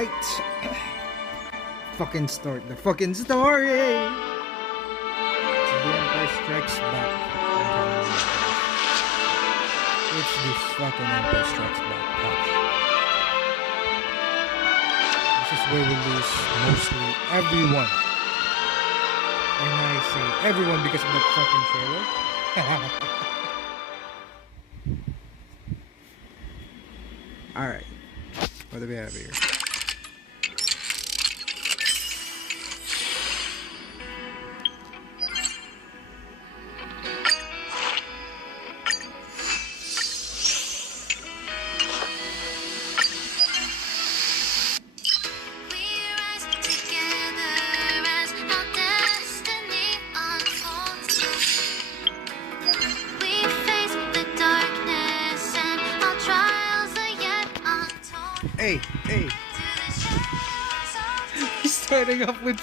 Alright. Fucking start the fucking story! It's the Empire Strikes Back. It's the fucking Empire Strikes Back patch. This is where we lose mostly everyone. And I say everyone because of that fucking trailer. Alright. What do we have here? Hey! He's starting off with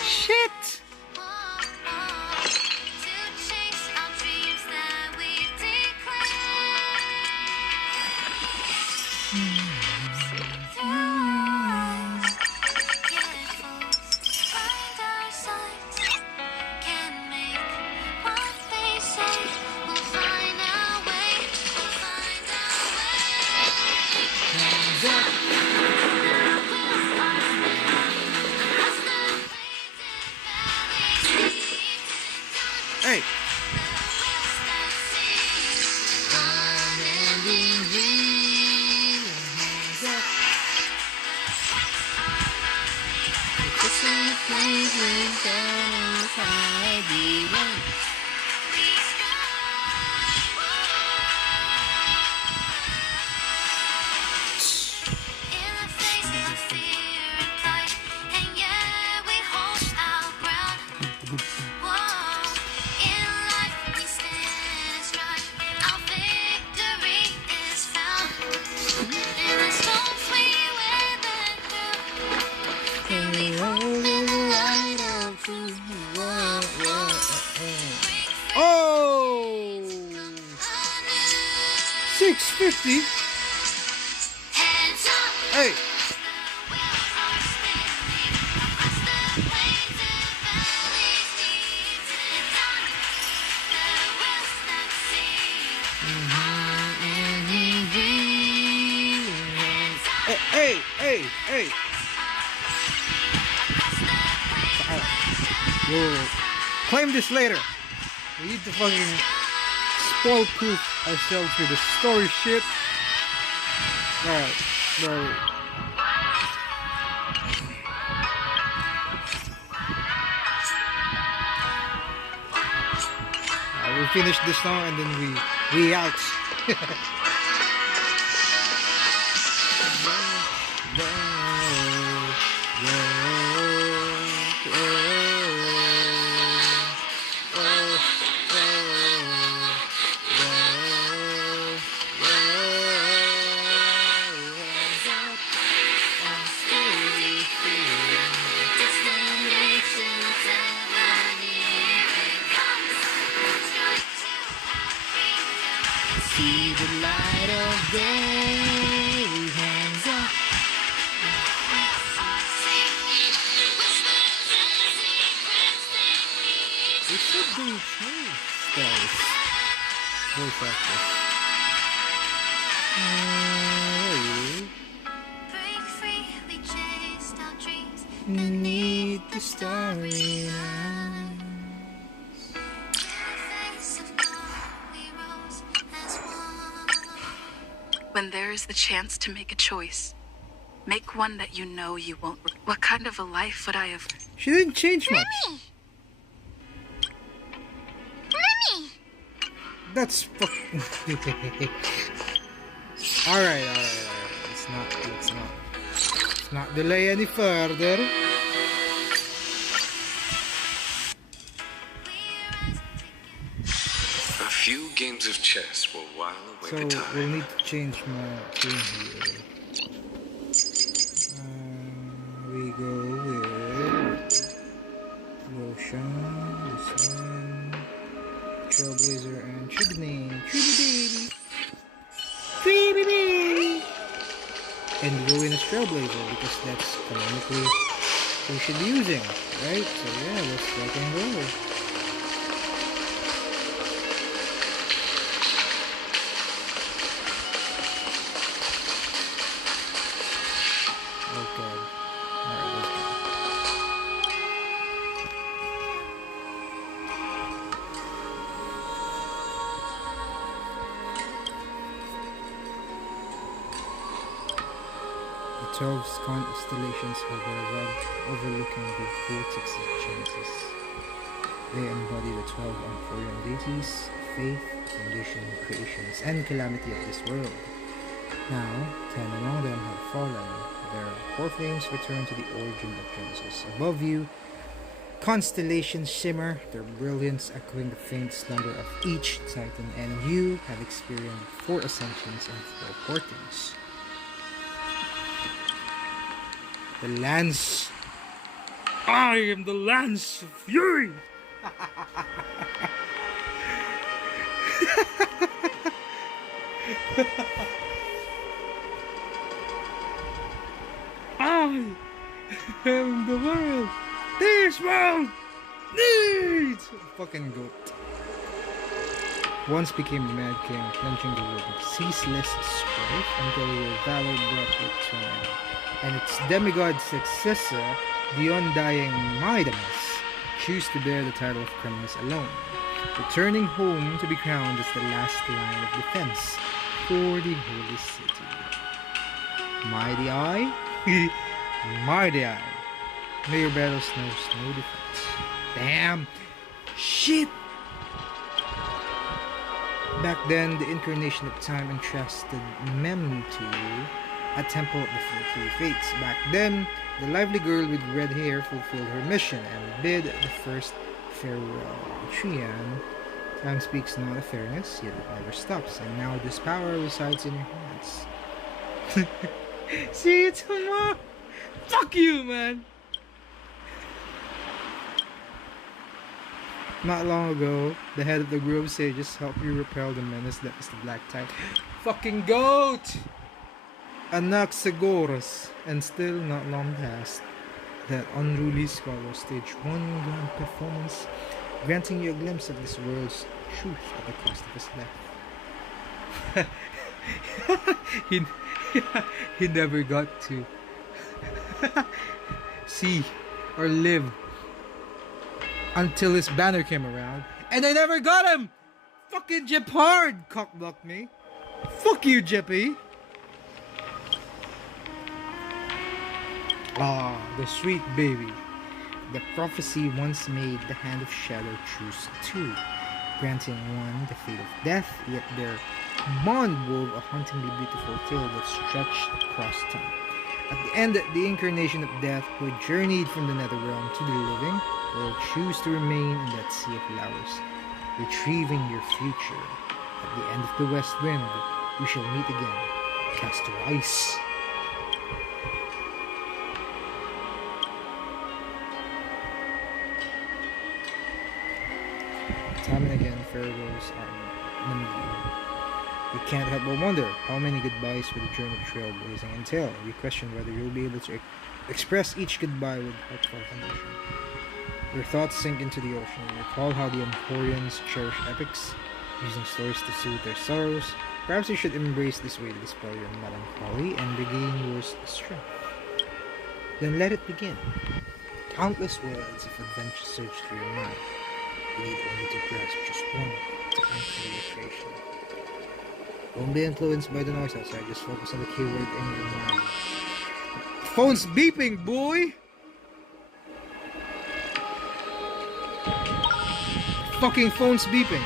shit! Hey! Oh! 650. Hey! Hey! We'll claim this later. We need to fucking spoil-proof ourselves with the story shit. Alright, no. We'll finish this now and then we out. See the light of day, hands up. It should be changed, guys. Voice actors. Break free, we chased our dreams. Need the story now. When there is the chance to make a choice, make one that you know you won't. What kind of a life would I have? She didn't change much. Mommy! That's Alright. Let's not delay any further. A few games of chess will while away the So time. we'll need to change my thing here. We go with Roshan, this one, Trailblazer, and Tribune. Baby! and go in as Trailblazer because that's canonically what we should be using, right? So yeah, let's fucking go. Okay. Alright, let's go. The 12 constellations hover above, overlooking the vortex of chances. They embody the 12 Amphorian deities, faith, condition, creations, and calamity of this world. Now, 10 among them have fallen. Their core flames return to the origin of Genesis. Above you, constellations shimmer, their brilliance echoing the faint slumber of each titan, and you have experienced 4 ascensions and 4 portings. The Lance. I am the Lance of Fury! I am the world this world needs! Fucking goat. Once became the Mad King, plunging the world with ceaseless strife until your valor brought it to an end. And its demigod successor, the undying Midamus, choose to bear the title of Criminus alone, returning home to be crowned as the last line of defense for the holy city. Mighty Eye? Mighty Eye. May your battles know no defense. Damn! Shit! Back then, the incarnation of time entrusted Mem to you, a temple of the three fates. Back then, the lively girl with red hair fulfilled her mission and bid the first farewell. Trian, time speaks not of fairness, yet it never stops, and now this power resides in your hands. See, it's more. Fuck you, man! Not long ago, the head of the Grove Sages helped you repel the menace that is the Black Tide. Fucking goat! Anaxagoras, and still not long past, that unruly scholar staged one grand performance, granting you a glimpse of this world's truth at the cost of his life. he never got to see or live until his banner came around, and I never got him! Fucking Jip hard cockblocked me. Fuck you, Jippy. Ah, the sweet baby. The prophecy once made the Hand of Shadow choose 2, granting one the fate of death, yet their bond wove a hauntingly beautiful tale that stretched across time. At the end, the incarnation of death, who journeyed from the netherrealm to the living, will choose to remain in that sea of flowers, retrieving your future. At the end of the west wind, we shall meet again, Castor Ice. Time and again, farewells are numbered. You can't help but wonder how many goodbyes will the journey of trailblazing entail. You question whether you'll be able to express each goodbye with heartfelt emotion. Your thoughts sink into the ocean. Recall how the Emporians cherish epics, using stories to soothe their sorrows. Perhaps you should embrace this way to dispel your melancholy and regain your strength. Then let it begin. Countless worlds of adventure surge through your mind. You need only to grasp just one to enter your creation. Don't be influenced by the noise outside, just focus on the keyword in your mind. Phone's beeping, boy! Fucking phone's beeping.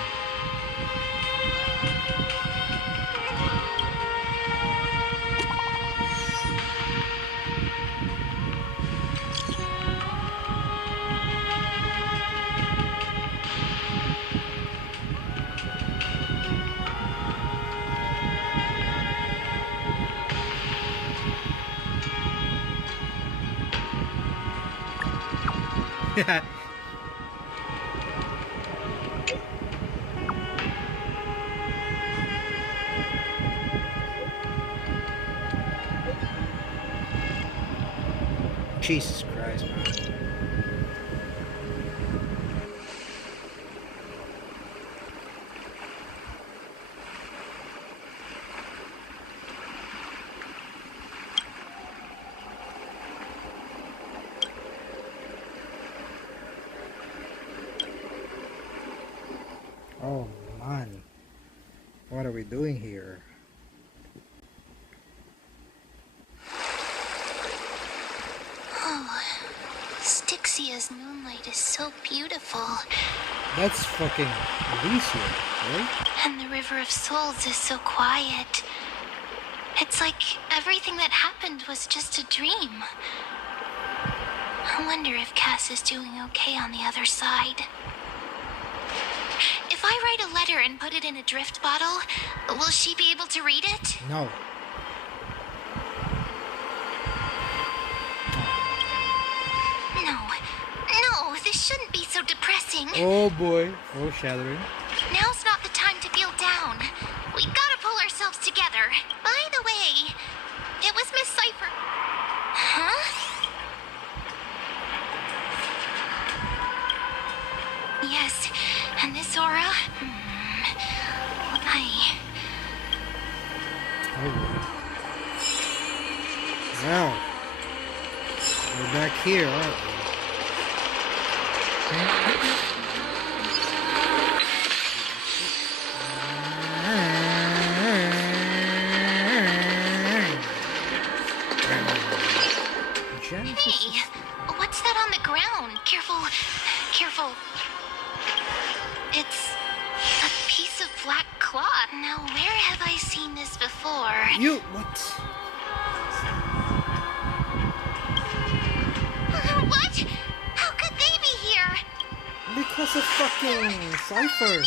Yeah. Jesus Christ, man. Oh man, what are we doing here? Oh, Styxia's moonlight is so beautiful, That's fucking Elysia, right? and the River of Souls is so quiet. It's like everything that happened was just a dream. I wonder if Cass is doing okay on the other side. If I write a letter and put it in a drift bottle, will she be able to read it? No. No, this shouldn't be so depressing. Oh boy, foreshadowing. Now's not the time to feel down. We gotta pull ourselves together. By the way, it was Miss Cipher. Huh? Yes, and this aura. Oh boy. Now, we're back here, aren't we? Hey, what's that on the ground? Careful. It's a piece of black cloth. Now, where have I seen this before? You what? What? How could they be here? Because of fucking Cypher.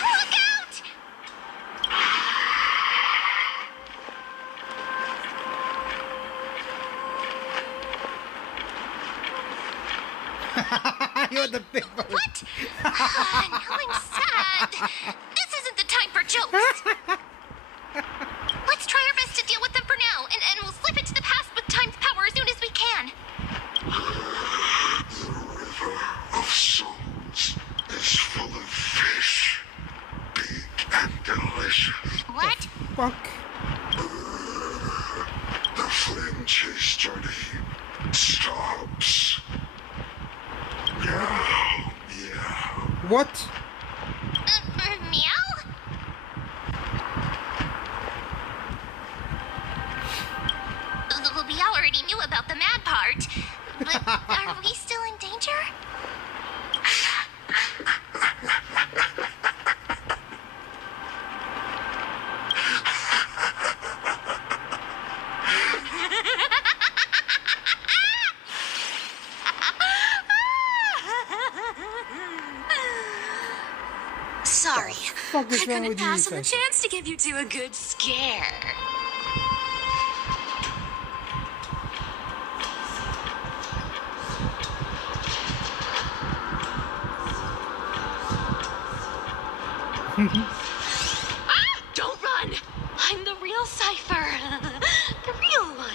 Look out! You're the big one. What? Now I'm sad. This isn't the time for jokes. Let's try our best to deal with them for now, and we'll slip into the past with time's power as soon as we can. The river of souls is full of fish, big and delicious. What? Fuck. The flame chase journey stops. Yeah. What? Meow? We already knew about the mad part, but are we still in danger? Sorry, Fuck is I wrong couldn't with you, pass on the Cypher? chance to give you two a good scare. Don't run! I'm the real Cypher. The real one.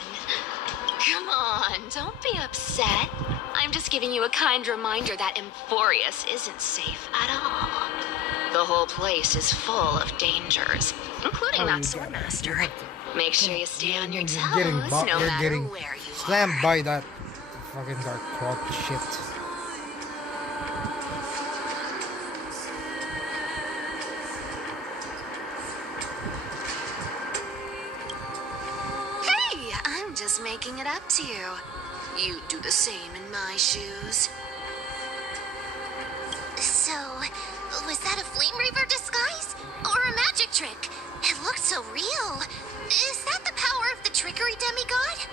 Come on, don't be upset. I'm just giving you a kind reminder that Emphorius isn't safe at all. The whole place is full of dangers, including Oh, that you sword got it. master. You have Make sure you stay on your You're toes, getting no you're matter getting where you slammed are. by that fucking dark cloth shit. Hey, I'm just making it up to you. You'd do the same in my shoes. So, was that a Flame Reaver disguise? Or a magic trick? It looked so real. Is that the power of the trickery demigod?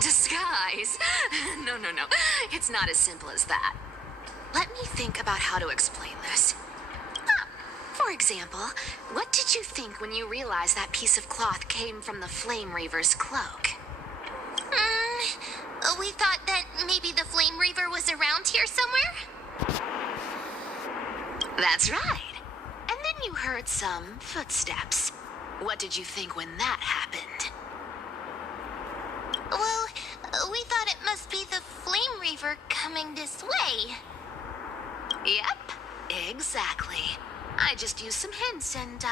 Disguise? No. It's not as simple as that. Let me think about how to explain this. For example, what did you think when you realized that piece of cloth came from the Flame Reaver's cloak? We thought that maybe the Flame Reaver was around here somewhere? That's right. And then you heard some footsteps. What did you think when that happened? must be the Flame Reaver coming this way. Yep, exactly. I just used some hints and,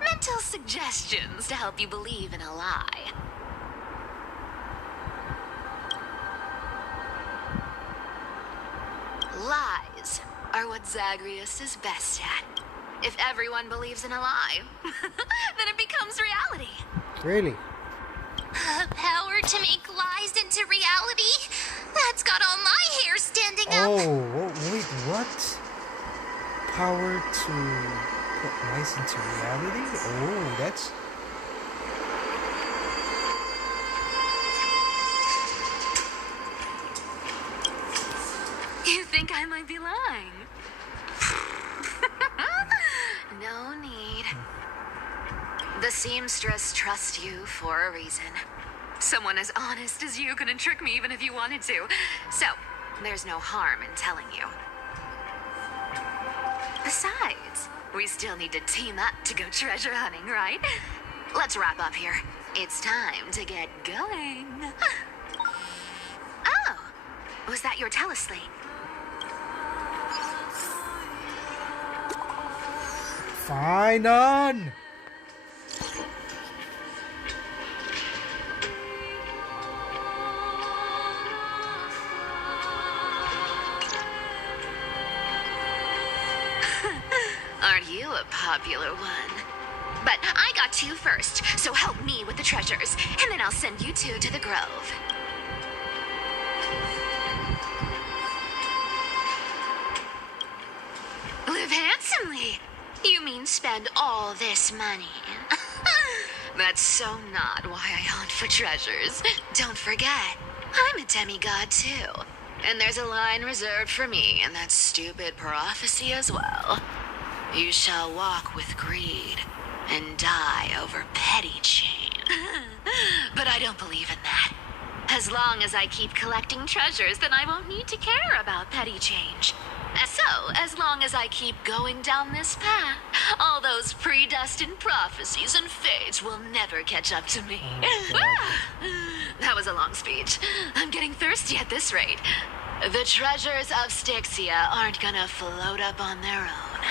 mental suggestions to help you believe in a lie. Lies are what Zagreus is best at. If everyone believes in a lie, then it becomes reality. Really? A power to make lies into reality? That's got all my hair standing up. Oh, wait, what? Power to put lies into reality? Oh, that's... You think I might be lying? No need. The seamstress trusts you for a reason. Someone as honest as you couldn't trick me even if you wanted to. So, there's no harm in telling you. Besides, we still need to team up to go treasure hunting, right? Let's wrap up here. It's time to get going. Oh, was that your teleslate? Phainon! Aren't you a popular one? But I got two first, so help me with the treasures, and then I'll send you two to the grove. Live handsomely. You mean spend all this money? That's so not why I hunt for treasures. Don't forget, I'm a demigod too. And there's a line reserved for me in that stupid prophecy as well. You shall walk with greed and die over petty change. But I don't believe in that. As long as I keep collecting treasures, then I won't need to care about petty change. So, as long as I keep going down this path, all those predestined prophecies and fates will never catch up to me. That was a long speech. I'm getting thirsty at this rate. The treasures of Styxia aren't gonna float up on their own.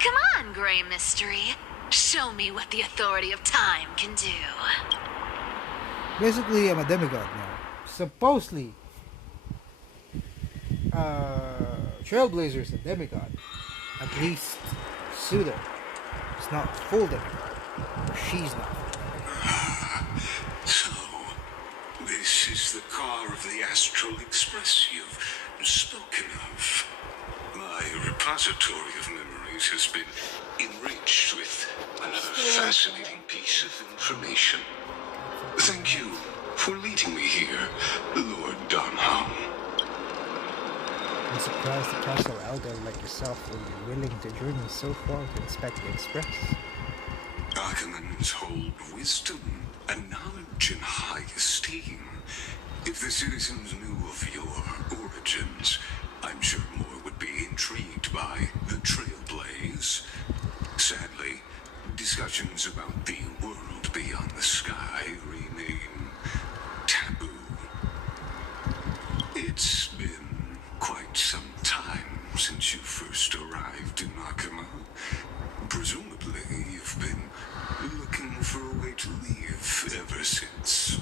Come on, Gray Mystery. Show me what the authority of time can do. Basically, I'm a demigod now. Supposedly, Trailblazer is a demigod. At least, pseudo. It's not full demigod. Or she's not. So, this is the car of the Astral Express you've spoken of. My repository of memories has been enriched with another fascinating piece of information. Thank you for leading me here, Lord Donham. I'm surprised a casual elder like yourself will be willing to journey so far to inspect the Express. Archimans hold wisdom and knowledge in high esteem. If the citizens knew of your origins, I'm sure more would be intrigued by the Trailblazer. Sadly, discussions about the world beyond the sky remain taboo. It's been quite some time since you first arrived in Akima. Presumably, you've been looking for a way to leave ever since.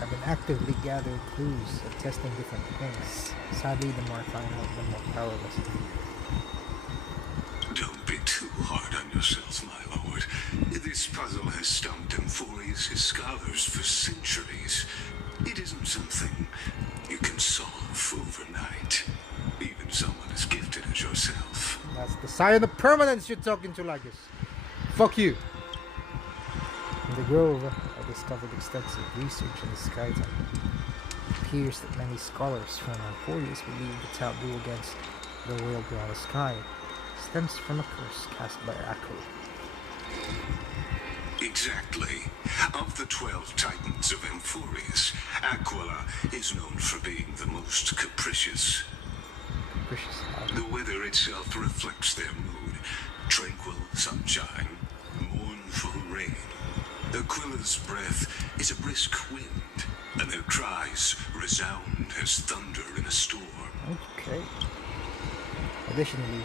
I've been actively gathering clues and testing different things. Sadly, the more I find out, the more powerless I feel. Don't be too hard on yourself, my lord. This puzzle has stumped Emphorius' scholars for centuries. It isn't something you can solve overnight. Even someone as gifted as yourself. That's the sign of permanence you're talking to like this. Fuck you. In the Grove, I discovered extensive research in the sky type. It appears that many scholars from Emphorius believe the taboo against the world beyond the sky stems from a curse cast by Aquila. Exactly. Of the 12 titans of Emphorius, Aquila is known for being the most capricious. Capricious how? The weather itself reflects their mood. Tranquil sunshine, mournful rain. Aquila's breath is a brisk wind, and their cries resound as thunder in a storm. Okay. Additionally,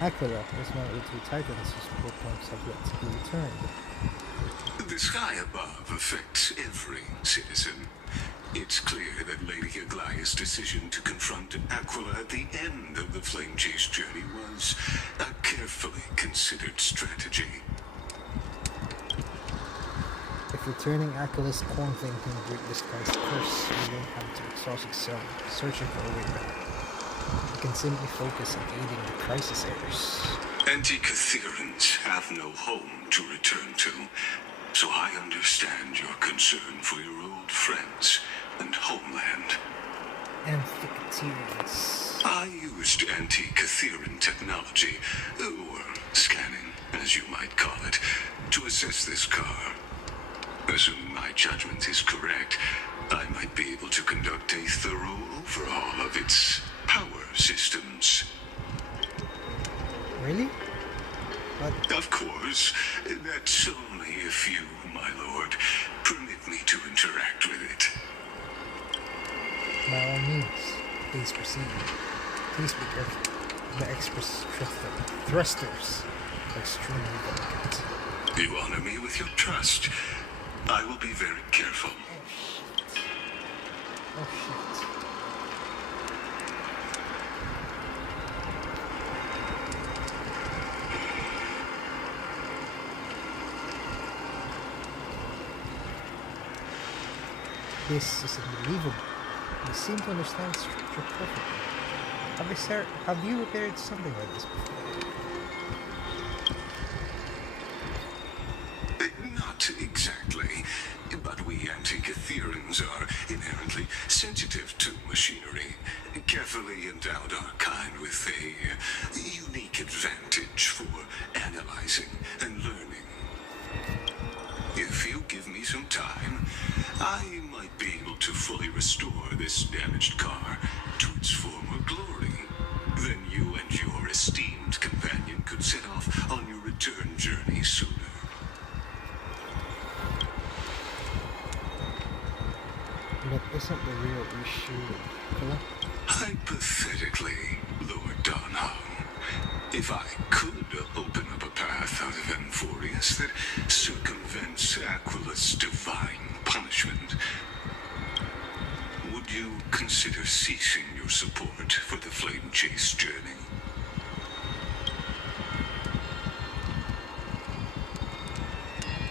Aquila is one of the two titans whose protons have yet to be returned. The sky above affects every citizen. It's clear that Lady Aglaya's decision to confront Aquila at the end of the flame chase journey was a carefully considered strategy. If returning Aquila's corn flame can break this guy's curse, we won't have to exhaust itself searching for a way back. We can simply focus on aiding the crisis heirs. Anti-Catherians have no home to return to, so I understand your concern for your old friends and homeland. Amphicaterians. I used anti-Catherian technology, or scanning, as you might call it, to assess this car. Assuming my judgment is correct, I might be able to conduct a thorough overhaul of its power systems. Really? But Of course, that's only if you, my lord, permit me to interact with it. by all means, please proceed. Please be careful. The express thrusters are extremely delicate. You honor me with your trust. I will be very careful. Oh shit. This is unbelievable. You seem to understand structure perfectly. Have you repaired something like this before? Not exactly, but we anti-Catherians are inherently sensitive to machinery. Carefully endowed our kind with a unique advantage for analyzing and learning. If you give me some time, I might be able to fully restore this damaged car to its former glory. Then you and your esteemed companion could set off on your return journey sooner. But isn't the real issue Aquila? Hypothetically, Lord Donholm, if I could open up a path out of Amphorius that circumvents Aquila's divine punishment, would you consider ceasing your support for the Flame Chase journey?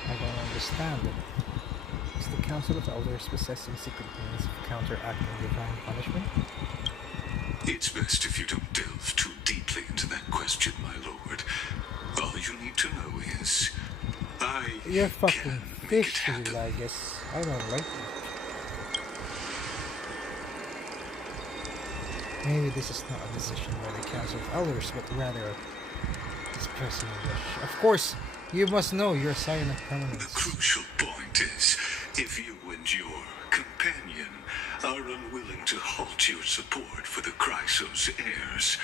I don't understand it. Is the Council of Elders possessing secret means of counteracting divine punishment? It's best if you don't delve too deeply into that question, my lord. All you need to know is, You're fucking can make it fish, happen. I guess. I don't like it. Maybe this is not a decision by the Council of Elders, but rather his personal wish. Of course, you must know your sign of The permanence. crucial point is, if you and your companion are unwilling to halt your support for the Chrysos heirs,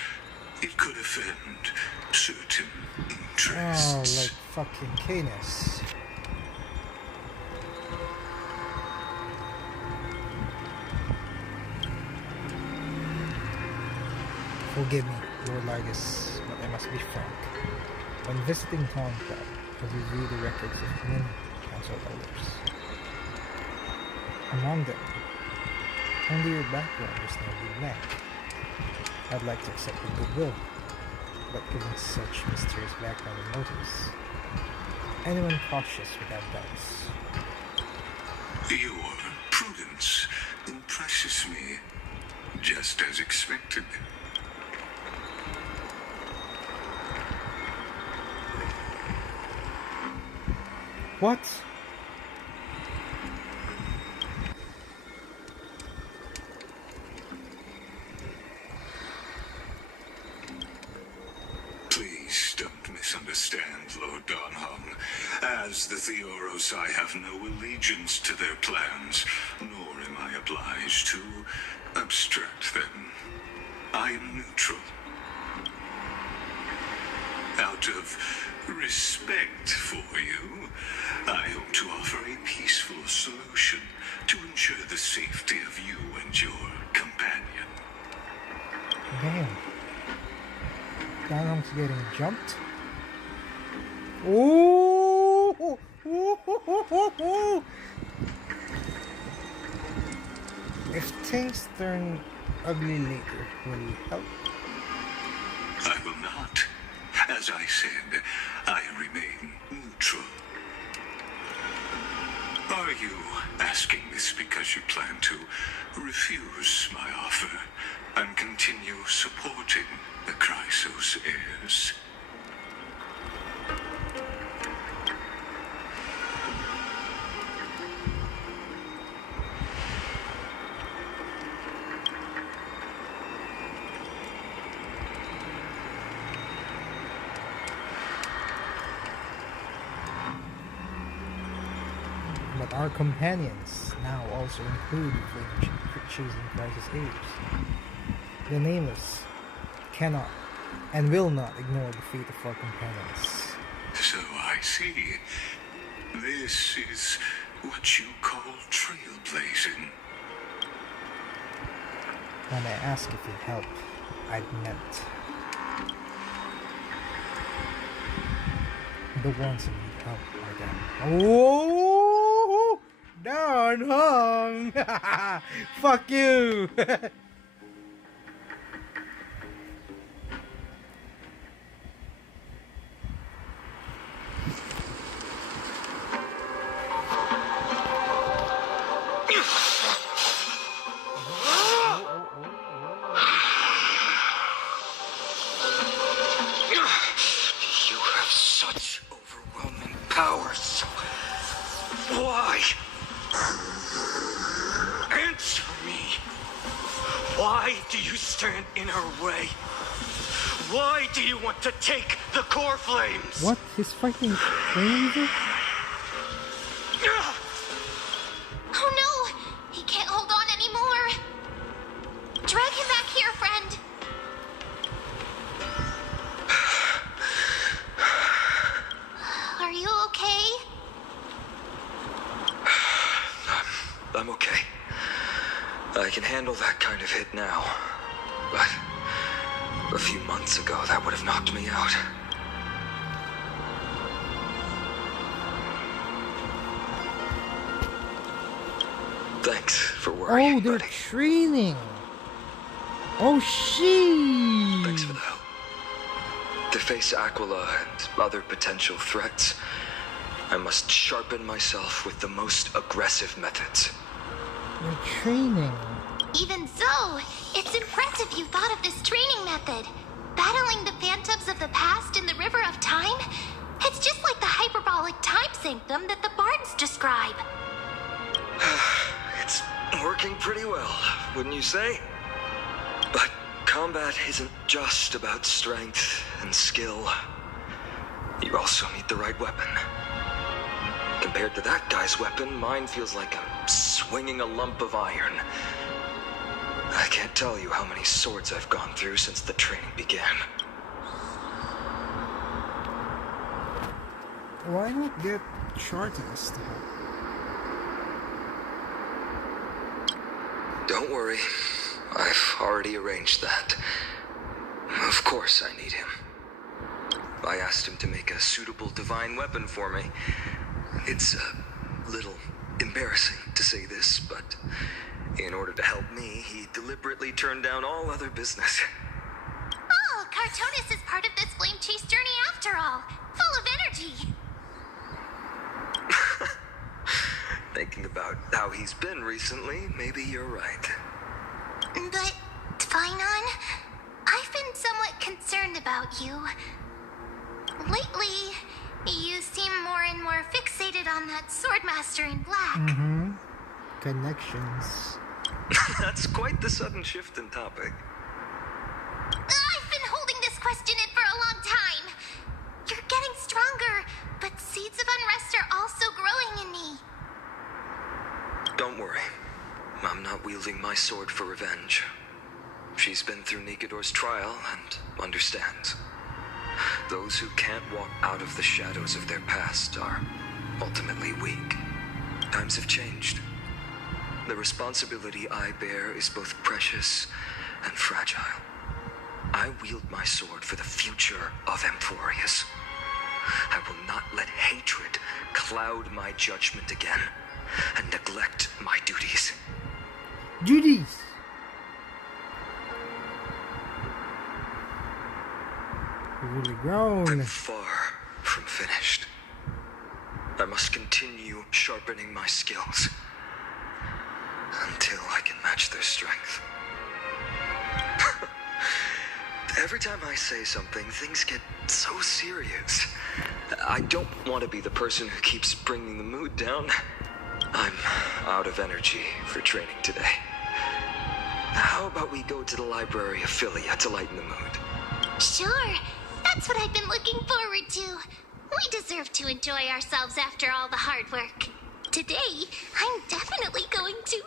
it could offend certain Oh, interests. like fucking Canis. Forgive me, Lord Largus, but I must be frank. When visiting Honkai, I review the records of many council elders. Among them, only your background is nearly blank. I'd like to accept your goodwill, but given such mysterious background and motives, anyone cautious would have doubts. Your prudence impresses me, just as expected. What? Please don't misunderstand, Lord Donholm. As the Theoros, I have no allegiance to their plans, nor am I obliged to obstruct them. I am neutral. Out of respect for you, I hope to offer a peaceful solution to ensure the He's getting jumped. Oh! If things turn ugly later, will you help? I will not. As I said, I remain neutral. Are you asking this because you plan to refuse my offer and continue supporting the Chrysos heirs? But our companions now also include flame-chasing Chrysos heirs. The Nameless cannot and will not ignore the fate of our companions. So I see. This is what you call trailblazing. When I asked if you'd help, I meant the ones who need help are them. Oh, down hung. Fuck you. You have such overwhelming powers. Why? Answer me. Why do you stand in her way? Why do you want to take the core flames? What? He's fighting Trailblazer? Oh no! He can't hold on anymore! Drag him back here, friend! Are you okay? I'm okay. I can handle that kind of hit now. But a few months ago, that would have knocked me out. Thanks for worrying, Oh, they're buddy. training. Oh, she. Thanks for the help. To face Aquila and other potential threats, I must sharpen myself with the most aggressive methods. They're training. Even so, it's impressive you thought of this training method. Battling the phantoms of the past in the River of Time? It's just like the hyperbolic time sanctum that the bards describe. It's working pretty well, wouldn't you say? But combat isn't just about strength and skill. You also need the right weapon. Compared to that guy's weapon, mine feels like I'm swinging a lump of iron. I can't tell you how many swords I've gone through since the training began. Why not get Chartist to help? Don't worry, I've already arranged that. Of course I need him. I asked him to make a suitable divine weapon for me. It's a little embarrassing to say this, but in order to help me, he deliberately turned down all other business. Oh, Cartonis is part of this flame chase journey after all. Full of energy. Thinking about how he's been recently, maybe you're right. But, Phainon, I've been somewhat concerned about you. Lately, you seem more and more fixated on that Swordmaster in black. Mm-hmm. Connections. That's quite the sudden shift in topic. I've been holding this question in for a long time. You're getting stronger, but seeds of unrest are also growing in me. Don't worry. I'm not wielding my sword for revenge. She's been through Nikodor's trial and understands. Those who can't walk out of the shadows of their past are ultimately weak. Times have changed. The responsibility I bear is both precious and fragile. I wield my sword for the future of Amphorius. I will not let hatred cloud my judgment again and neglect my duties. Duties! Really I'm grown. far from finished. I must continue sharpening my skills until I can match their strength. Every time I say something, things get so serious. I don't want to be the person who keeps bringing the mood down. I'm out of energy for training today. How about we go to the library of Philia to lighten the mood? Sure, that's what I've been looking forward to. We deserve to enjoy ourselves after all the hard work. Today, I'm definitely going to.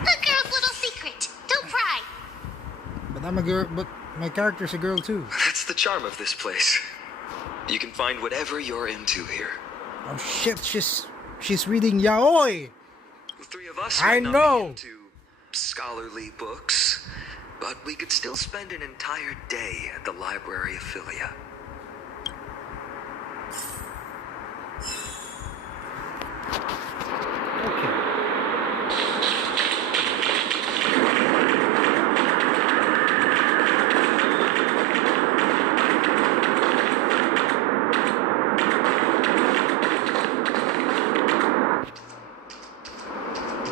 A girl's little secret. Don't pry. But I'm a girl, but my character's a girl too. That's the charm of this place. You can find whatever you're into here. Oh shit, she's reading yaoi! The three of us I might not know. be into scholarly books, but we could still spend an entire day at the library of Philia. Okay.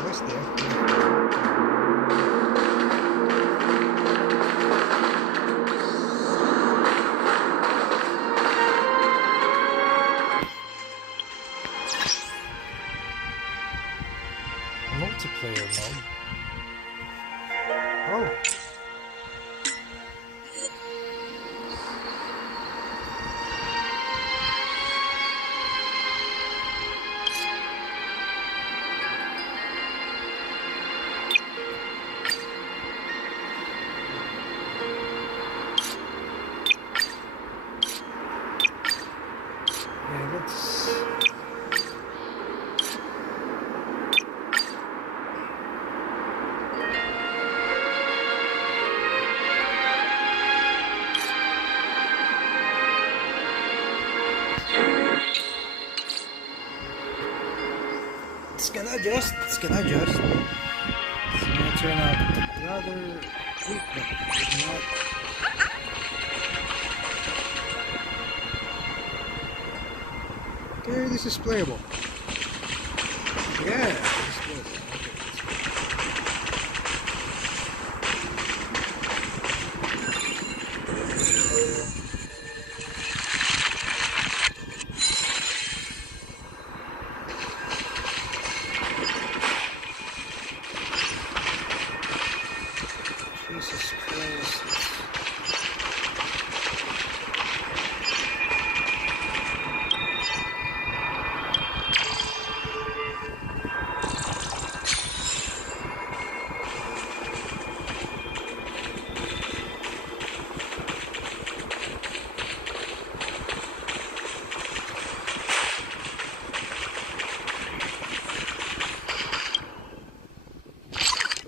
What's there? Multiplayer mode. Oh. Yeah, let's. It's gonna adjust. It's gonna adjust. It's gonna turn out rather weak, but not. Okay, this is playable. Yeah, this is playable. Jesus Christ.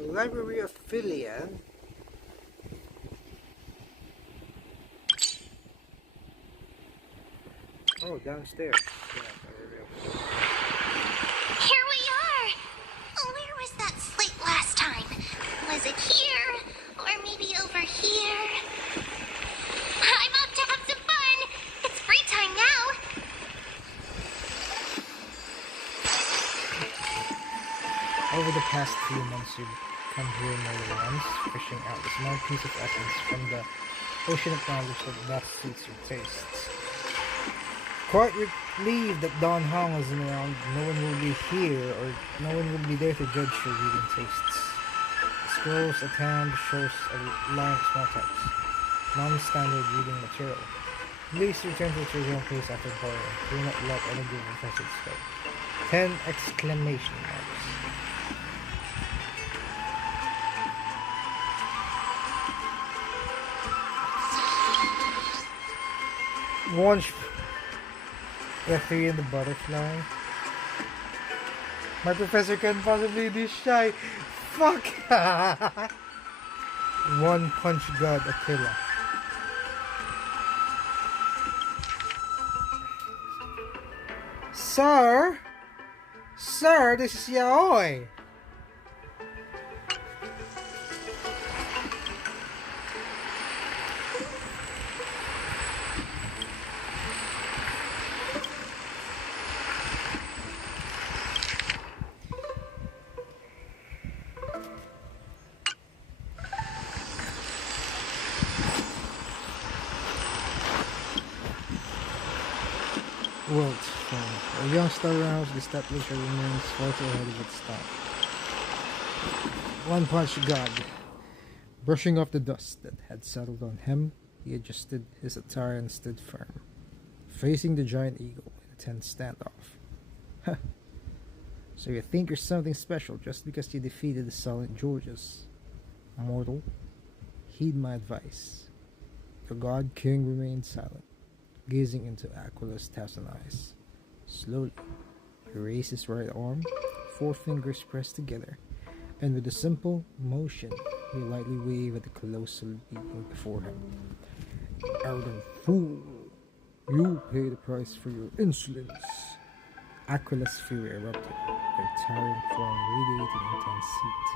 Library of Philia. Oh, downstairs. Yeah, library of Philia. Here we are. Where was that slate last time? Was it here? Or maybe over here? I'm up to have some fun. It's free time now. Over the past few months, you've come here more than once, fishing out a small piece of essence from the ocean of knowledge that best suits your tastes. Quite relieved that Don Hong isn't around, no one will be here, or no one will be there to judge your reading tastes. Scrolls at hand shows a line of small text, non-standard reading material. Please return to your own place after borrowing. Do not let any group of messages go. 10 exclamation marks. Launch the 3 and the butterfly. My professor can't possibly be shy. Fuck! One punch god Aquila. Sir? Sir, this is Yaoi. World from a young Star Rail, the Stepladder remains far too ahead of its time. One punch god. Brushing off the dust that had settled on him, he adjusted his attire and stood firm, facing the giant eagle in a tense standoff. So you think you're something special just because you defeated the Silent Georges? Mortal, heed my advice. The God King remained silent, gazing into Aquila's thousand eyes. Slowly, he raised his right arm, 4 fingers pressed together, and with a simple motion, he lightly waved at the colossal being before him. Arrogant fool! You pay the price for your insolence! Aquila's fury erupted, their towering form radiating intense heat.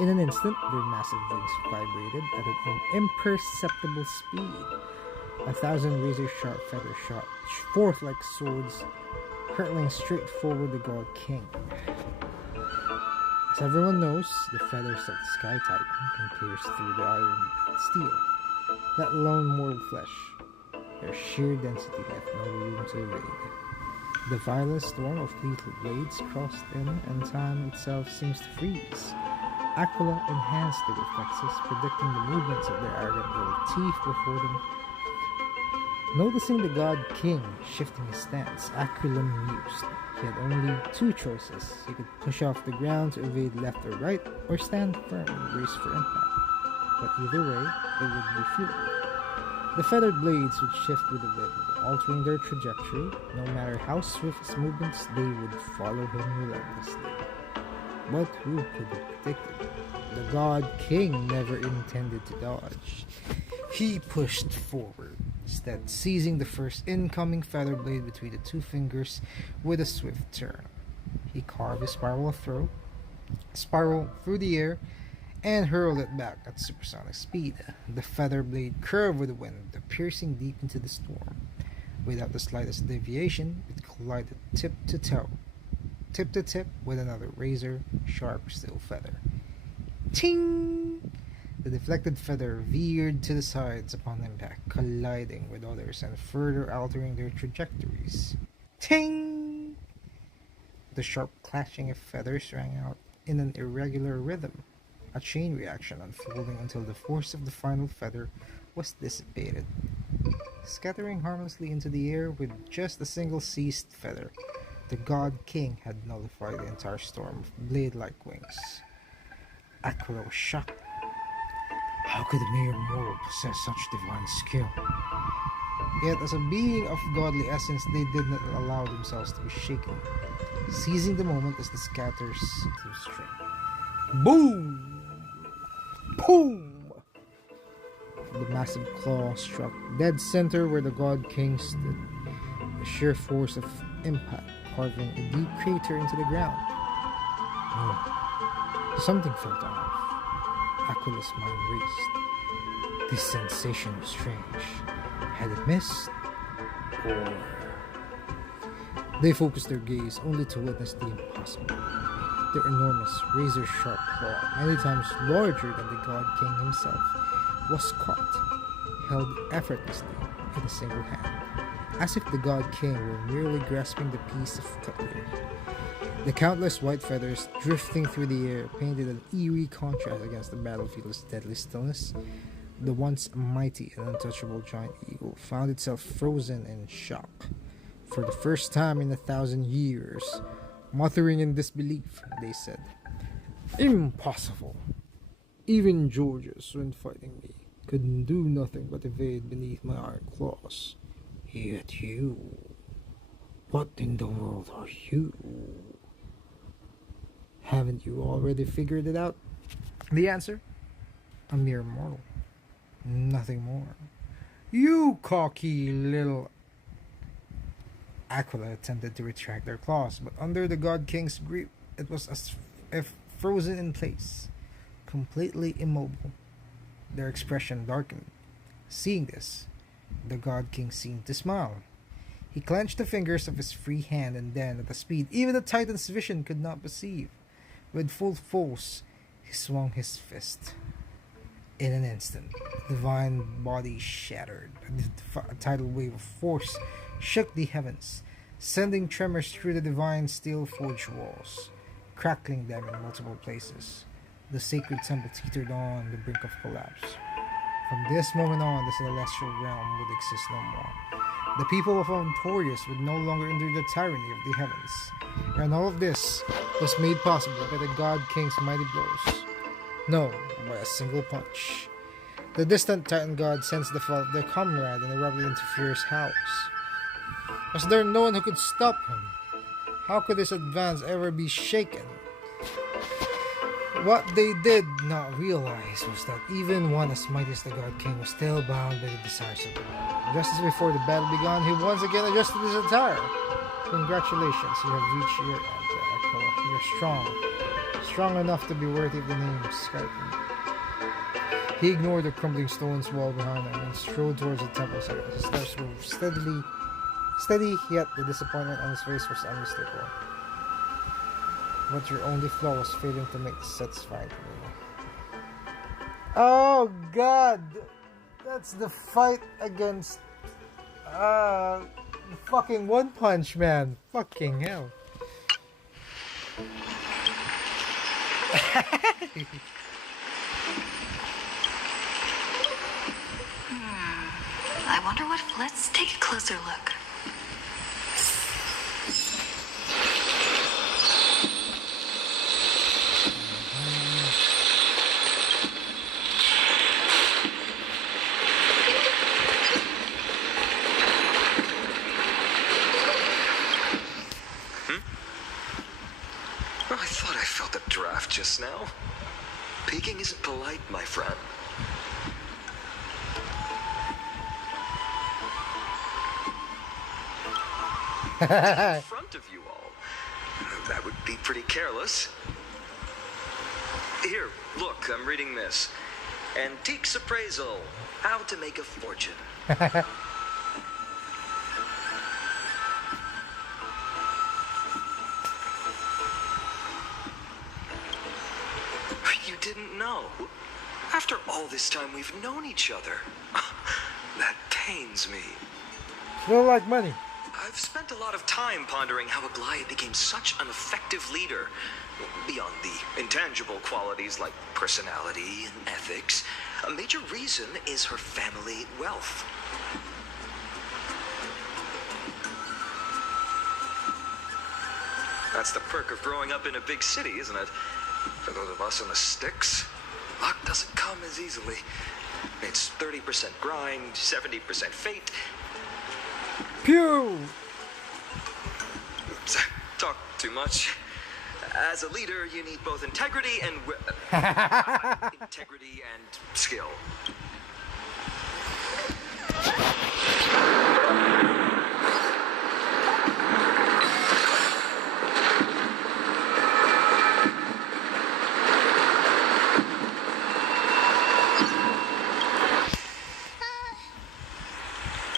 In an instant, their massive wings vibrated at an imperceptible speed. 1,000 razor-sharp feathers shot forth like swords, hurtling straight forward the God King. As everyone knows, the feathers of the Sky Titan can pierce through the iron and steel, let alone mortal flesh. Their sheer density left no room to evade. The violent storm of lethal blades crossed in, and time itself seems to freeze. Aquila enhanced the reflexes, predicting the movements of their arrogant little teeth before them. Noticing the God King shifting his stance, Aquila mused. He had only 2 choices. He could push off the ground to evade left or right, or stand firm and brace for impact. But either way, it would be futile. The feathered blades would shift with the wind, altering their trajectory. No matter how swift his movements, they would follow him relentlessly. But who could have predicted? The God King never intended to dodge. He pushed forward, instead seizing the first incoming feather blade between the 2 fingers with a swift turn. He carved a spiral through the air and hurled it back at supersonic speed. The feather blade curved with the wind, piercing deep into the storm. Without the slightest deviation, it collided tip to tip with another razor-sharp steel feather. Ting! The deflected feather veered to the sides upon impact, colliding with others and further altering their trajectories. Ting! The sharp clashing of feathers rang out in an irregular rhythm, a chain reaction unfolding until the force of the final feather was dissipated, scattering harmlessly into the air with just a single seized feather. The God King had nullified the entire storm of blade-like wings. Aquila was shocked. How could a mere mortal possess such divine skill? Yet, as a being of godly essence, they did not allow themselves to be shaken, seizing the moment as the scatters to string. Boom! Boom! The massive claw struck dead center where the God King stood, the sheer force of impact carving a deep crater into the ground. No, something felt off. Aquila's mind raced. This sensation was strange. Had it missed? Or... They focused their gaze only to witness the impossible. Their enormous, razor-sharp claw, many times larger than the God King himself, was caught, held effortlessly in a single hand, as if the God King were merely grasping the piece of cutlery. The countless white feathers drifting through the air painted an eerie contrast against the battlefield's deadly stillness. The once mighty and untouchable giant eagle found itself frozen in shock. For the first time in 1,000 years, muttering in disbelief, they said, "Impossible! Even Georges, when fighting me, could do nothing but evade beneath my iron claws. Yet you... What in the world are you?" Haven't you already figured it out? The answer? A mere mortal. Nothing more. You cocky little... Aquila attempted to retract their claws, but under the God King's grip, it was as if frozen in place, completely immobile. Their expression darkened. Seeing this, the God King seemed to smile. He clenched the fingers of his free hand, and then, at a speed even the Titan's vision could not perceive, with full force, he swung his fist. In an instant, the divine body shattered. A tidal wave of force shook the heavens, sending tremors through the divine steel-forged walls, crackling them in multiple places. The sacred temple teetered on the brink of collapse. From this moment on, the celestial realm would exist no more. The people of Ontorius would no longer endure the tyranny of the heavens. And all of this was made possible by the God King's mighty blows. No, by a single punch. The distant Titan God sensed the fall of their comrade and erupted into fierce howls. Was there no one who could stop him? How could his advance ever be shaken? What they did not realize was that even one as mighty as the God King was still bound by the desires of the world. Just as before the battle began, he once again adjusted his attire. Congratulations, you have reached your end, Aquila. You're strong. Strong enough to be worthy of the name of Skyton. He ignored the crumbling stones wall behind him and strode towards the temple site. His steps were steady, yet the disappointment on his face was unmistakable. But your only flaw was failing to make this satisfying to me. Oh god! That's the fight against the fucking One Punch Man. Fucking hell. I wonder what. Let's take a closer look. I thought I felt a draft just now. Peeking isn't polite, my friend. In front of you all. That would be pretty careless. Here, look, I'm reading this. Antiques Appraisal. How to Make a Fortune. You didn't know? After all this time we've known each other. That pains me. Feel like money. I've spent a lot of time pondering how Aglaia became such an effective leader. Beyond the intangible qualities like personality and ethics, a major reason is her family wealth. That's the perk of growing up in a big city, isn't it? For those of us in the sticks, luck doesn't come as easily. It's 30% grind, 70% fate. Pew! Oops, talk too much. As a leader, you need both integrity and integrity and skill.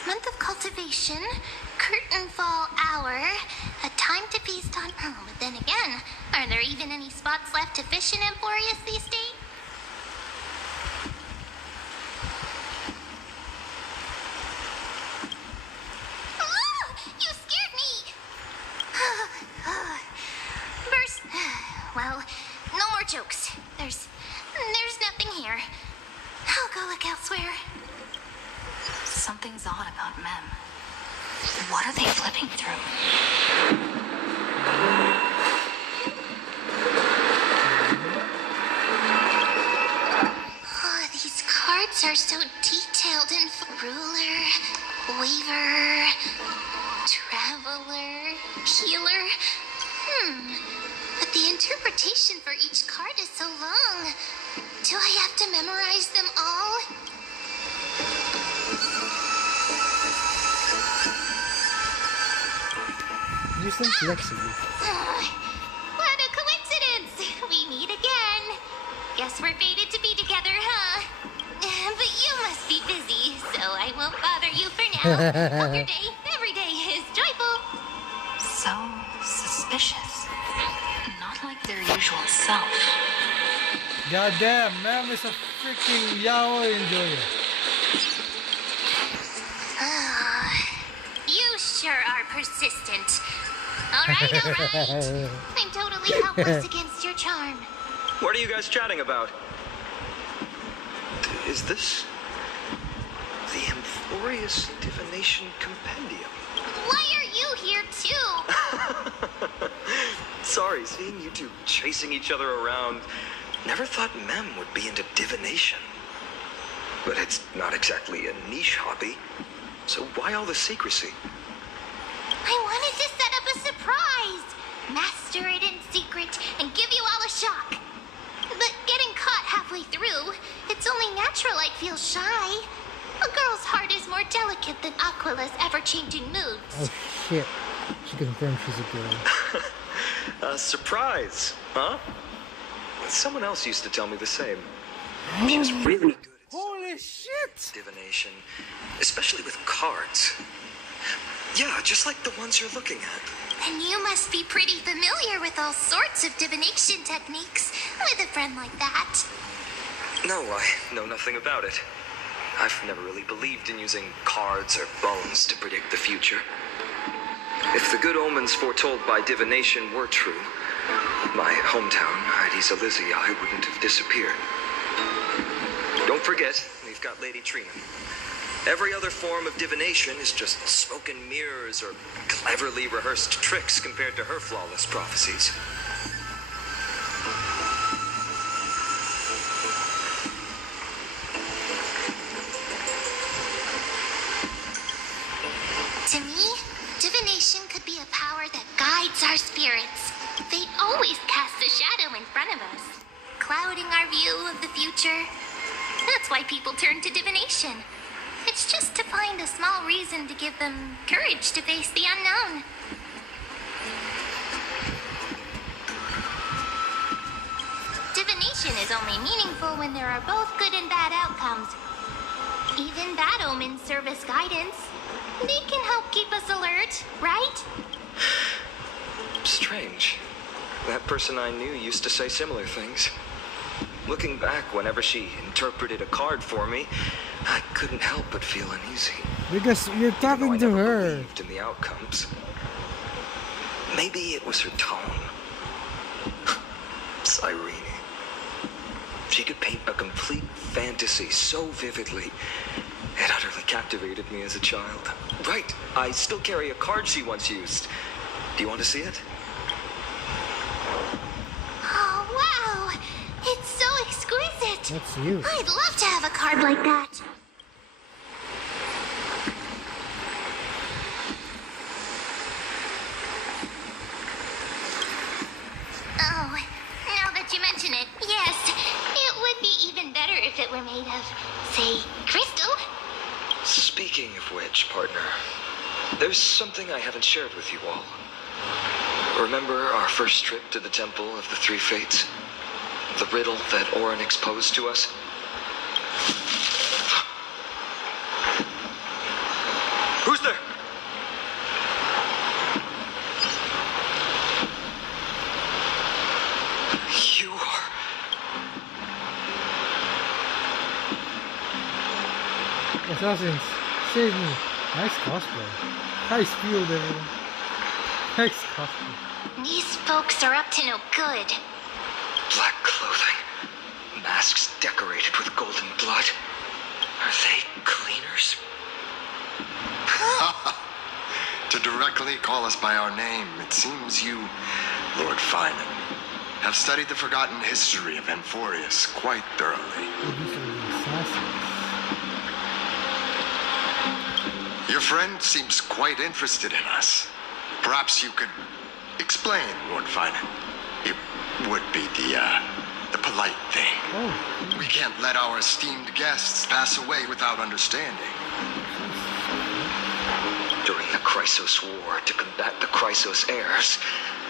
Month of cultivation, curtain fall hour, a time to feast on. Oh, but then again, are there even any spots left to fish in Emporius these days? Ah, you scared me! Burst. Well, no more jokes. There's nothing here. I'll go look elsewhere. Something's odd about Mem. What are they flipping through? Oh, these cards are so detailed and ruler, weaver, traveler, healer. But the interpreter notation for each card is so long. Do I have to memorize them all? You're so flexible. What a coincidence! We meet again. Guess we're fated to be together, huh? But you must be busy, so I won't bother you for now. Hope your day, every day, is joyful. So suspicious. Not like their usual self. Goddamn, ma'am is a freaking yaoi enjoyer. You sure are persistent. Alright, alright. I'm totally helpless against your charm. What are you guys chatting about? Is this the Amphorius Divination Compendium? Why are you here too? Sorry, seeing you two chasing each other around. Never thought Mem would be into divination. But it's not exactly a niche hobby. So why all the secrecy? I wanted to set up a surprise. Master it in secret and give you all a shock. But getting caught halfway through, it's only natural I'd feel shy. A girl's heart is more delicate than Aquila's ever-changing moods. Oh shit. She confirmed she's a girl. A surprise, huh? Someone else used to tell me the same. She was really good at Holy shit! divination, especially with cards. Yeah, just like the ones you're looking at. And you must be pretty familiar with all sorts of divination techniques with a friend like that. No, I know nothing about it. I've never really believed in using cards or bones to predict the future. If the good omens foretold by divination were true, my hometown, Elysia, wouldn't have disappeared. Don't forget, we've got Lady Trina. Every other form of divination is just smoke and mirrors or cleverly rehearsed tricks compared to her flawless prophecies. To me, divination could be a power that guides our spirits. They always cast a shadow in front of us, clouding our view of the future. That's why people turn to divination. It's just to find a small reason to give them courage to face the unknown. Divination is only meaningful when there are both good and bad outcomes. Even bad omens serve as guidance. They can help keep us alert, right? Strange. That person I knew used to say similar things. Looking back, whenever she interpreted a card for me, I couldn't help but feel uneasy. Because you're talking I to never her. believed in the outcomes. Maybe it was her tone. Cyrene. She could paint a complete fantasy so vividly. It utterly captivated me as a child. Right, I still carry a card she once used. Do you want to see it? Oh, wow! It's so exquisite! That's you. I'd love to have a card like that. Oh, now that you mention it, yes, it would be even better if it were made of, say, crystal. Speaking of which, partner, there's something I haven't shared with you all. Remember our first trip to the Temple of the Three Fates? The riddle that Orin exposed to us? Who's there? You are... Assassins, save me. Nice cosplay. Nice field, everyone. Nice cosplay. These folks are up to no good. Black clothing. Masks decorated with golden blood. Are they cleaners? To directly call us by our name, it seems you, Lord Phainon, have studied the forgotten history of Amphorius quite thoroughly. These are the assassins. Your friend seems quite interested in us. Perhaps you could explain, Lord Phainon. It would be the polite thing. Oh, We can't let our esteemed guests pass away without understanding. During the Chrysos War, to combat the Chrysos heirs,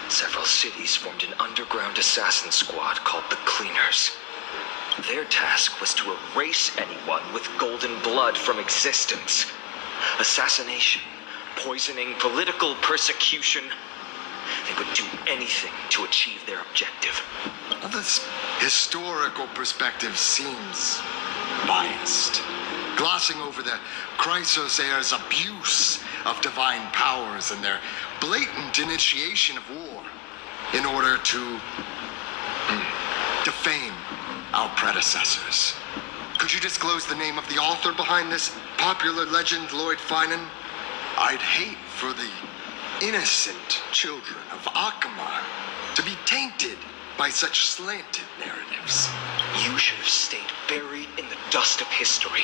several cities formed an underground assassin squad called the Cleaners. Their task was to erase anyone with golden blood from existence. Assassination, poisoning, political persecution. They would do anything to achieve their objective. Well, this historical perspective seems biased, glossing over the Chrysos heirs' abuse of divine powers and their blatant initiation of war in order to defame our predecessors. Could you disclose the name of the author behind this popular legend, Lord Phainon? I'd hate for the innocent children of Akamar to be tainted by such slanted narratives. You should have stayed buried in the dust of history.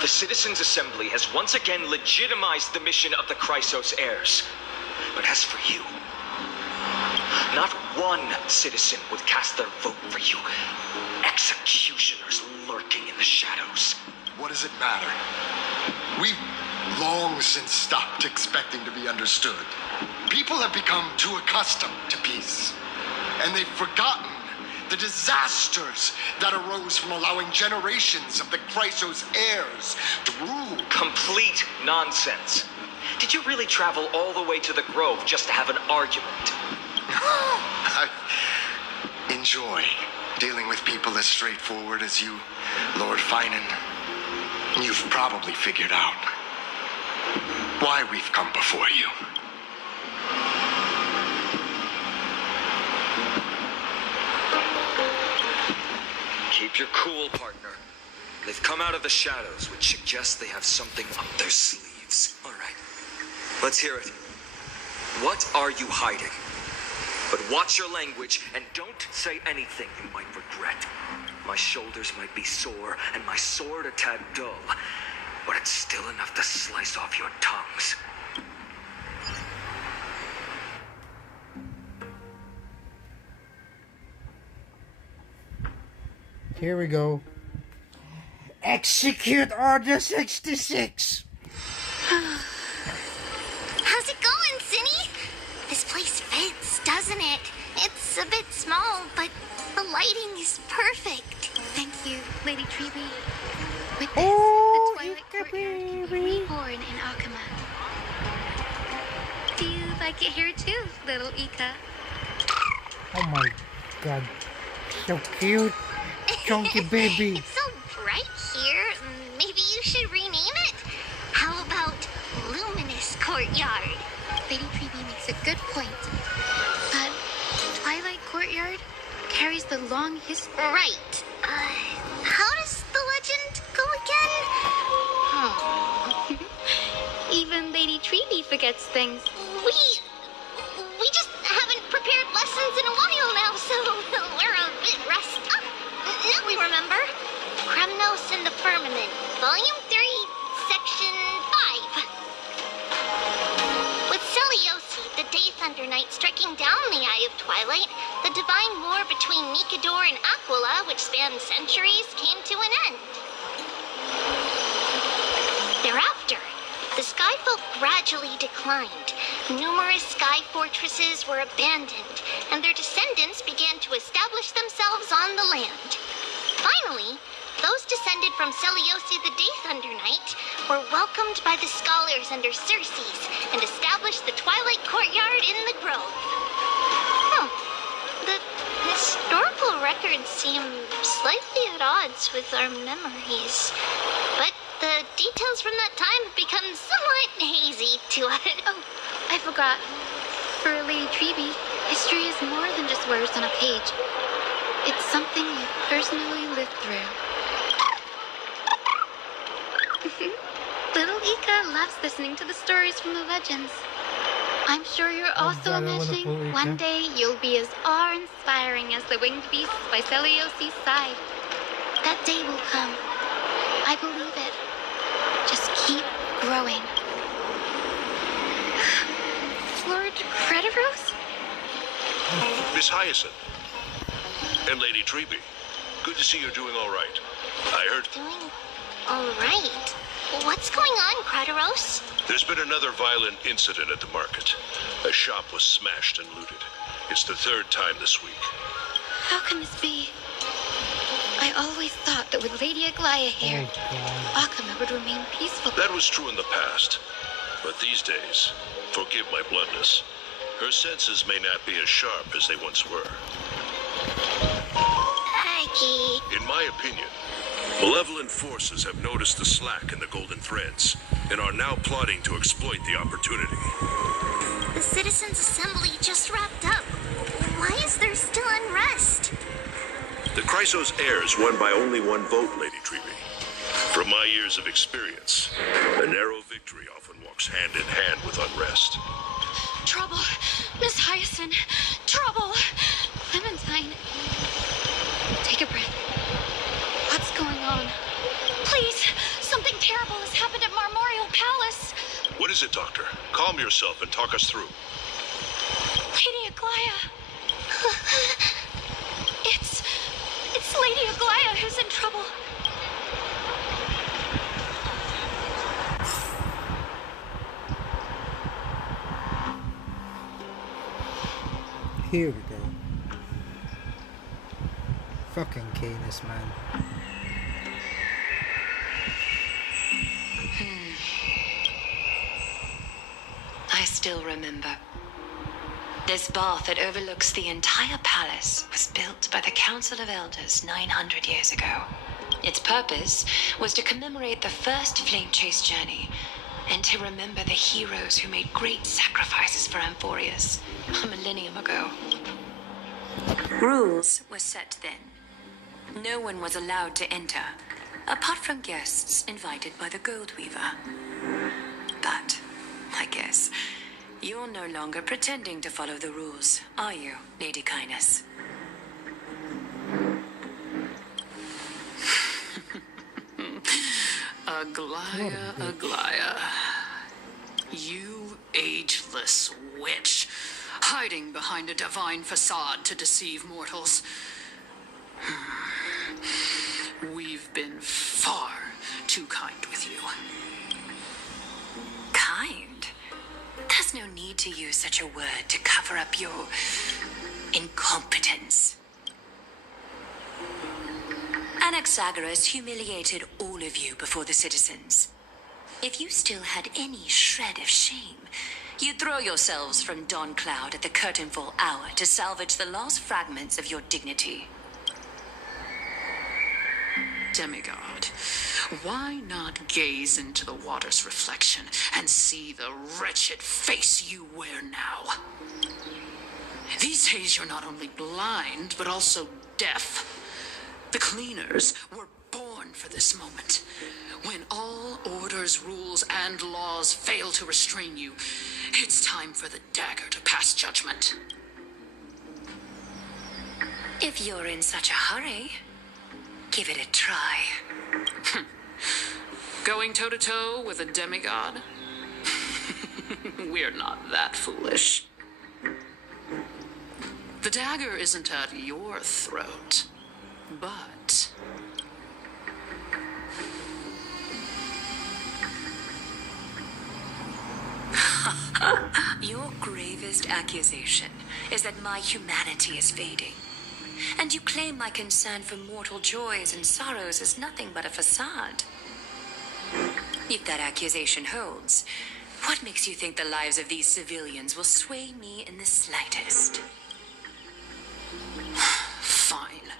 The Citizens' Assembly has once again legitimized the mission of the Chrysos heirs. But as for you, not one citizen would cast their vote for you. Executioners lurking in the shadows. What does it matter? We've long since stopped expecting to be understood. People have become too accustomed to peace, and they've forgotten the disasters that arose from allowing generations of the Chrysos heirs to rule. Complete nonsense. Did you really travel all the way to the Grove just to have an argument? I enjoy dealing with people as straightforward as you, Lord Phainon. You've probably figured out why we've come before you. Keep your cool, partner. They've come out of the shadows, which suggests they have something up their sleeves. All right, let's hear it. What are you hiding? But watch your language and don't say anything you might regret. My shoulders might be sore and my sword a tad dull, but it's still enough to slice off your tongues. here we go. Execute Order 66! How's it going, Cinny? This place fits, doesn't it? It's a bit small, but the lighting is perfect. Thank you, Lady Treeby. With this, Oh, the Twilight Ika Courtyard can be baby. reborn in Akama. Do you like it here too, little Ika? Oh my god. So cute. Chunky baby. It's so bright here. Maybe you should rename it. How about Luminous Courtyard? Lady Treeby makes a good point. But Twilight Courtyard carries the long history. Right. How does the legend go again? Oh. Even Lady Treeby forgets things. We just haven't prepared lessons in a while now, so we're a bit rusty. Now we remember. Kremnos and the Firmament, Volume 3, Section 5. With Elysia, the Day Thunder Knight, striking down the Eye of Twilight, the divine war between Nikador and Aquila, which spanned centuries, came to an end. Thereafter, the Skyfolk gradually declined. Numerous sky fortresses were abandoned, and their descendants began to establish themselves on the land. Finally, those descended from Elysia the Day Thunder Knight were welcomed by the scholars under Circes and established the Twilight Courtyard in the Grove. The historical records seem slightly at odds with our memories, but the details from that time have become somewhat hazy to us. Oh, I forgot. For Lady Treeby, history is more than just words on a page. It's something you personally lived through. Little Ika loves listening to the stories from the legends. I'm sure you're also God, I wanna imagining pull Ika. one day you'll be as awe-inspiring as the winged beasts by Celiosi's side. That day will come. I believe it. Just keep growing. Lord Crediros? Miss Hyacinth, And Lady Treby, good to see you're doing all right. I heard Doing all right. What's going on, Crateros? there's been another violent incident at the market. A shop was smashed and looted. It's the third time this week. How can this be? I always thought that with Lady Aglaya here, Akama would remain peaceful. That was true in the past. But these days, forgive my bluntness, her senses may not be as sharp as they once were. Aggie. In my opinion, malevolent forces have noticed the slack in the Golden Threads and are now plotting to exploit the opportunity. The Citizens' Assembly just wrapped up. Why is there still unrest? The Chrysos heirs won by only one vote, Lady Treby. From my years of experience, a narrow victory often walks hand in hand with unrest. Trouble! Miss Hyacinth! Trouble! Clementine! Take a breath. What's going on? Please! Something terrible has happened at Marmorial Palace! What is it, Doctor? Calm yourself and talk us through. Lady Aglaya! It's Lady Aglaya who's in trouble. Here we go. Fucking Canis, man. I still remember. This bath that overlooks the entire palace was built by the Council of Elders 900 years ago. Its purpose was to commemorate the first flame chase journey and to remember the heroes who made great sacrifices for Amphorius a millennium ago. Rules were set then. No one was allowed to enter, apart from guests invited by the Goldweaver. But, I guess, you're no longer pretending to follow the rules, are you, Lady Canis? Aglaya. You ageless witch, hiding behind a divine facade to deceive mortals. We've been far too kind with you. Kind? There's no need to use such a word to cover up your incompetence. Anaxagoras humiliated all of you before the citizens. If you still had any shred of shame, you'd throw yourselves from Dawn Cloud at the curtainfall hour to salvage the last fragments of your dignity. Demigod, why not gaze into the water's reflection and see the wretched face you wear now? These days you're not only blind, but also deaf. The cleaners were born for this moment. When all orders, rules, and laws fail to restrain you, it's time for the dagger to pass judgment. If you're in such a hurry, give it a try. Going toe-to-toe with a demigod? We're not that foolish. The dagger isn't at your throat, but... Your gravest accusation is that my humanity is fading. And you claim my concern for mortal joys and sorrows is nothing but a facade. If that accusation holds, what makes you think the lives of these civilians will sway me in the slightest? Fine.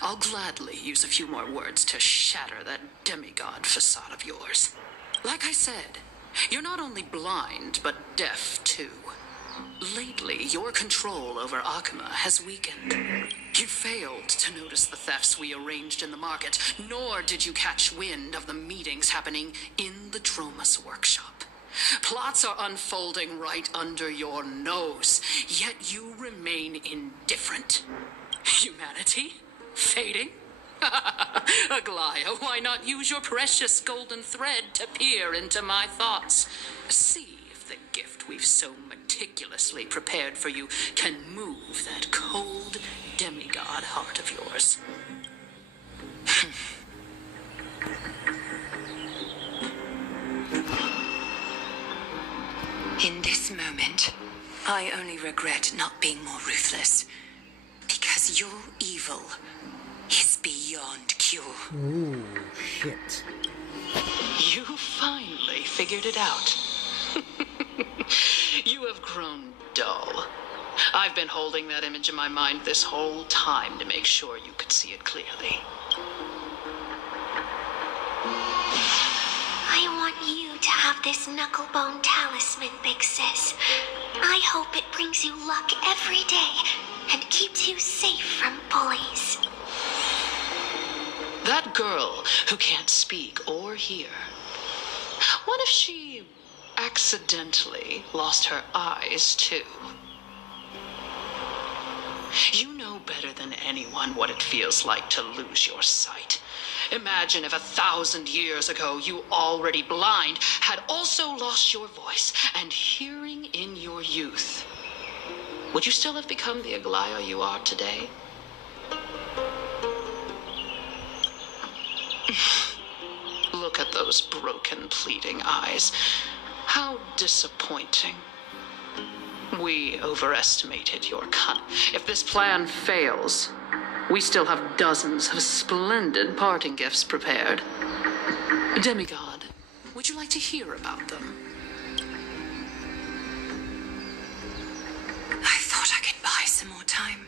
I'll gladly use a few more words to shatter that demigod facade of yours. Like I said, you're not only blind, but deaf too. Lately, your control over Akama has weakened. You failed to notice the thefts we arranged in the market, nor did you catch wind of the meetings happening in the Dromus workshop. Plots are unfolding right under your nose, yet you remain indifferent. Humanity? Fading? Aglaya, why not use your precious golden thread to peer into my thoughts? See if the gift we've so meticulously prepared for you can move that cold, demigod heart of yours. In this moment, I only regret not being more ruthless. Because your evil is beyond cure. Ooh, shit. You finally figured it out. You have grown dull. I've been holding that image in my mind this whole time to make sure you could see it clearly. I want you to have this knucklebone talisman, Big Sis. I hope it brings you luck every day and keeps you safe from bullies. That girl who can't speak or hear. What if she accidentally lost her eyes, too? You know better than anyone what it feels like to lose your sight. Imagine if 1,000 years ago you, already blind, had also lost your voice and hearing in your youth. Would you still have become the Aglaia you are today? Look at those broken, pleading eyes. How disappointing. We overestimated your cunning. If this plan fails, we still have dozens of splendid parting gifts prepared. Demigod, would you like to hear about them? I thought I could buy some more time.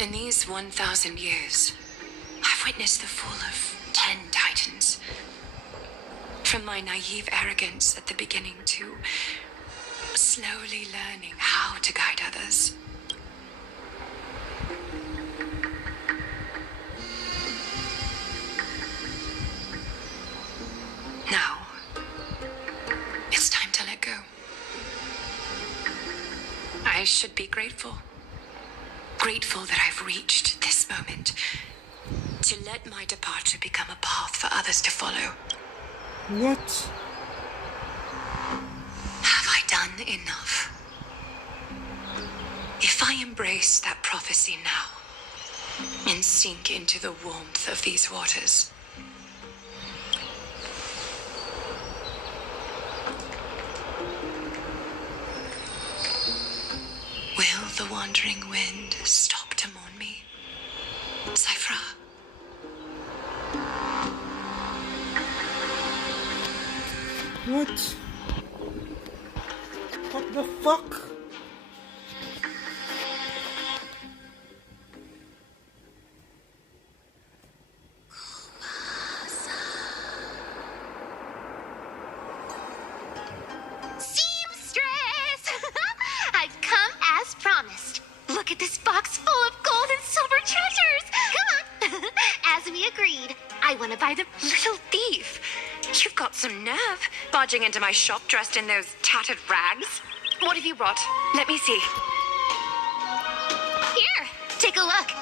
In these 1,000 years, I've witnessed the fall of 10 titans. From my naive arrogance at the beginning to slowly learning how to guide others. Now, it's time to let go. I should be grateful. Grateful that I've reached this moment. To let my departure become a path for others to follow. What? Have I done enough? If I embrace that prophecy now and sink into the warmth of these waters, will the wandering wind stop to mourn me? Cyphra? What? What the fuck? Seamstress! I've come as promised. Look at this box full of gold and silver treasures. Come on. As we agreed, I want to buy the little thief. You've got some nerve, barging into my shop dressed in those tattered rags. What have you brought? Let me see. Here, take a look.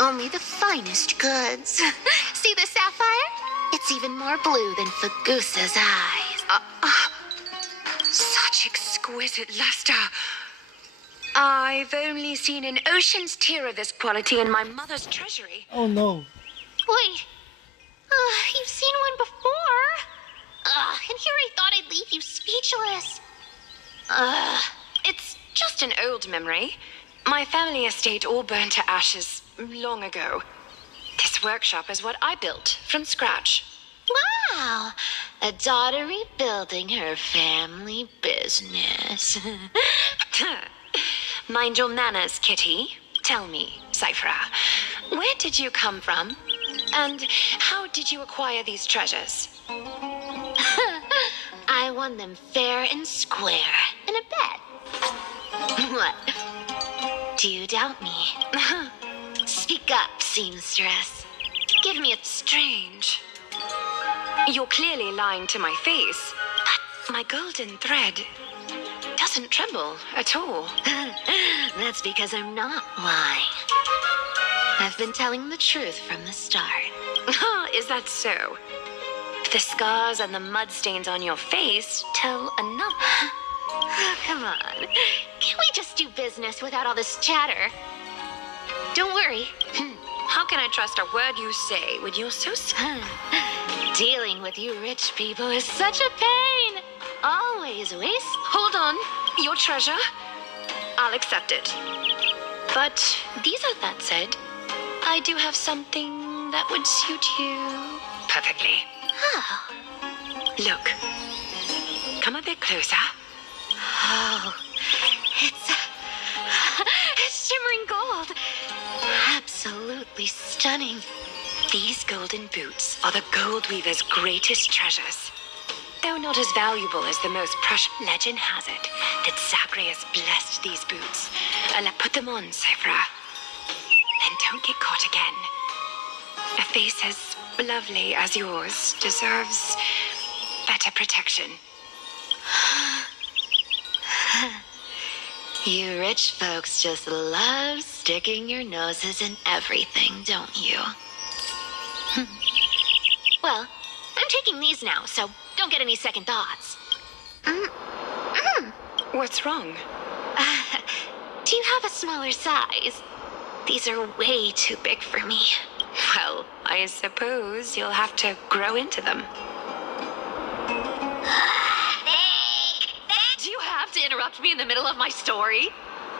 Only the finest goods. See the sapphire? It's even more blue than Fagusa's eyes. Such exquisite luster. I've only seen an ocean's tear of this quality in my mother's treasury. Oh no. Wait. You've seen one before. And here I thought I'd leave you speechless. It's just an old memory. My family estate all burned to ashes long ago. This workshop is what I built from scratch. Wow. A daughter rebuilding her family business. Mind your manners, Kitty. Tell me, Cyphra, where did you come from? And how did you acquire these treasures? I won them fair and square in a bet. What? Do you doubt me? Speak up, seamstress. Give me a Strange. You're clearly lying to my face, but my golden thread doesn't tremble at all. That's because I'm not lying. I've been telling the truth from the start. Is that so? The scars and the mud stains on your face tell another. Oh, come on. Can't we just do business without all this chatter? Don't worry. How can I trust a word you say when you're so Dealing with you rich people is such a pain. Always waste. Hold on. Your treasure? I'll accept it. But that said, I do have something that would suit you perfectly. Oh. Look. Come a bit closer. Oh. It's shimmering gold. Absolutely stunning. These golden boots are the gold weaver's greatest treasures. Though not as valuable as the most precious, legend has it that Zagreus blessed these boots. Put them on, Sephra. Then don't get caught again. A face as lovely as yours deserves better protection. You rich folks just love sticking your noses in everything, don't you? Well, I'm taking these now, so don't get any second thoughts. What's wrong? Do you have a smaller size? These are way too big for me. Well, I suppose you'll have to grow into them. Do you have to interrupt me in the middle of my story?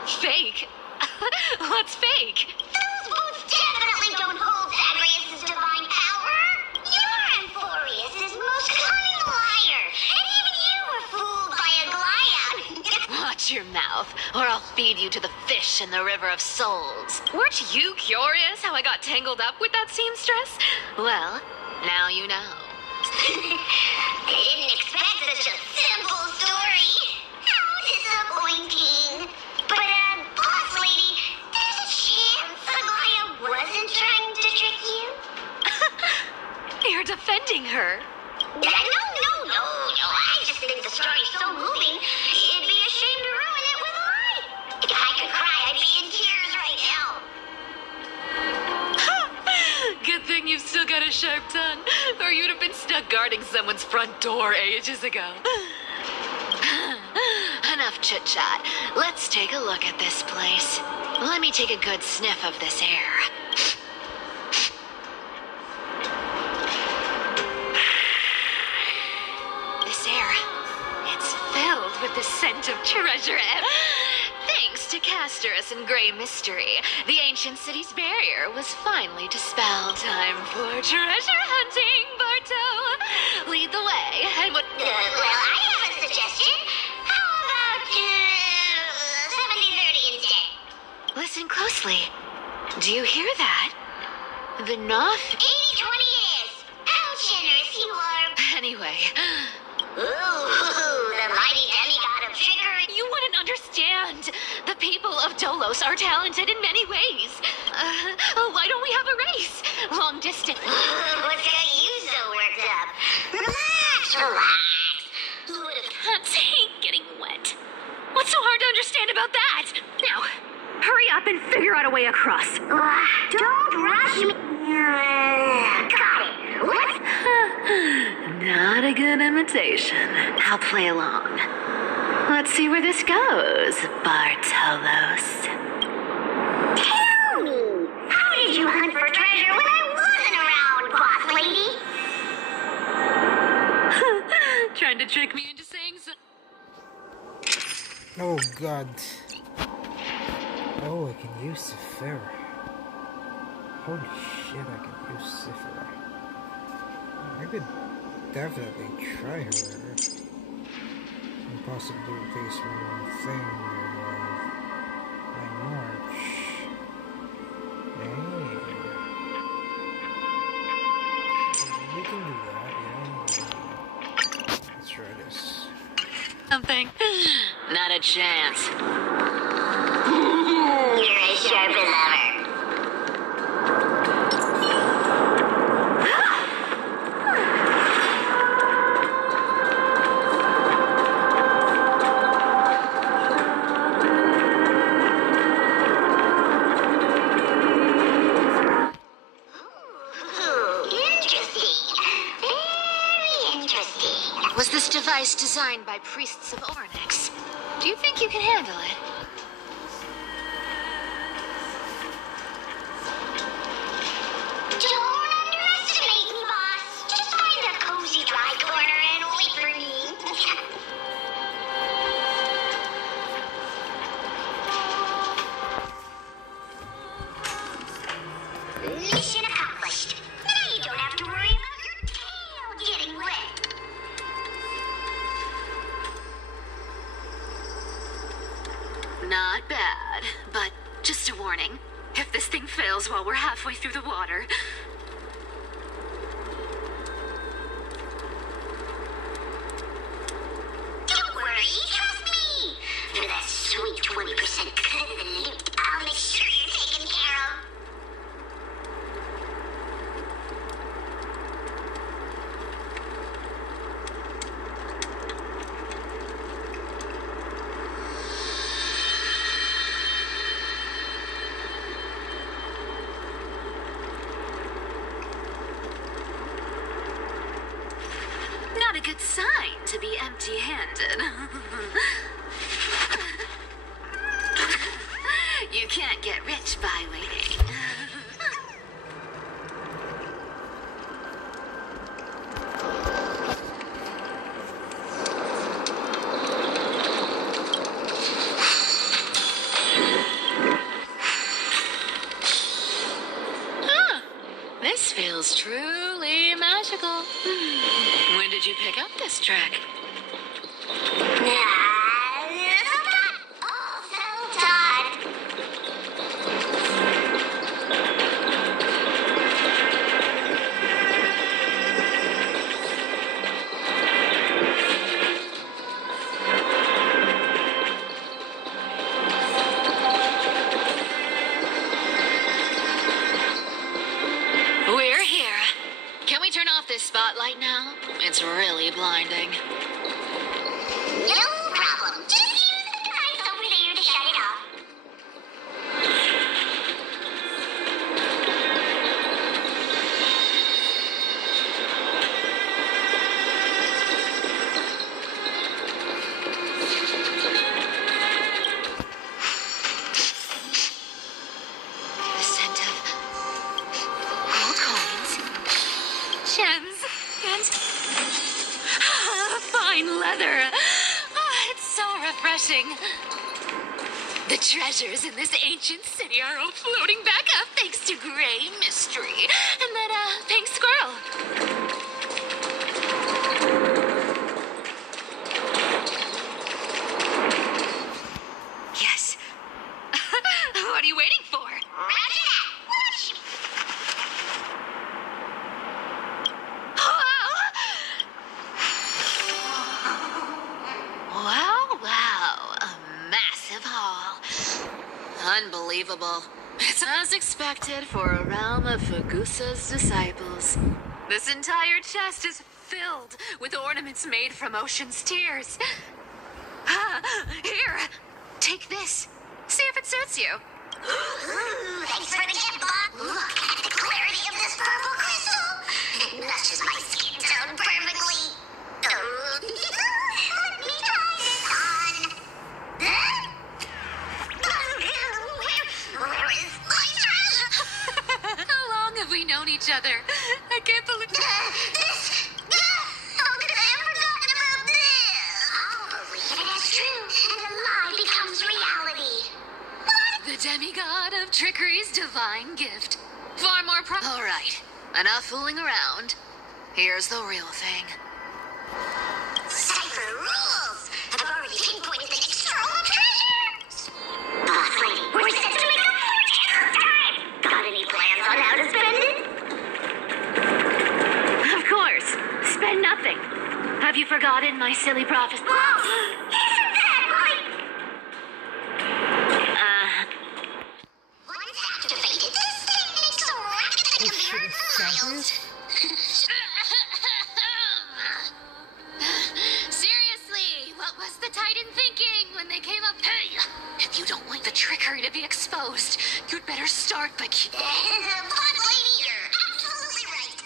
Fake? What's fake? Those boots definitely don't hold Zagreus' divine power. You're Amphorius' most cunning liar, and even you were fooled by a Glyad. Watch your mouth, or I'll feed you to the fish in the river of souls. Weren't you curious how I got tangled up with that seamstress? Well, now you know. I didn't expect such a simple story. How disappointing. But, boss lady, there's a chance Aglaia wasn't trying to trick you? You're defending her. No. I just think the story's so moving, it'd be a shame to ruin it with a lie. If I could cry, I'd be in tears right now. Good thing you've still got a sharp tongue, or you'd have been stuck guarding someone's front door ages ago. Enough chit-chat. Let's take a look at this place. Let me take a good sniff of this air. This air, it's filled with the scent of treasure. Thanks to Castorus and Grey Mystery, the ancient city's barrier was finally dispelled. Time for treasure hunting, Barto. Lead the way, and what... Well, I have a suggestion. How about, 70-30 instead? Listen closely. Do you hear that? Enough? 80-20 is. How generous you are. Anyway... Ooh, the mighty demigod of trickery. You wouldn't understand. The people of Dolos are talented in many ways. Why don't we have a race? Long distance. What's got you so worked up? Relax. Who would have can't take getting wet? What's so hard to understand about that? Now, hurry up and figure out a way across. Don't rush me. Got it. What? Not a good imitation. I'll play along. Let's see where this goes, Bartolos. Tell me, how did you hunt for treasure when I wasn't around, boss lady? Trying to trick me into saying so. Oh god. Oh, I can use Sephira. Holy shit, I can use Sephira. I could definitely try her. And possibly replace one thing by March. Hey. We can do that, yeah. Let's try this. Something. Not a chance. You're as sharp as ever. Was this device designed by priests of Ornyx? Do you think you can handle it? Don't underestimate me, boss. Just find a cozy dry corner and wait for me. Mission accomplished. Now you don't have to worry about your tail getting wet. Not bad, but just a warning. If this thing fails while we're halfway through the water... Don't worry, trust me. For that sweet 20% cut of the loot, I'll make sure you're taken care of. Not a good sign to be empty-handed. You can't get rich by waiting. This feels truly magical. When did you pick up this track? We're here. Can we turn off this spotlight now? It's really blinding. No problem. Just use the device over there to shut it off. The scent of gold coins, gems, and fine leather. It's so refreshing. The treasures in this ancient city are all floating back up thanks to Grey Mystery and that pink squirrel. Yes. What are you waiting for? Roger that. Watch. Wow, a massive haul. Unbelievable. It's as expected for a realm of Fagusa's disciples. This entire chest is filled with ornaments made from ocean's tears. Here, take this. See if it suits you. Ooh, thanks for the gift, Bob. Look at the clarity of this purple crystal. It matches my skin tone perfectly. Let me try this on. Where is my treasure? How long have we known each other? I can't believe This. How could I have forgotten about this? I'll believe it as true, and the lie becomes reality. the demigod of trickery's divine gift. Far more All right, enough fooling around. Here's the real thing. Cypher rules! I've already pinpointed the external treasures! Boss lady, we're set to make a fortune this time! Got any plans on how to spend it? Of course. Spend nothing. Have you forgotten my silly prophecy? Whoa! Isn't that right? Once activated, this thing makes a racket that can hurt miles. Seriously, what was the Titan thinking when they came up? Hey, if you don't want the trickery to be exposed, you'd better start by Boss lady, you're absolutely right.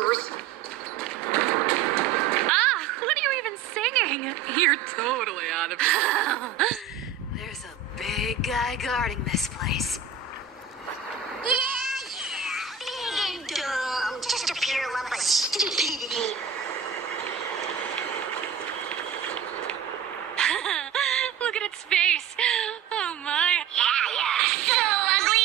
knows? Ah, what are you even singing? You're totally out of it. There's a big guy guarding this place. Yeah, big and dumb. Just a pure lump of stupidity. Look at its face. Oh my. Yeah. So ugly.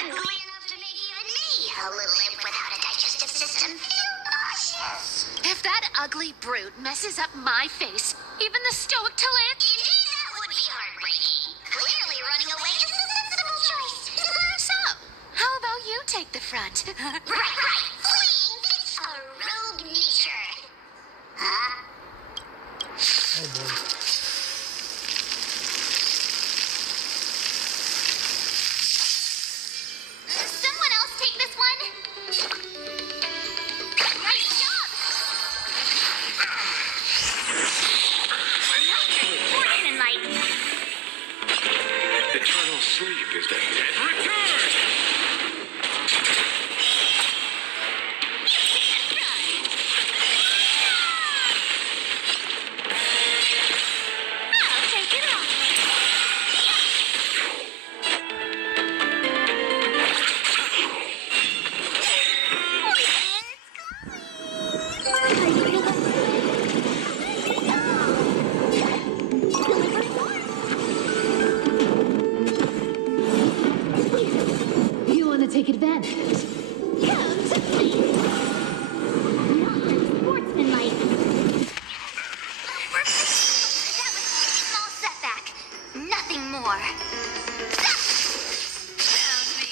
Ugly enough to make even me, a little imp without a digestive system, feel nauseous. If that ugly brute messes up my face, even the stoic Talant. Indeed, that would be heartbreaking. Clearly, running away is a sensible choice. So, how about you take the front? Right. Fleeing fits a rogue nature. Huh? Oh boy. Someone else take this one? Nice job! Fortune light. Eternal sleep is the dead return! I'll take it off. You want to take advantage? Come to me. Sportsmanlike. That was a small setback. Nothing more. Found me.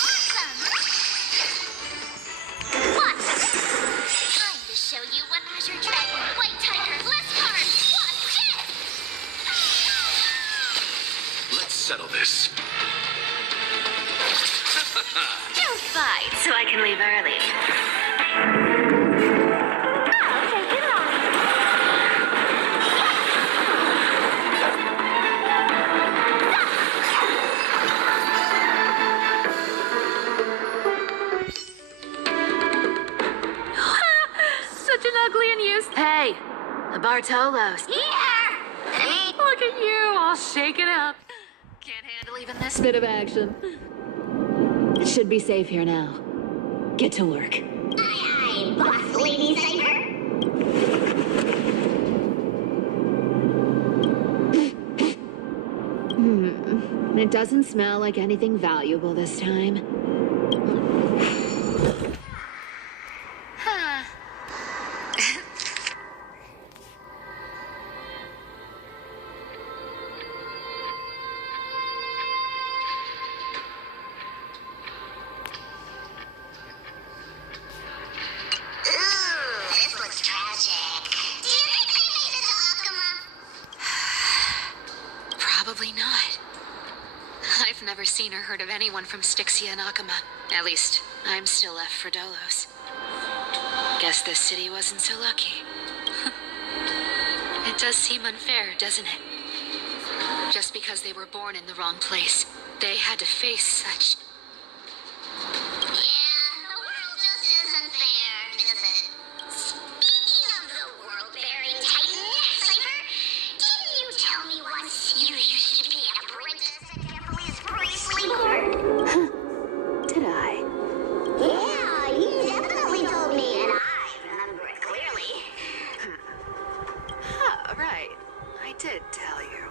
Awesome. What? Time to show you what Azure Dragon, White Tiger, less cards, what? Let's settle this. Don't fight so I can leave early. I'll take it off. Such an ugly and used. Hey, the Bartolos. Yeah. Look at you, all shaken up. Can't handle even this bit of action. It should be safe here now. Get to work. Aye, boss lady Cypher. It doesn't smell like anything valuable this time. Huh. Ooh, this looks tragic. Do you think they made it to Akuma? Probably not. I've never seen or heard of anyone from Styxia and Akuma. At least, I'm still left for Dolos. Guess this city wasn't so lucky. It does seem unfair, doesn't it? Just because they were born in the wrong place, they had to face such... Yeah, the world just isn't fair, is it? Speaking of the world-bearing titan, Cypher, didn't you tell me once you used to be an apprentice at Temple's priestly court? Did I? Yeah, you definitely told me, and I remember it clearly. Oh, right. I did tell you.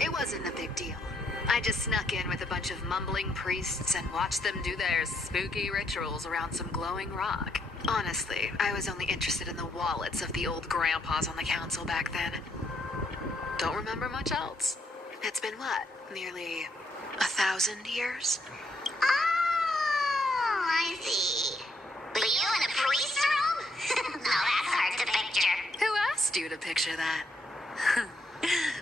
It wasn't a big deal. I just snuck in with a bunch of mumbling priests and watched them do their spooky rituals around some glowing rock. Honestly, I was only interested in the wallets of the old grandpas on the council back then. Don't remember much else. It's been what? Nearly 1,000 years? Oh, I see. But you in a priest robe? Now that's hard to picture. Who asked you to picture that?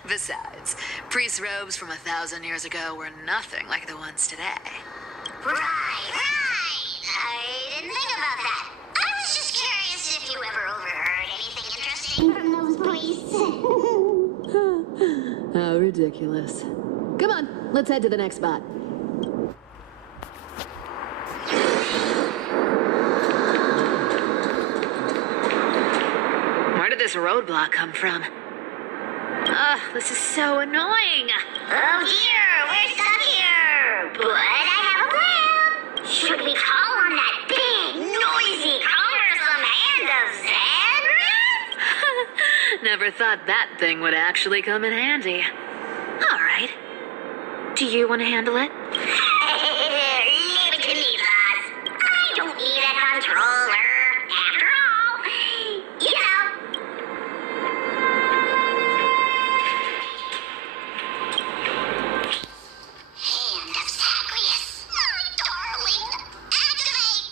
Besides, priest robes from 1,000 years ago were nothing like the ones today. Right. I didn't think about that. I was just curious if you ever overheard anything interesting from those priests. How ridiculous. Come on, let's head to the next spot. this roadblock come from? Ugh, this is so annoying. Oh dear, we're stuck here. But I have a plan. Should we call on that big, noisy, cumbersome hand of Xandria? Never thought that thing would actually come in handy. All right. Do you want to handle it? Leave it to me, boss. I don't need a controller. After all, you know. Hand of Zagreus. My darling. Activate.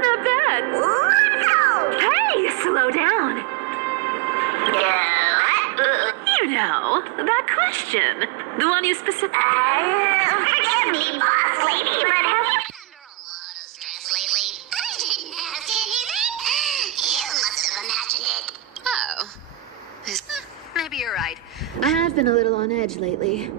Not bad. Hey, slow down. You know, that question. The one you specific... Forgive me, boss lady, but have you been under a lot of stress lately? I didn't ask anything. You must have imagined it. Oh. Maybe you're right. I have been a little on edge lately.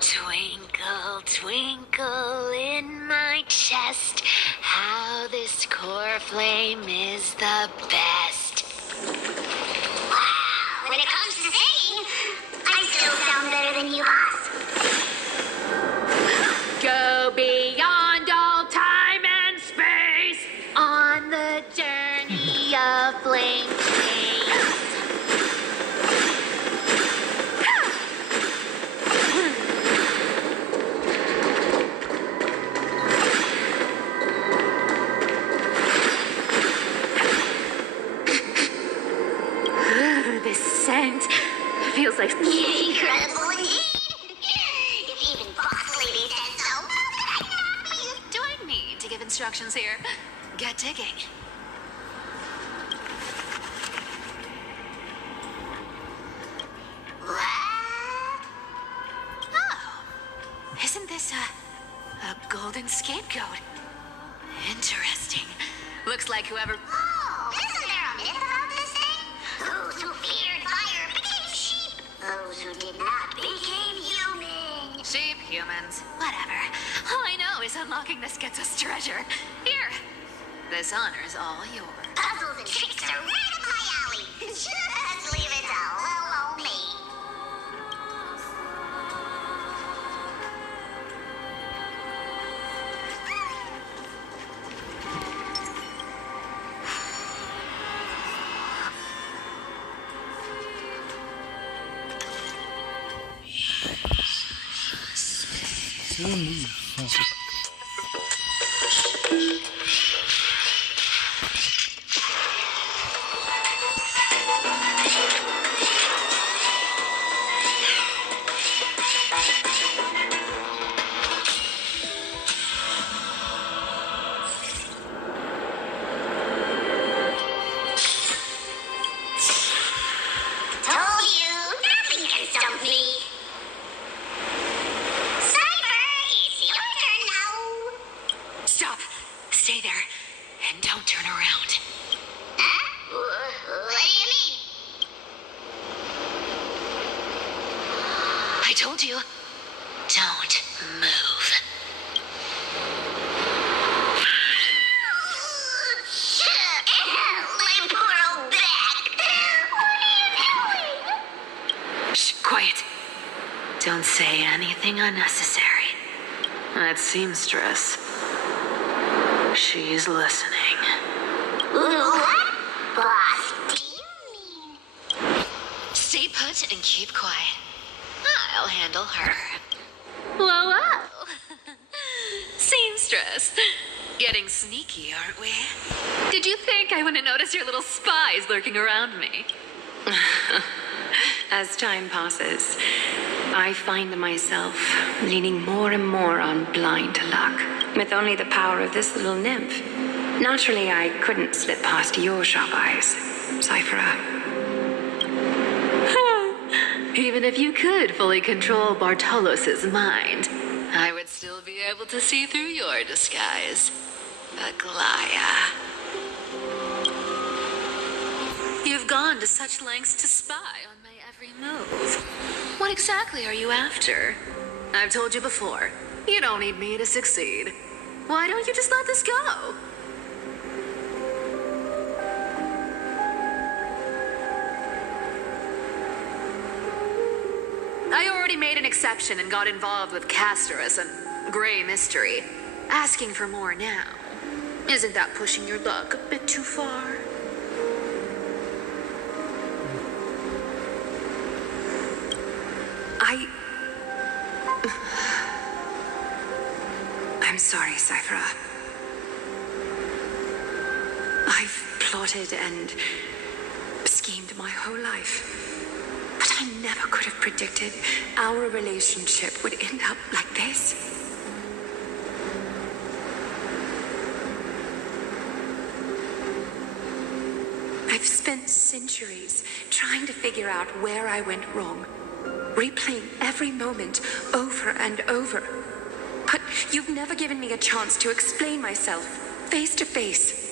Twinkle, twinkle in my chest, how this core flame is the best. Wow, when it comes to singing, I still sound better than you, boss. Go beyond all time and space on the journey of flame chase. This scent feels like... Incredible indeed. If even boss lady said so, how could I not be? Do I need to give instructions here? Get digging. What? Oh, isn't this a golden scapegoat? Interesting. Looks like whoever... Oh, isn't there a myth about this thing? Those who feared fire became sheep. Those who did not became human. Sheep, humans, whatever. All I know is unlocking this gets us treasure. Here, this honor's all yours. Puzzles and tricks are right up my alley. Just leave it to little old me. Slow moves. Huh. Told you, nothing can stump me. Cyber, it's your turn now. Stop! Stay there, and don't turn around. Huh? What do you mean? I told you, don't move. My poor old back. What are you doing? Shh, quiet. Don't say anything unnecessary. That seamstress. She's listening. What boss do you mean? Stay put and keep quiet. I'll handle her. Whoa, whoa. Seamstress. Getting sneaky, aren't we? Did you think I wouldn't notice your little spies lurking around me? As time passes, I find myself leaning more and more on blind luck. With only the power of this little nymph, naturally I couldn't slip past your sharp eyes, Cyphera. Even if you could fully control Bartolos's mind, I would still be able to see through your disguise. Aglaya. You've gone to such lengths to spy on my every move. What exactly are you after? I've told you before, you don't need me to succeed. Why don't you just let this go? I already made an exception and got involved with Castorus and Grey Mystery. Asking for more now. Isn't that pushing your luck a bit too far? I'm sorry, Cyphera. I've plotted and schemed my whole life. But I never could have predicted our relationship would end up like this. I've spent centuries trying to figure out where I went wrong, replaying every moment over and over. But you've never given me a chance to explain myself face to face.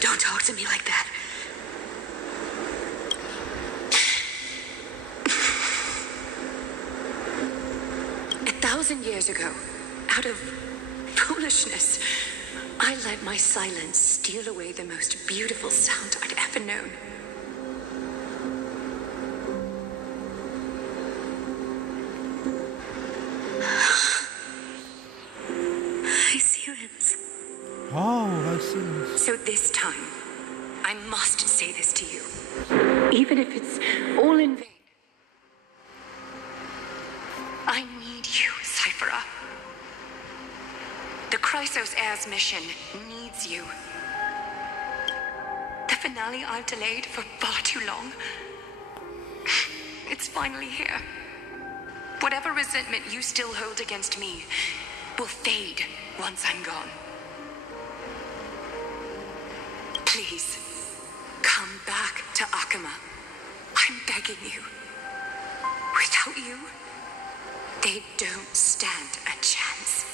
Don't talk to me like that. A 1,000 years ago, out of foolishness, I let my silence steal away the most beautiful sound I'd ever known. I see it. Oh, I see. So this time, I must say this to you. Even if it's all in vain. I need you, Cyphera. The Chrysos Heirs mission needs you. The finale I've delayed for far too long. It's finally here. Whatever resentment you still hold against me will fade once I'm gone. Please, come back to Akama. I'm begging you. Without you, they don't stand a chance.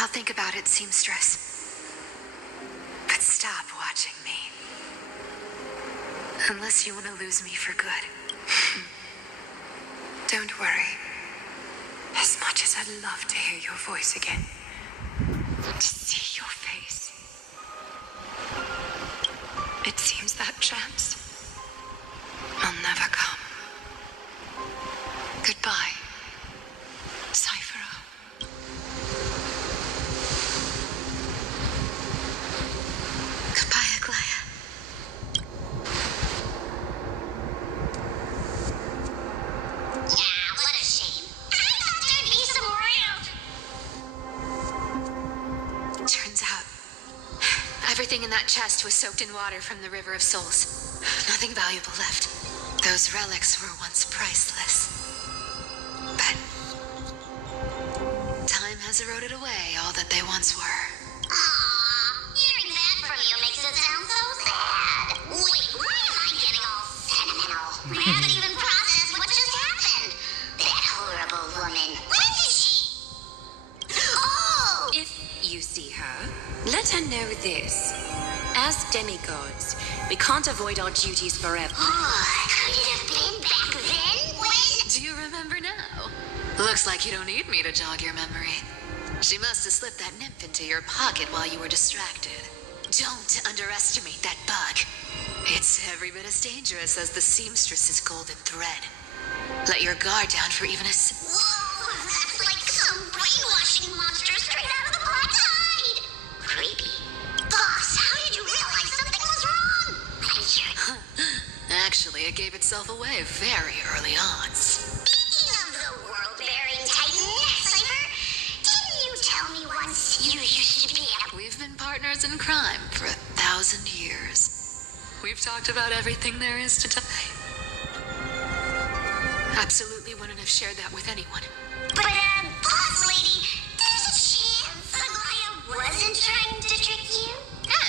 I'll think about it, seamstress. But stop watching me. Unless you want to lose me for good. Don't worry. As much as I'd love to hear your voice again, to see your face, it seems that chance will never come. Goodbye, Cyphera. Goodbye, Aglaya. Yeah, what a shame. I thought there'd be some room. Turns out, everything in that chest was soaked in water from the River of Souls. Nothing valuable left. Those relics were once priceless. But time has eroded away all that they once were. Aw, hearing that from you makes it sound so sad. Wait, why am I getting all sentimental? I haven't even processed what just happened. That horrible woman. When did she... Oh! If you see her, let her know this. As demigods, we can't avoid our duties forever. Could it have been back then when... Do you remember now? Looks like you don't need me to jog your memory. She must have slipped that nymph into your pocket while you were distracted. Don't underestimate that bug. It's every bit as dangerous as the seamstress's golden thread. Let your guard down for even a Whoa, that's like some brainwashing monster straight out of the Black Tide. Creepy. Boss, how did you realize something was wrong? I'm sure. Actually, it gave itself away very early on. Speaking of the world-bearing titan, Cypher, didn't you tell me once you used to be a... We've been partners in crime for 1,000 years. We've talked about everything there is to talk. Absolutely wouldn't have shared that with anyone. But, boss lady, there's a chance Aglaia wasn't trying to trick you?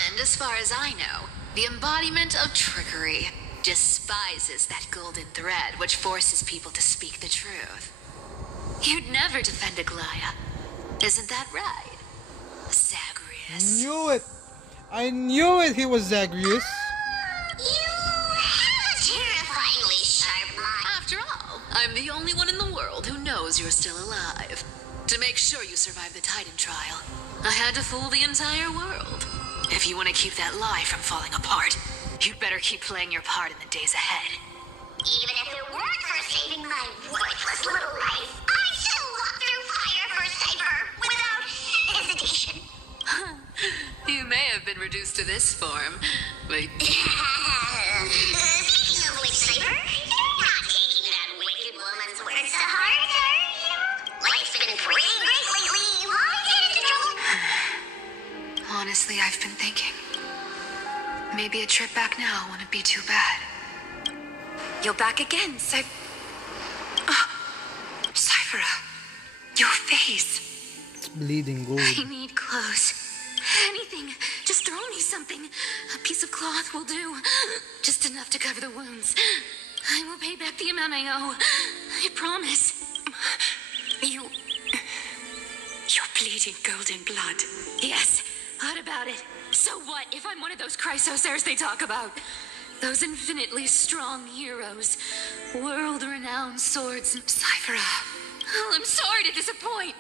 And as far as I know, the embodiment of trickery despises that golden thread which forces people to speak the truth. You'd never defend Aglaia. Isn't that right, Zagreus? Knew it! I knew it, he was Zagreus. You have a terrifyingly sharp mind. After all, I'm the only one in the world who knows you're still alive. To make sure you survive the Titan trial, I had to fool the entire world. If you want to keep that lie from falling apart, you'd better keep playing your part in the days ahead. Even if it weren't for saving my worthless little life, I'd still walk through fire for Cypher without hesitation. You may have been reduced to this form, but... Speaking of which, Cypher, you're not taking that wicked woman's words to heart, are you? Life's been pretty great lately. Why get into trouble? Honestly, I've been thinking. Maybe a trip back now wouldn't be too bad. You're back again, Cyphera. Your face. It's bleeding gold. I need clothes. Anything. Just throw me something. A piece of cloth will do. Just enough to cover the wounds. I will pay back the amount I owe. I promise. You're bleeding golden blood. Yes. What about it? So what if I'm one of those Chrysosaurs they talk about? Those infinitely strong heroes. World-renowned swords. Cyphera. Oh, I'm sorry to disappoint.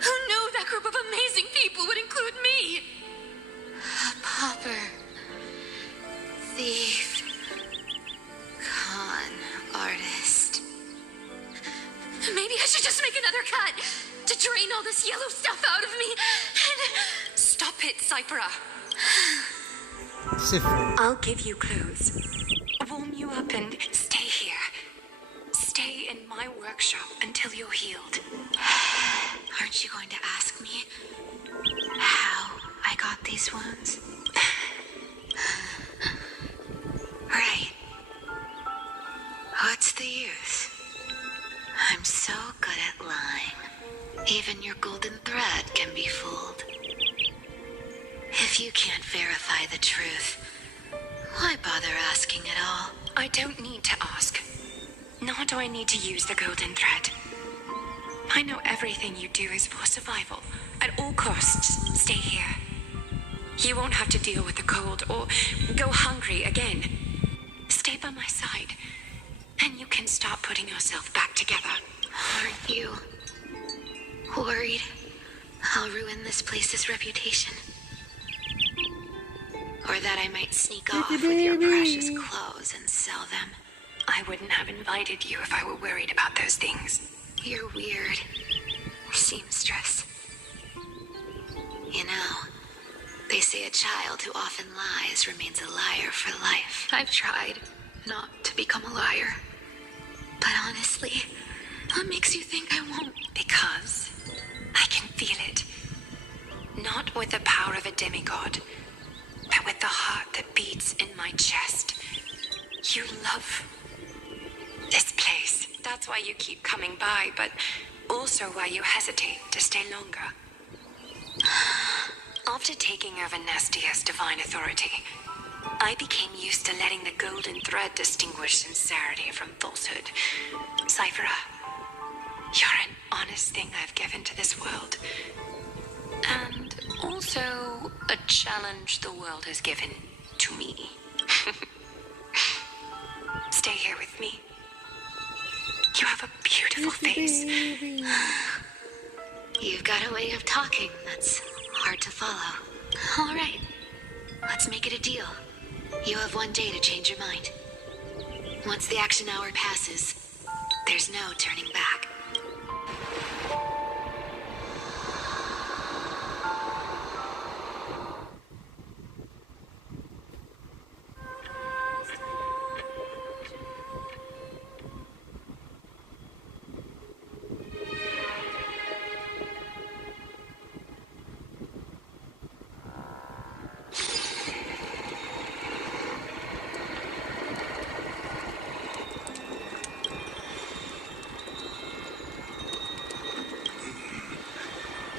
Who knew that group of amazing people would include me? A pauper. Thief. Con artist. Maybe I should just make another cut to drain all this yellow stuff out of me and... Stop it, Cyphera. Cypher. I'll give you clothes. Warm you up and stay here. Stay in my workshop until you're healed. Aren't you going to ask me how I got these wounds? Right. What's the use? I'm so good at lying. Even your golden thread can be fooled. If you can't verify the truth, why bother asking at all? I don't need to ask. Nor do I need to use the golden thread. I know everything you do is for survival. At all costs, stay here. You won't have to deal with the cold or go hungry again. Stay by my side, and you can start putting yourself back together. Aren't you worried I'll ruin this place's reputation? Or that I might sneak off with your precious clothes and sell them? I wouldn't have invited you if I were worried about those things. You're weird, seamstress. You know, they say a child who often lies remains a liar for life. I've tried not to become a liar. But honestly, what makes you think I won't? Because I can feel it. Not with the power of a demigod, but with the heart that beats in my chest. You love this place. That's why you keep coming by, but also why you hesitate to stay longer. After taking over Nestia's divine authority, I became used to letting the golden thread distinguish sincerity from falsehood. Cyphera, you're an honest thing I've given to this world. And also a challenge the world has given to me. Stay here with me. You have a beautiful face. You've got a way of talking that's hard to follow. All right, Let's make it a deal. You have 1 day to change your mind. Once the action hour passes, there's no turning back.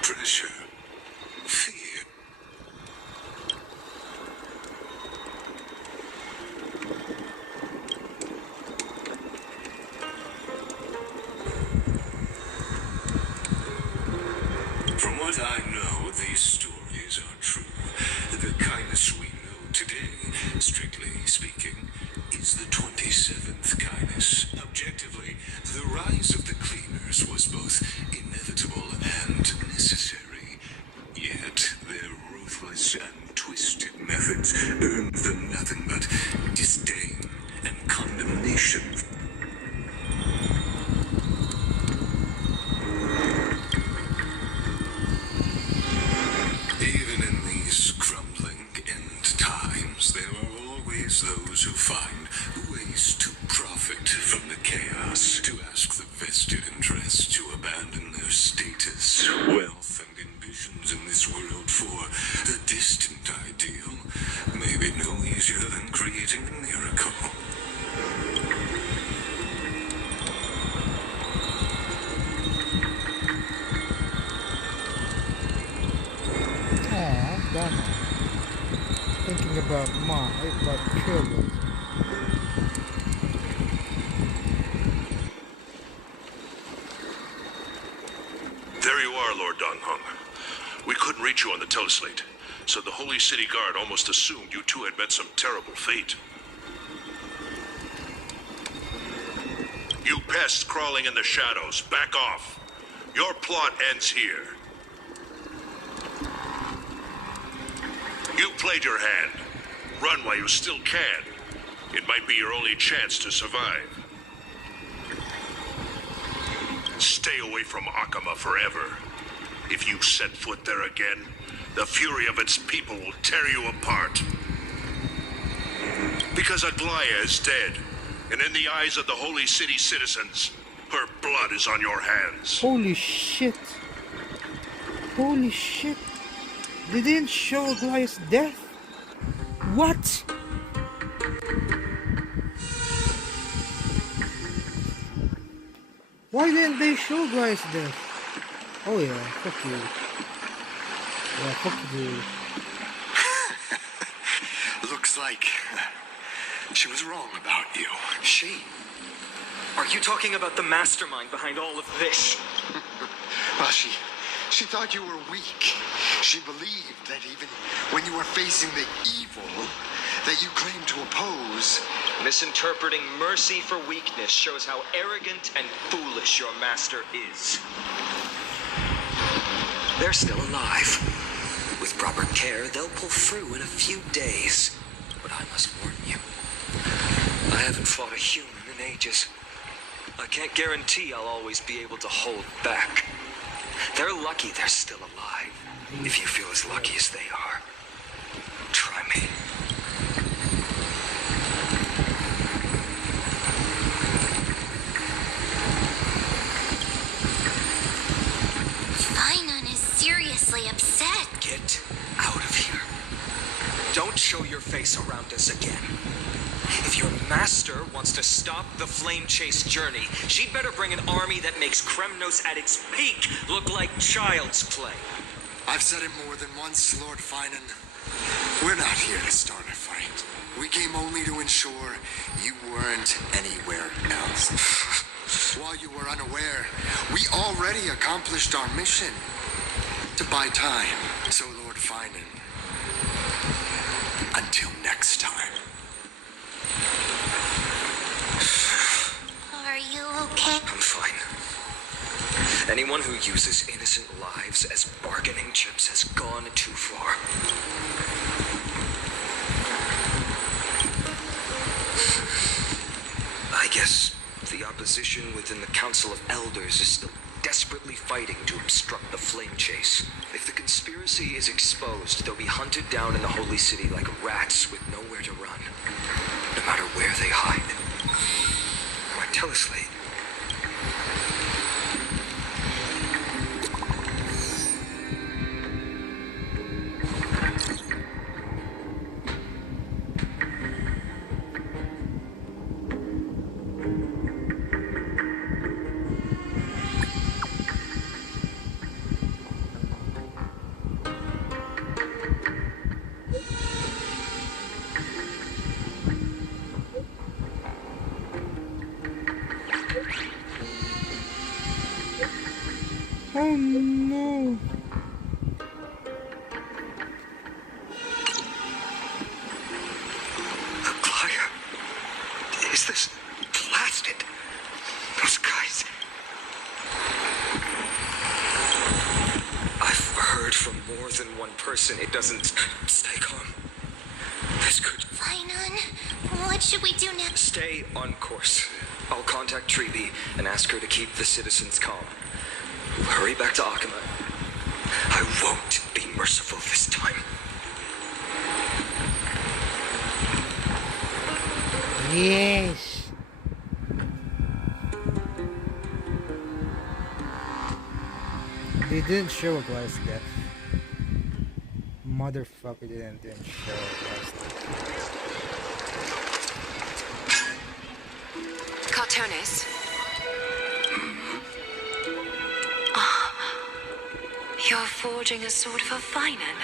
Pressure. Fear. From what I know, these stories are true. The kindness we know today, strictly speaking, is the 27th kindness. Objectively, the rise of the cleaners was both inevitable and necessary. Yet their ruthless and twisted methods earned them nothing but disdain and condemnation. Even in these crumbling end times, there are always those who find ways to profit from the chaos, to ask the vested interests to abandon their status, wealth, and ambitions in this world for a distant ideal may be no easier than creating a miracle. Aw, Donna. Thinking about Trailblazer. There you are, Lord Donghong. We couldn't reach you on the teleslate, so the Holy City Guard almost assumed you two had met some terrible fate. You pests crawling in the shadows, back off. Your plot ends here. You played your hand. Run while you still can. It might be your only chance to survive. Stay away from Akama forever. If you set foot there again, the fury of its people will tear you apart. Because Aglaya is dead, and in the eyes of the Holy City citizens, her blood is on your hands. Holy shit. Holy shit. They didn't show Aglaya's death? What? Why didn't they show Aglaya's death? Oh yeah, fuck you. Yeah, fuck you. Looks like she was wrong about you. She? Are you talking about the mastermind behind all of this? Well, she thought you were weak. She believed that even when you were facing the evil that you claimed to oppose, Misinterpreting mercy for weakness shows how arrogant and foolish your master is. They're still alive. With proper care, they'll pull through in a few days. But I must warn you, I haven't fought a human in ages. I can't guarantee I'll always be able to hold back. They're lucky they're still alive. If you feel as lucky as they are, try me. Phainon is seriously upset. Get out of here. Don't show your face around us again. If your master wants to stop the flame chase journey, she'd better bring an army that makes Kremnos at its peak look like child's play. I've said it more than once, Lord Phainon. We're not here to start a fight. We came only to ensure you weren't anywhere else. While you were unaware, we already accomplished our mission to buy time. So, Lord Phainon, until next time. Are you okay? I'm fine. Anyone who uses innocent lives as bargaining chips has gone too far. guess the opposition within the Council of Elders is still desperately fighting to obstruct the flame chase. If the conspiracy is exposed, they'll be hunted down in the Holy City like rats with nowhere to run, no matter where they hide. Why, tell us, Slade. Oh no! Aglaya, is this blasted? Those guys. I've heard from more than one person it doesn't stay calm. This could... Phainon, what should we do next? Stay on course. I'll contact Treeby and ask her to keep the citizens calm. Hurry back to Akuma. I won't be merciful this time. Yes! They didn't show Aglaya's death. Motherfucker didn't show Aglaya's death. Cartonis. You're forging a sword for Phainon,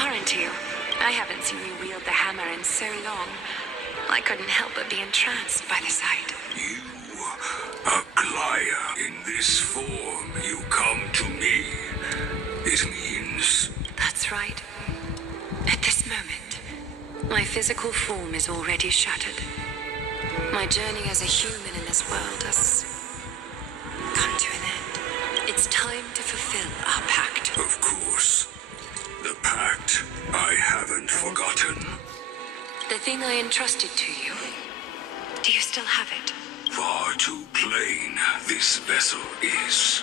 aren't you? I haven't seen you wield the hammer in so long. I couldn't help but be entranced by the sight. You, Aglaya, in this form you come to me. It means... That's right. At this moment, my physical form is already shattered. My journey as a human in this world has come to an end. It's time to fulfill our pact. Of course. The pact. I haven't forgotten. The thing I entrusted to you. Do you still have it? Far too plain this vessel is.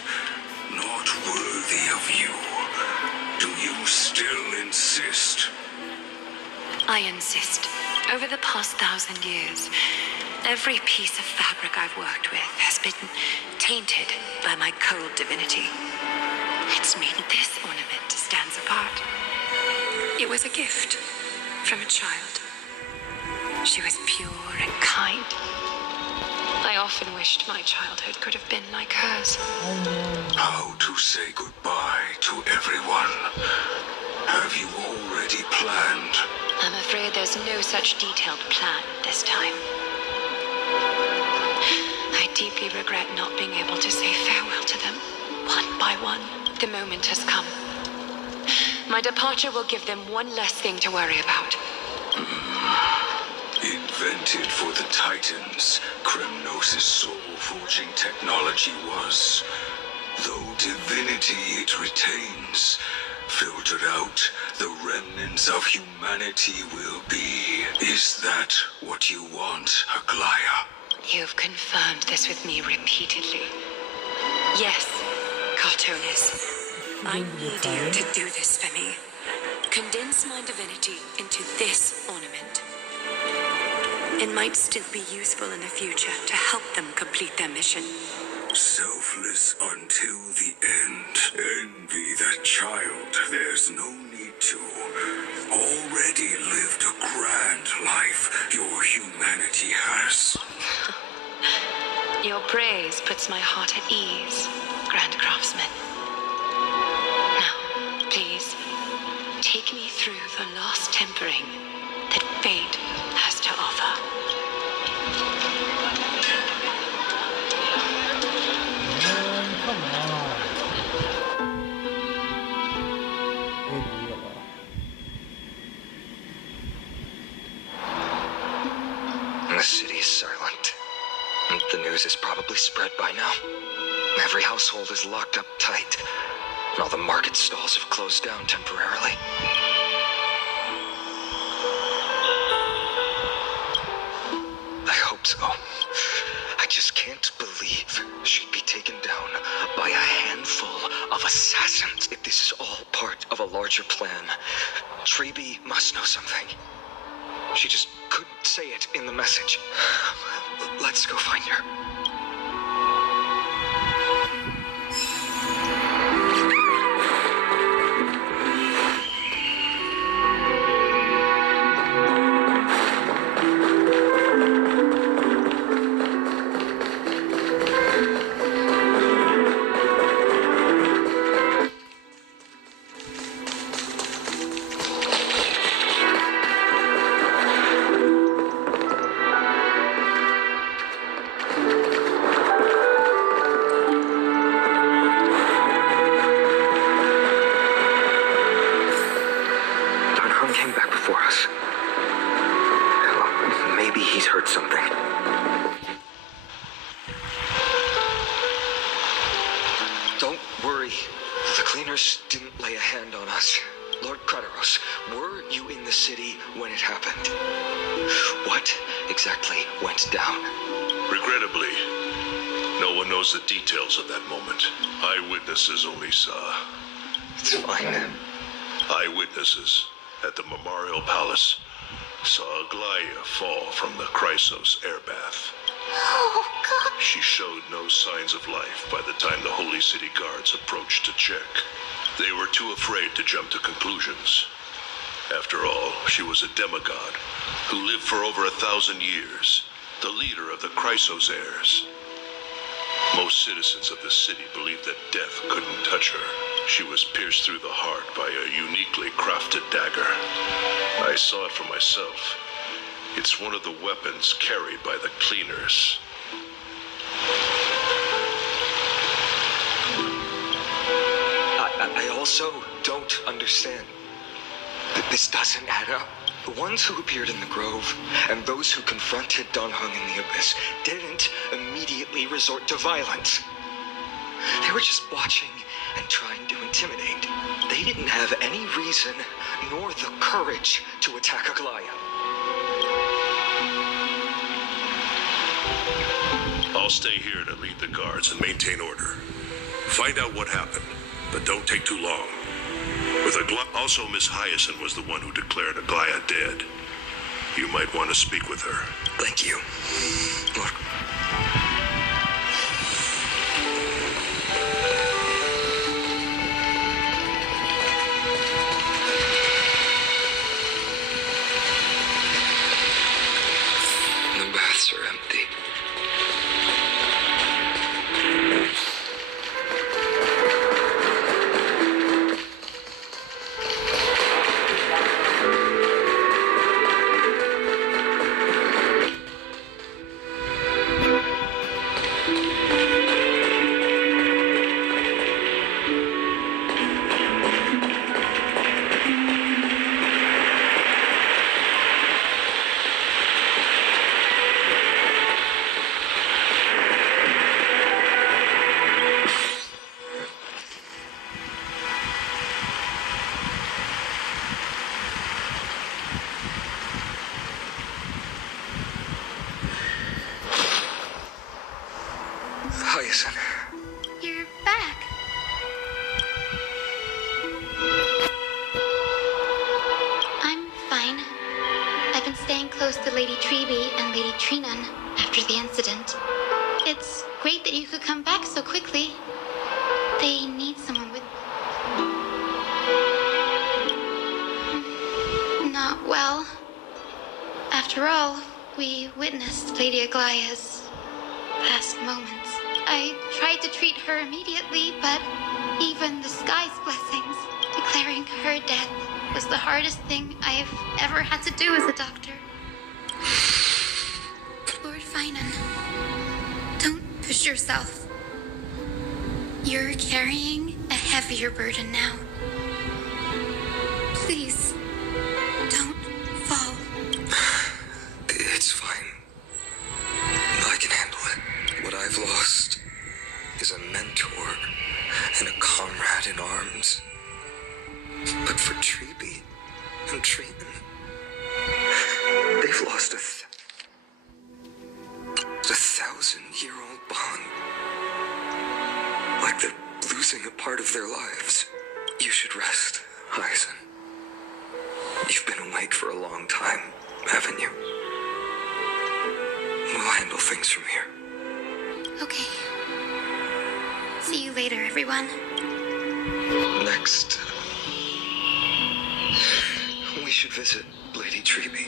Not worthy of you. Do you still insist? I insist. Over the past 1,000 years, every piece of fabric I've worked with has been tainted by my cold divinity. It's made this ornament stands apart. It was a gift from a child. She was pure and kind. I often wished my childhood could have been like hers. How to say goodbye to everyone? Have you already planned? I'm afraid there's no such detailed plan this time. I deeply regret not being able to say farewell to them, one by one. The moment has come. My departure will give them one less thing to worry about. Invented for the Titans, Kremnos' soul-forging technology was. Though divinity it retains, filtered out, the remnants of humanity will be. Is that what you want, Aglaya? You've confirmed this with me repeatedly. Yes, Cartonis. I need you to do this for me. Condense my divinity into this ornament. It might still be useful in the future to help them complete their mission. Selfless until the end. Envy that child, there's no need to. Already lived a grand life your humanity has. Your praise puts my heart at ease, Grand Craftsman. Now, please, take me through the last tempering that fate has to offer. Come on. The city is silent. The news is probably spread by now. Every household is locked up tight, and all the market stalls have closed down temporarily. I hope so. just can't believe she'd be taken down by a handful of assassins. If this is all part of a larger plan, Treby must know something. She just couldn't say it in the message. Let's go find her. Came back before us. Maybe he's heard something. Don't worry. The cleaners didn't lay a hand on us. Lord Krateros, were you in the city when it happened? What exactly went down? Regrettably, no one knows the details of that moment. Eyewitnesses only saw. It's fine. Eyewitnesses at the Memorial Palace saw Aglaia fall from the Chrysos air bath. Oh, God. She showed no signs of life by the time the Holy City guards approached to check. They were too afraid to jump to conclusions. After all, she was a demigod who lived for over 1,000 years, the leader of the Chrysos heirs. Most citizens of the city believed that death couldn't touch her. She was pierced through the heart by a uniquely crafted dagger. I saw it for myself. It's one of the weapons carried by the cleaners. I also don't understand. This doesn't add up. The ones who appeared in the grove and those who confronted Don Hung in the Abyss didn't immediately resort to violence. They were just watching and trying to intimidate. They didn't have any reason nor the courage to attack Aglaia. I'll stay here to lead the guards and maintain order. Find out what happened, but don't take too long. With also, Miss Hyacinth was the one who declared Aglaia dead. You might want to speak with her. Thank you. Look. The baths are empty. Hyacinth. You're back. I'm fine. I've been staying close to Lady Treby and Lady Trinan after the incident. It's great that you could come back so quickly. They need someone with... Not well. After all, we witnessed Lady Aglaia's last moments. I tried to treat her immediately, but even the sky's blessings, declaring her death was the hardest thing I've ever had to do as a doctor. Lord Phainon, don't push yourself. You're carrying a heavier burden now. Please, don't fall. It's fine. I can handle it. What I've lost is a mentor and a comrade in arms. But for Treby and Trinan, they've lost a 1,000-year-old bond. Like they're losing a part of their lives. You should rest, Hyson. You've been awake for a long time, haven't you? We'll handle things from here. Okay. See you later, everyone. Next, we should visit Lady Treby.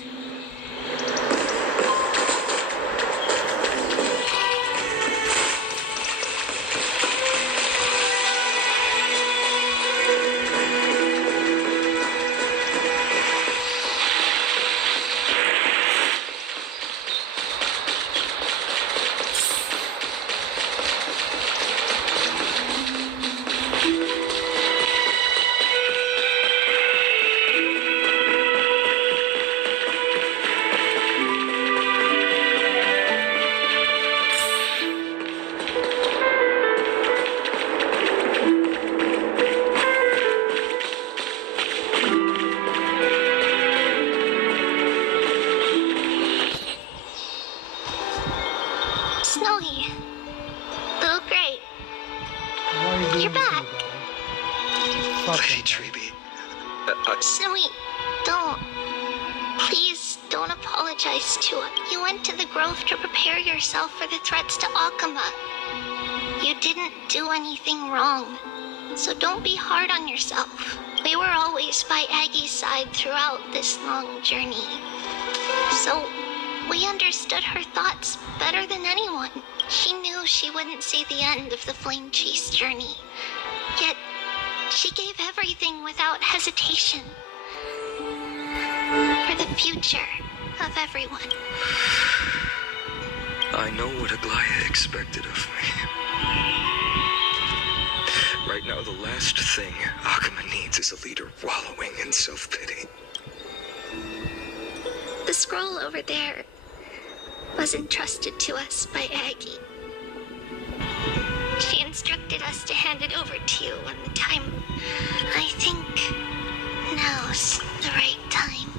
Snowy. Little Gray. Why are you doing You're this to back. me, Daddy? Stop Lady that, Treby. Snowy, don't. Please don't apologize to us. You went to the grove to prepare yourself for the threats to Akuma. You didn't do anything wrong, so don't be hard on yourself. We were always by Aggie's side throughout this long journey. So we understood her thoughts better than anyone. She knew she wouldn't see the end of the Flame Chase journey. Yet, she gave everything without hesitation. For the future of everyone. I know what Aglaya expected of me. Right now, the last thing Akuma needs is a leader wallowing in self-pity. The scroll over there was entrusted to us by Aggie. She instructed us to hand it over to you when the time... I think now's the right time.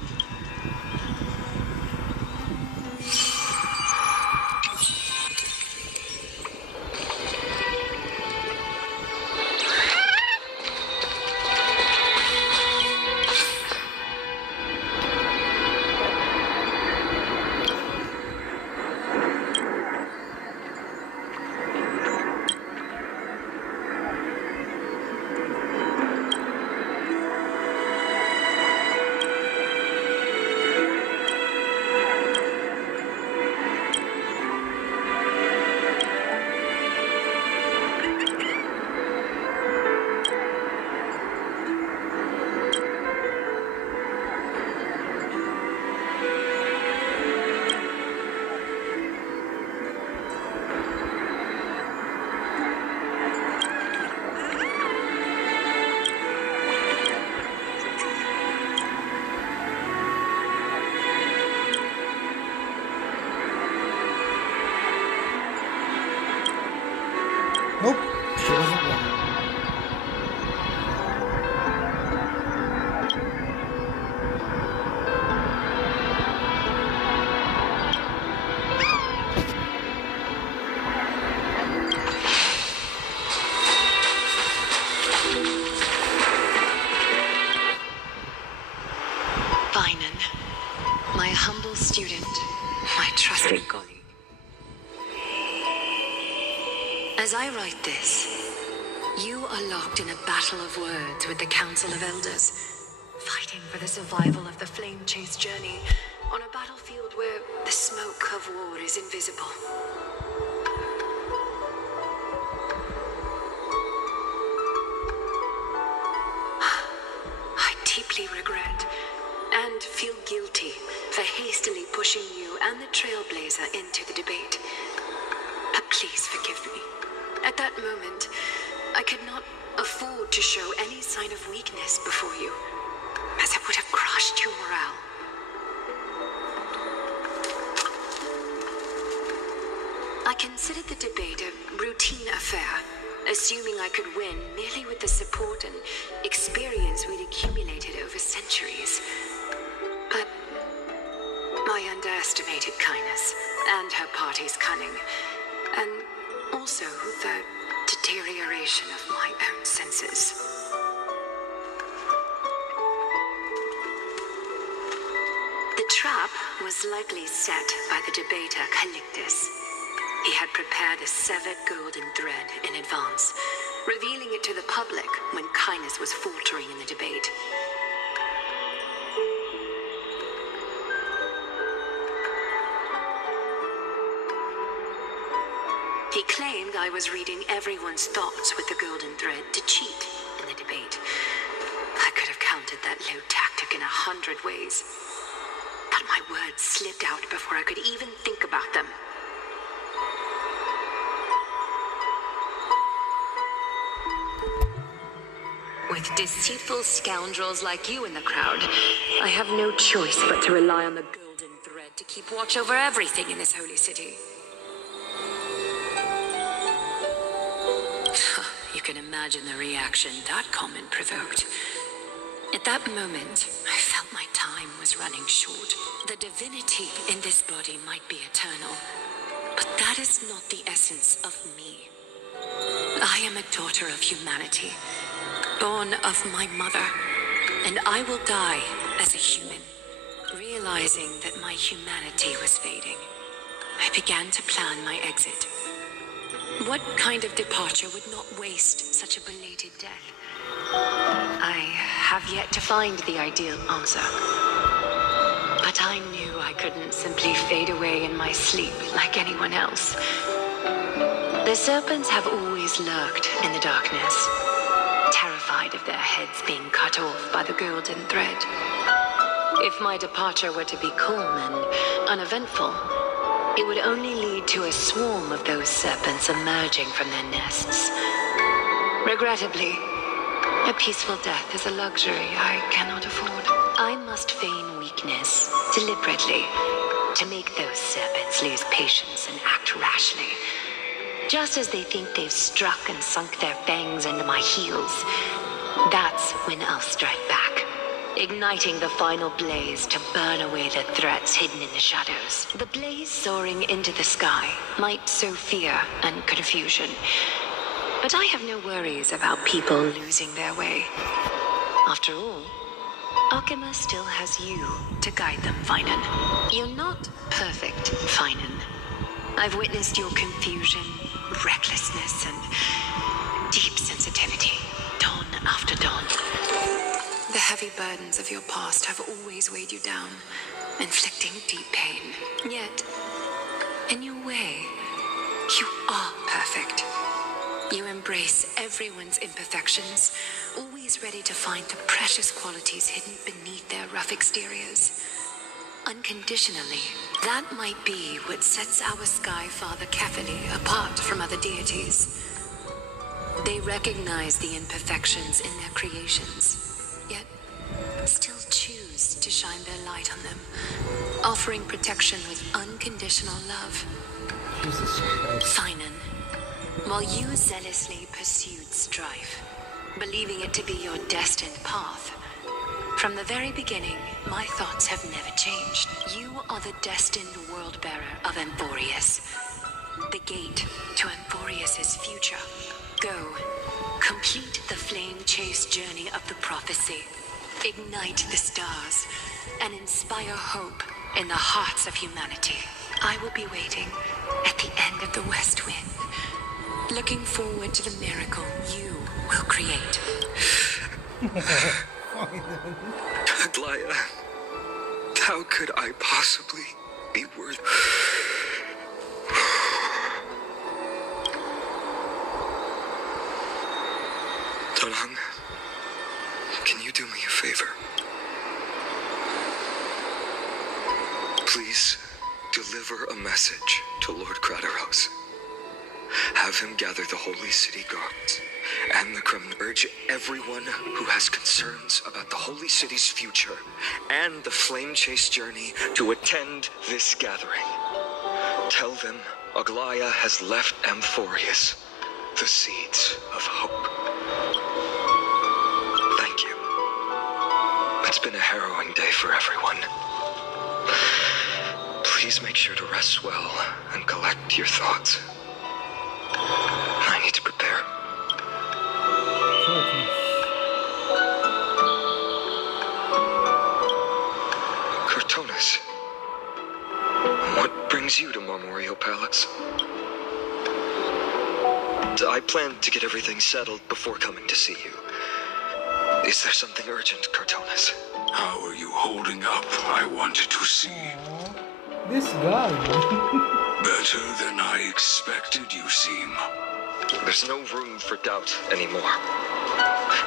Nope, she wasn't wrong. Phainon, my humble student, my trusted colleague. As I write this, you are locked in a battle of words with the Council of Elders, fighting for the survival of the Flame Chase journey on a battlefield where the smoke of war is invisible. I deeply regret and feel guilty for hastily pushing you and the Trailblazer into the debate. But please forgive me. At that moment, I could not afford to show any sign of weakness before you, as it would have crushed your morale. I considered the debate a routine affair, assuming I could win merely with the support and experience we'd accumulated over centuries. But I underestimated kindness. and her party's cunning, and also the deterioration of my own senses. The trap was likely set by the debater Calictus. He had prepared a severed golden thread in advance, revealing it to the public when kindness was faltering in the debate. He claimed I was reading everyone's thoughts with the golden thread to cheat in the debate. I could have countered that low tactic in 100 ways, but my words slipped out before I could even think about them. With deceitful scoundrels like you in the crowd, I have no choice but to rely on the golden thread to keep watch over everything in this holy city. You can imagine the reaction that comment provoked. At that moment, I felt my time was running short. The divinity in this body might be eternal, but that is not the essence of me. I am a daughter of humanity, born of my mother, and I will die as a human. Realizing that my humanity was fading, I began to plan my exit. What kind of departure would not waste such a belated death? I have yet to find the ideal answer. But I knew I couldn't simply fade away in my sleep like anyone else. The serpents have always lurked in the darkness, terrified of their heads being cut off by the golden thread. If my departure were to be calm and uneventful, it would only lead to a swarm of those serpents emerging from their nests. Regrettably, a peaceful death is a luxury I cannot afford. I must feign weakness deliberately to make those serpents lose patience and act rashly. Just as they think they've struck and sunk their fangs into my heels, that's when I'll strike back, igniting the final blaze to burn away the threats hidden in the shadows. The blaze soaring into the sky might sow fear and confusion, but I have no worries about people losing their way. After all, Alchema still has you to guide them, Phainon. You're not perfect, Phainon. I've witnessed your confusion, recklessness, and deep sensitivity, dawn after dawn. The heavy burdens of your past have always weighed you down, inflicting deep pain. Yet, in your way, you are perfect. You embrace everyone's imperfections, always ready to find the precious qualities hidden beneath their rough exteriors. Unconditionally, that might be what sets our Sky Father Kefili apart from other deities. They recognize the imperfections in their creations, yet still choose to shine their light on them, offering protection with unconditional love. Jesus Christ. Phainon, while you zealously pursued strife, believing it to be your destined path, from the very beginning, my thoughts have never changed. You are the destined world-bearer of Emphorius, the gate to Emphorius's future. Go, complete the flame-chased journey of the prophecy, ignite the stars, and inspire hope in the hearts of humanity. I will be waiting at the end of the West Wind, looking forward to the miracle you will create. Aglaia, how could I possibly be worth... Donang, can you do me a favor? Please deliver a message to Lord Krateros. Have him gather the Holy City guards and the Kremlin. Urge everyone who has concerns about the Holy City's future and the Flame Chase journey to attend this gathering. Tell them Aglaia has left Emphorius the seeds of hope. Thank you. It's been a harrowing day for everyone. Please make sure to rest well and collect your thoughts. I need to prepare. Cortonis, what brings you to Marmoreal Palace? I planned to get everything settled before coming to see you. Is there something urgent, Cortonis? How are you holding up? I wanted to see. This guy. Better than I expected, you seem. There's no room for doubt anymore.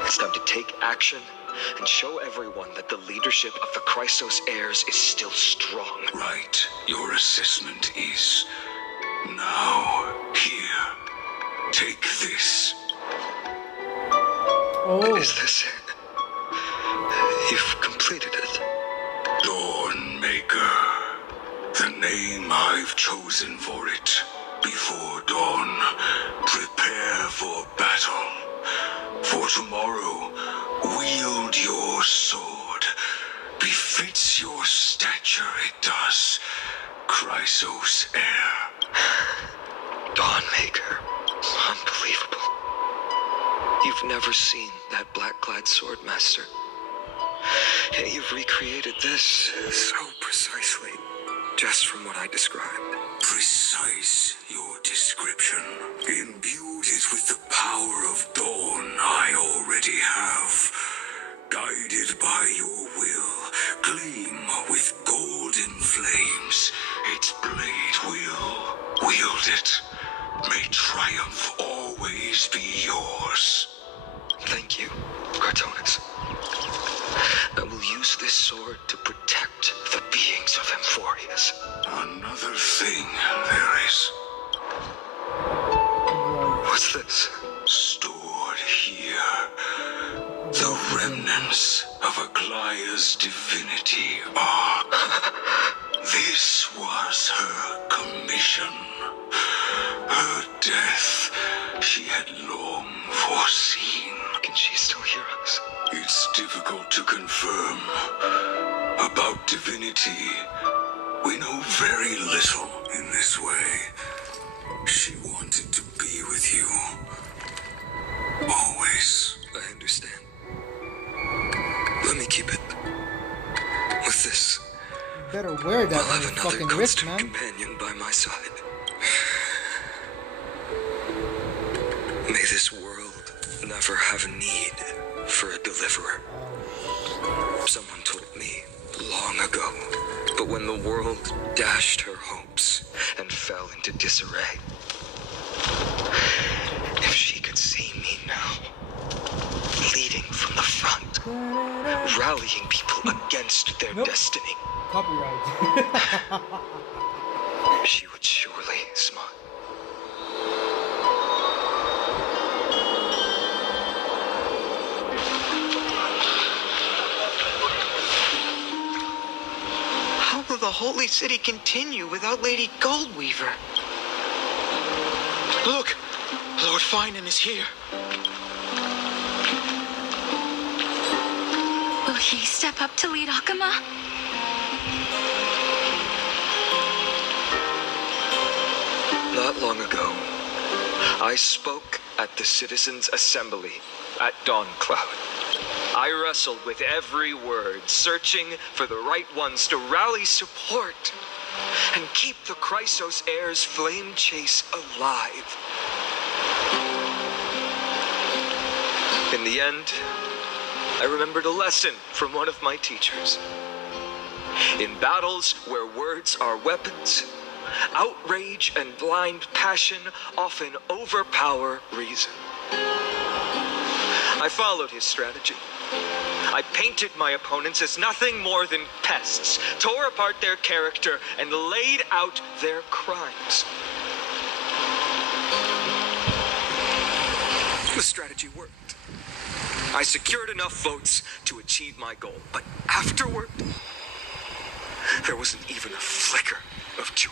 It's time to take action and show everyone that the leadership of the Chrysos heirs is still strong. Right. Your assessment is... Now, here. Take this. Oh. Is this it? You've completed it. Dawnmaker. The name I've chosen for it. Before dawn, prepare for battle. For tomorrow, wield your sword. Befits your stature, it does. Chrysos heir. Dawnmaker. Unbelievable. You've never seen that black-clad sword master. Yet you've recreated this so precisely, just from what I described. Precise, your description. Imbued it with the power of dawn I already have. Guided by your will, gleam with golden flames. Its blade will wield it. May triumph always be yours. Thank you, Cortonis. I will use this sword to protect the beings of Amphorius. Another thing there is. What's this? Stored here. The remnants of Aglaya's divinity are. This was her commission. Her death she had long foreseen. Can she still hear us? It's difficult to confirm. About divinity, we know very little in this way. She wanted to be with you. Always. I understand. Let me keep it. With this, Better wear that I'll on have your another fucking wrist, constant man. companion by my side. May this world never have a need for a deliverer. Someone told me long ago, but when the world dashed her hopes and fell into disarray, if she could see me now, leading from the front, rallying people against their destiny, Copyright. she would surely smile. How will the Holy City continue without Lady Goldweaver? Look! Lord Phainon is here. Will he step up to lead Akama? Not long ago, I spoke at the Citizens' Assembly at Dawncloud. I wrestled with every word, searching for the right ones to rally support and keep the Chrysos heirs' flame chase alive. In the end, I remembered a lesson from one of my teachers. In battles where words are weapons, outrage and blind passion often overpower reason. I followed his strategy. I painted my opponents as nothing more than pests, tore apart their character, and laid out their crimes. The strategy worked. I secured enough votes to achieve my goal, but afterward, there wasn't even a flicker of joy.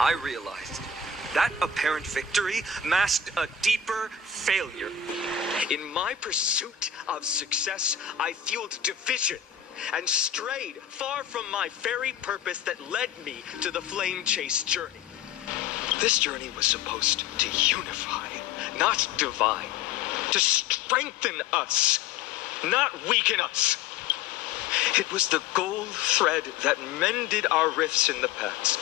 I realized that apparent victory masked a deeper failure. In my pursuit of success, I fueled division and strayed far from my very purpose that led me to the flame chase journey. This journey was supposed to unify, not divide, to strengthen us, not weaken us. It was the gold thread that mended our rifts in the past.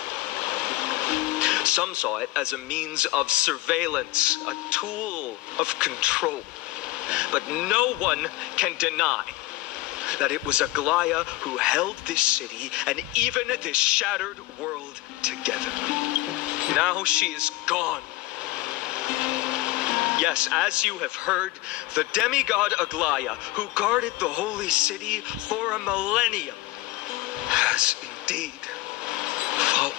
Some saw it as a means of surveillance, a tool of control. But no one can deny that it was Aglaya who held this city and even this shattered world together. Now she is gone. Yes, as you have heard, the demigod Aglaya, who guarded the holy city for a millennium, has indeed fallen.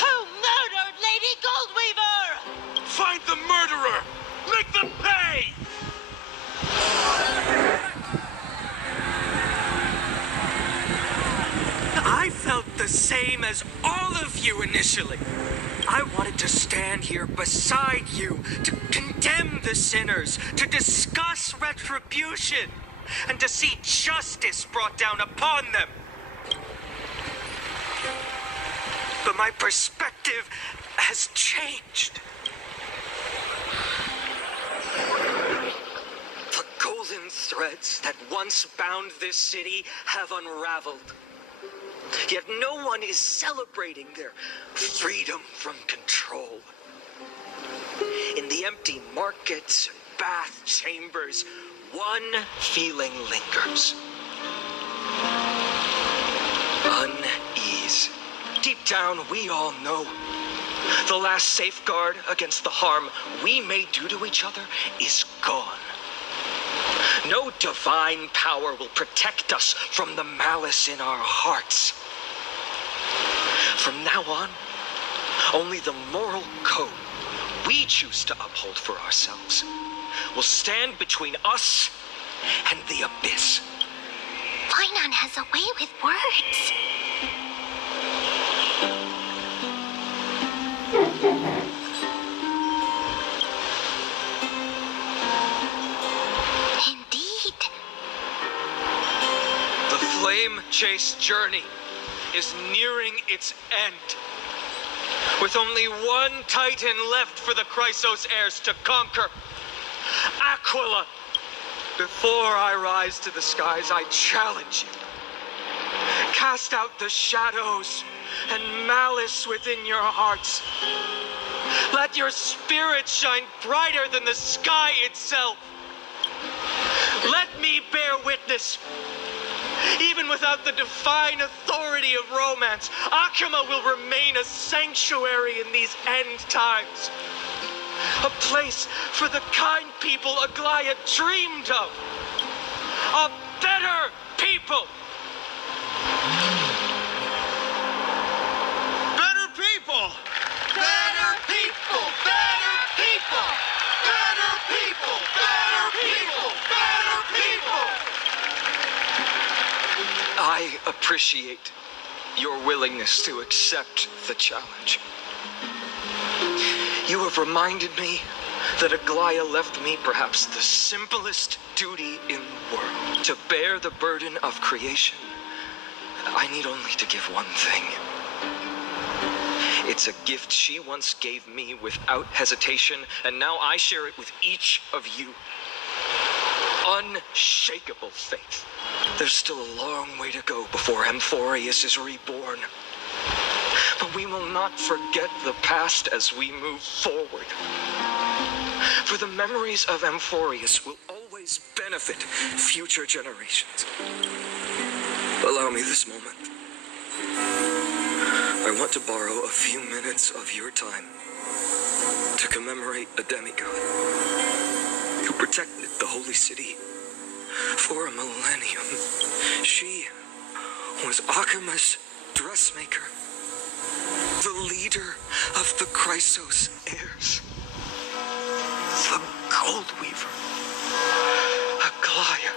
Who murdered Lady Goldweaver? Find the murderer! Make them pay! I felt the same as all of you initially. I wanted to stand here beside you, to condemn the sinners, to discuss retribution, and to see justice brought down upon them. But my perspective has changed. The golden threads that once bound this city have unraveled. Yet no one is celebrating their freedom from control. In the empty markets, bath chambers, one feeling lingers. Unease. Deep down, we all know the last safeguard against the harm we may do to each other is gone. No divine power will protect us from the malice in our hearts. From now on, only the moral code we choose to uphold for ourselves will stand between us and the abyss. Phainon has a way with words. Indeed. The flame chase journey is nearing its end. With only one Titan left for the Chrysos heirs to conquer, Aquila. Before I rise to the skies, I challenge you. Cast out the shadows and malice within your hearts. Let your spirit shine brighter than the sky itself. Let me bear witness. Even without the divine authority of romance, Akima will remain a sanctuary in these end times. A place for the kind people Aglaya dreamed of. A better people. Better people! Better people! Better people! Better people! Better people! Better people! I appreciate your willingness to accept the challenge. You have reminded me that Aglaya left me perhaps the simplest duty in the world. To bear the burden of creation, I need only to give one thing. It's a gift she once gave me without hesitation, and now I share it with each of you. Unshakable faith. There's still a long way to go before Amphorius is reborn. But we will not forget the past as we move forward. For the memories of Amphorius will always benefit future generations. Allow me this moment. I want to borrow a few minutes of your time to commemorate a demigod who protected the holy city for a millennium. She was Akima's dressmaker, the leader of the Chrysos heirs, the Gold Weaver, Aglaya,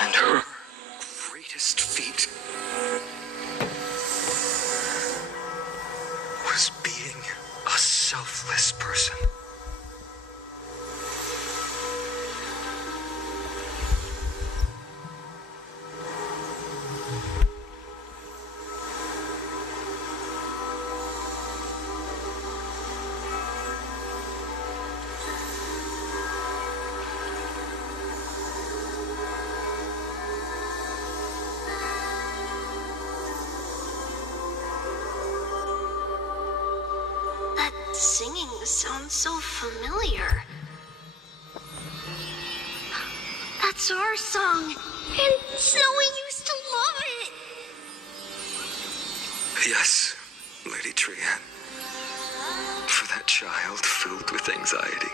and her greatest feat was being selfless person. Singing sounds so familiar. That's our song, and Snowy used to love it. Yes, Lady Trian. For that child filled with anxiety,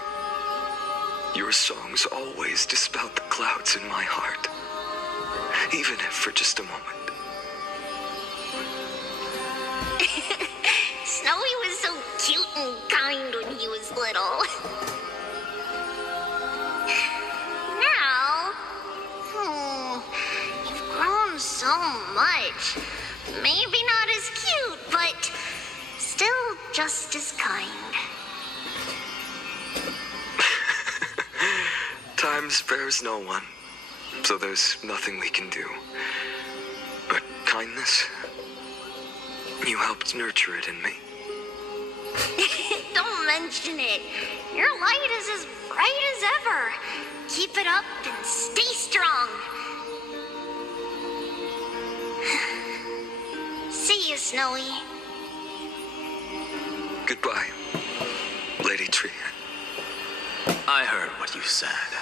your songs always dispelled the clouds in my heart, even if for just a moment. Snowy was so cute and kind when he was little. Now, you've grown so much. Maybe not as cute, but still just as kind. Time spares no one, so there's nothing we can do. But kindness, you helped nurture it in me. Don't mention it. Your light is as bright as ever. Keep it up and stay strong. See you, Snowy. Goodbye, Lady Trian. I heard what you said.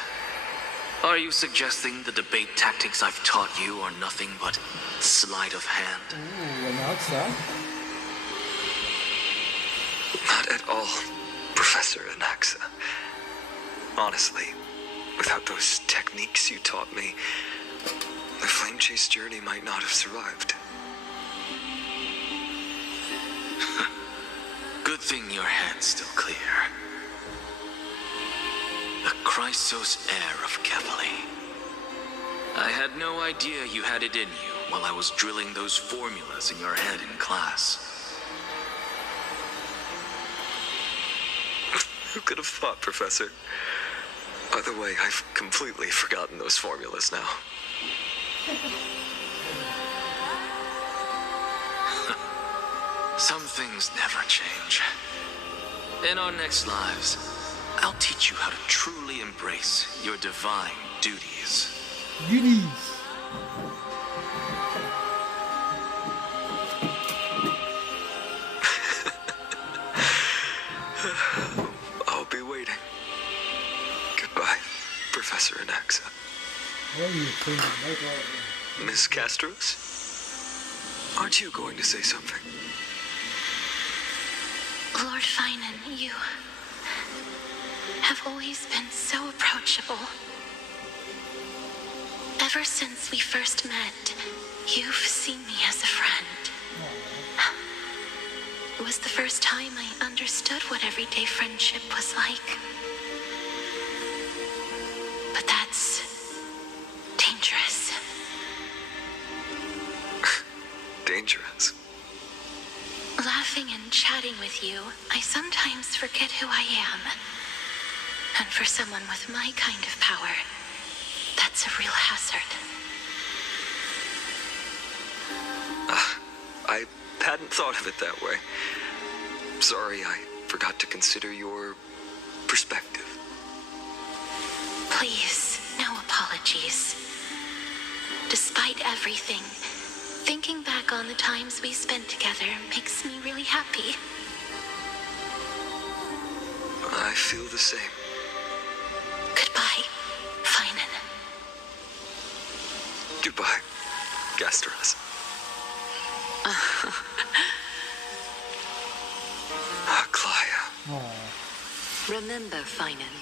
Are you suggesting the debate tactics I've taught you are nothing but sleight of hand? Ooh, what's that? Not at all, Professor Anaxa. Honestly, without those techniques you taught me, the Flame Chase journey might not have survived. Good thing your head's still clear. The Chrysos heir of Kepali. I had no idea you had it in you while I was drilling those formulas in your head in class. Who could have thought, Professor? By the way, I've completely forgotten those formulas now. Some things never change. In our next lives, I'll teach you how to truly embrace your divine duties. Duties. I'll be waiting. Goodbye, Professor Anaxa. What are you thinking? Miss Castros? Aren't you going to say something? Lord Phainon, you have always been so approachable. Ever since we first met, you've seen me as a friend. It was the first time I understood what everyday friendship was like. But that's dangerous. Dangerous? Laughing and chatting with you, I sometimes forget who I am. And for someone with my kind of power, that's a real hazard. I hadn't thought of it that way. Sorry, I forgot to consider your perspective. Please, no apologies. Despite everything, thinking back on the times we spent together makes me really happy. I feel the same. Goodbye, Phainon. Goodbye, Gasteras. Aww. Remember, Phainon,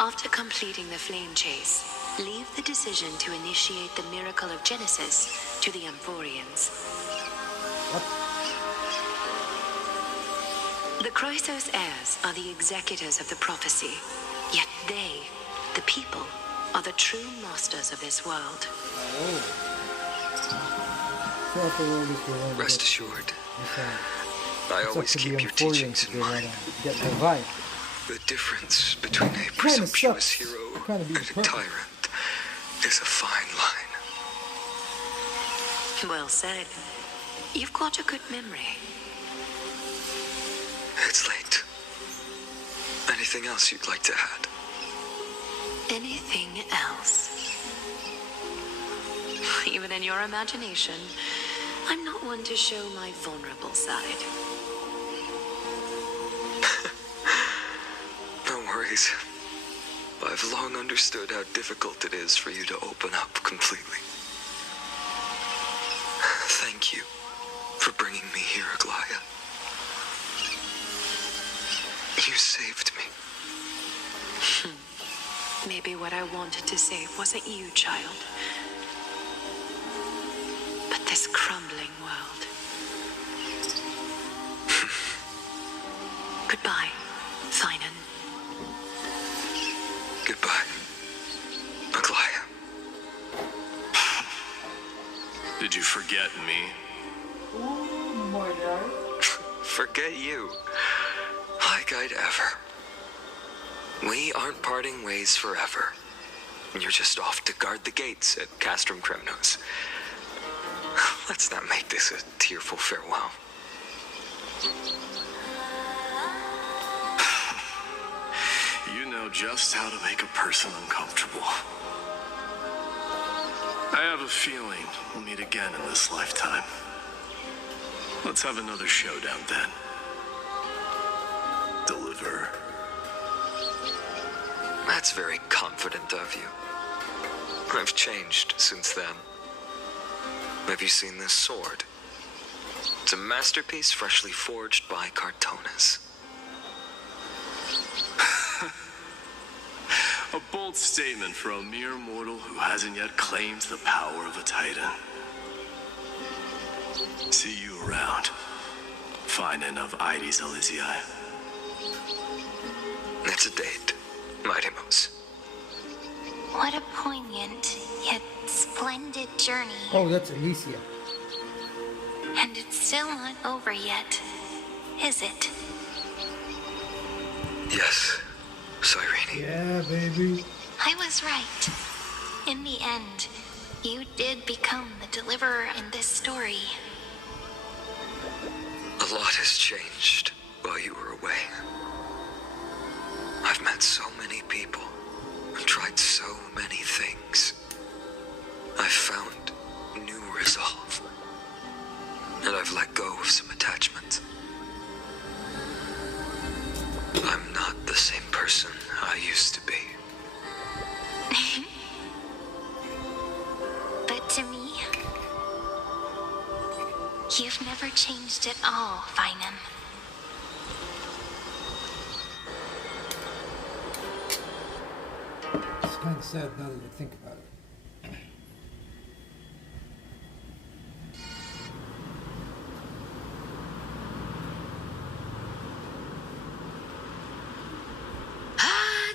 after completing the Flame Chase, leave the decision to initiate the miracle of Genesis to the Amphorians. What? The Chrysos heirs are the executors of the prophecy, yet they, the people, are the true masters of this world. Oh. So if the world is the one Rest assured, I It's up always to the keep your Euphorians teachings if in they wanna mind. get the vibe. The difference between a Kinda presumptuous sucks. hero Kinda be and a tyrant is a fine line. Well said. You've got a good memory. It's late. Anything else you'd like to add? Anything else? Even in your imagination, I'm not one to show my vulnerable side. No worries. I've long understood how difficult it is for you to open up completely. Thank you for bringing me here, Aglaya. You saved me. Maybe what I wanted to save wasn't you, child, but this crumbling world. Goodbye, Phainon. Goodbye, Aglaya. Did you forget me? Oh my god. Forget you. Like I'd ever. We aren't parting ways forever. You're just off to guard the gates at Castrum Kremnos. Let's not make this a tearful farewell. You know just how to make a person uncomfortable. I have a feeling we'll meet again in this lifetime. Let's have another showdown then. Deliver. That's very confident of you. I've changed since then. Have you seen this sword? It's a masterpiece freshly forged by Cartonis. A bold statement for a mere mortal who hasn't yet claimed the power of a titan. See you around. Phainon of E.Y.S, Elysia. It's a date, Mightimos. What a poignant yet splendid journey. Oh, that's Elysia. And it's still not over yet, is it? Yes, Cyrene. Yeah, baby. I was right. In the end, you did become the deliverer in this story. A lot has changed while you were away. I've met so many people and tried so many things. I've found new resolve. And I've let go of some attachments. I'm not the same person I used to be. But to me, you've never changed at all, Phainon. It's kind of sad now that I think about it.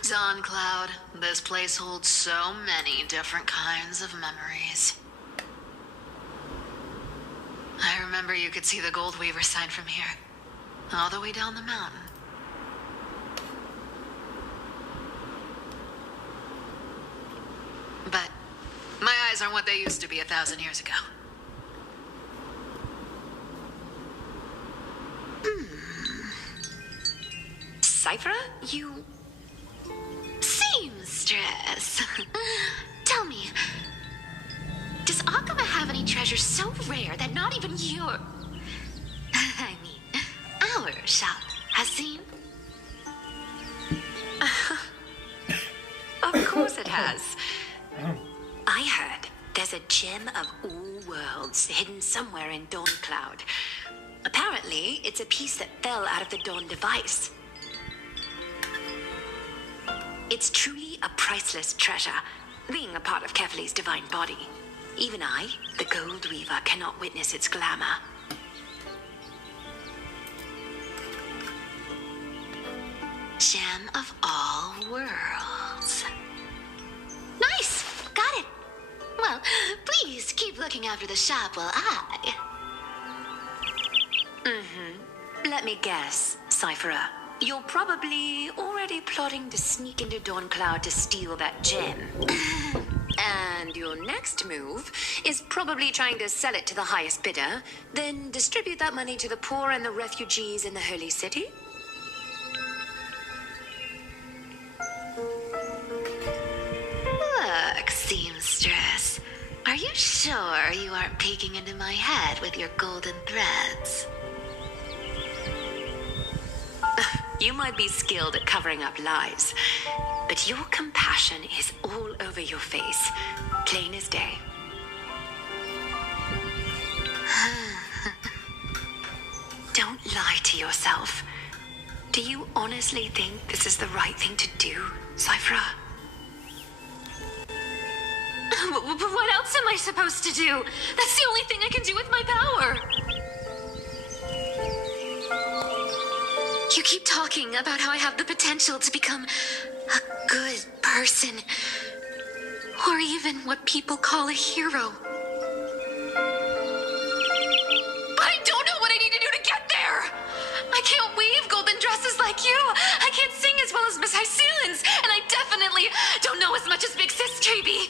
Dawn Cloud. This place holds so many different kinds of memories. I remember you could see the Gold Weaver sign from here, all the way down the mountain. But my eyes aren't what they used to be 1,000 years ago. Cypher, you... Seamstress. Tell me, does Akama have any treasures so rare that not even your... I mean, our shop has seen? Of course it has. I heard there's a gem of all worlds hidden somewhere in Dawn Cloud. Apparently, it's a piece that fell out of the Dawn device. It's truly a priceless treasure, being a part of Kefali's divine body. Even I, the Gold Weaver, cannot witness its glamour. Gem of all worlds. Nice! Got it! Well, please keep looking after the shop while I... Let me guess, Cypherer. You're probably already plotting to sneak into Dawncloud to steal that gem. And your next move is probably trying to sell it to the highest bidder, then distribute that money to the poor and the refugees in the Holy City? Look, seamstress. Are you sure you aren't peeking into my head with your golden threads? You might be skilled at covering up lies, but your compassion is all over your face, plain as day. Don't lie to yourself. Do you honestly think this is the right thing to do, Cypherer? What else am I supposed to do? That's the only thing I can do with my power. You keep talking about how I have the potential to become a good person, or even what people call a hero. But I don't know what I need to do to get there. I can't weave golden dresses like you. I can't sing as well as Miss Hyceelins, and I definitely don't know as much as Big Sis Treby.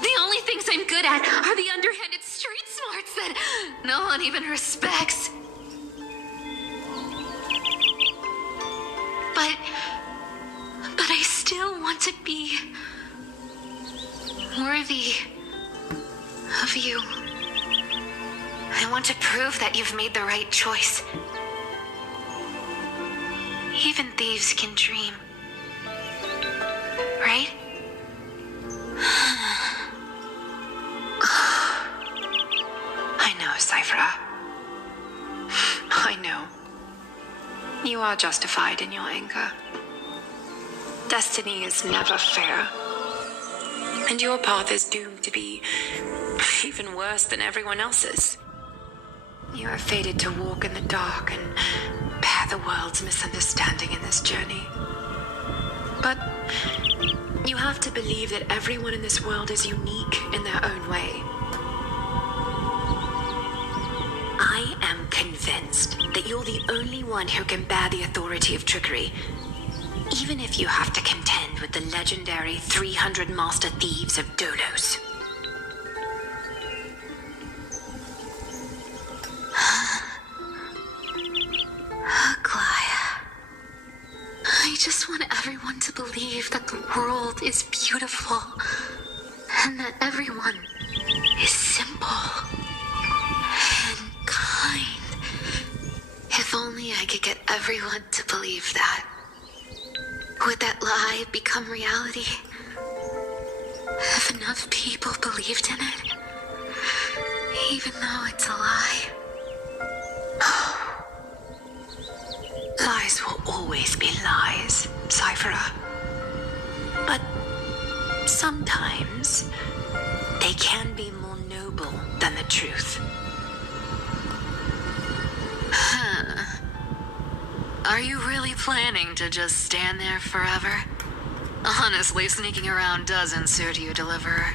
The only things I'm good at are the underhanded street smarts that no one even respects. But I still want to be worthy of you. I want to prove that you've made the right choice. Even thieves can dream. Right? I know, Cypherer. I know. You are justified in your anger. Destiny is never fair. And your path is doomed to be even worse than everyone else's. You are fated to walk in the dark and bear the world's misunderstanding in this journey. But you have to believe that everyone in this world is unique in their own way. I am convinced that you're the only one who can bear the authority of trickery, even if you have to contend with the legendary 300 master thieves of Dolos. Glaya. I just want everyone to believe that the world is beautiful and that everyone is simple and kind. If only I could get everyone to believe that. Would that lie become reality? If enough people believed in it, even though it's a lie. Lies will always be lies, Cypherer. But sometimes they can be more noble than the truth. Are you really planning to just stand there forever? Honestly, sneaking around doesn't suit you, Deliverer.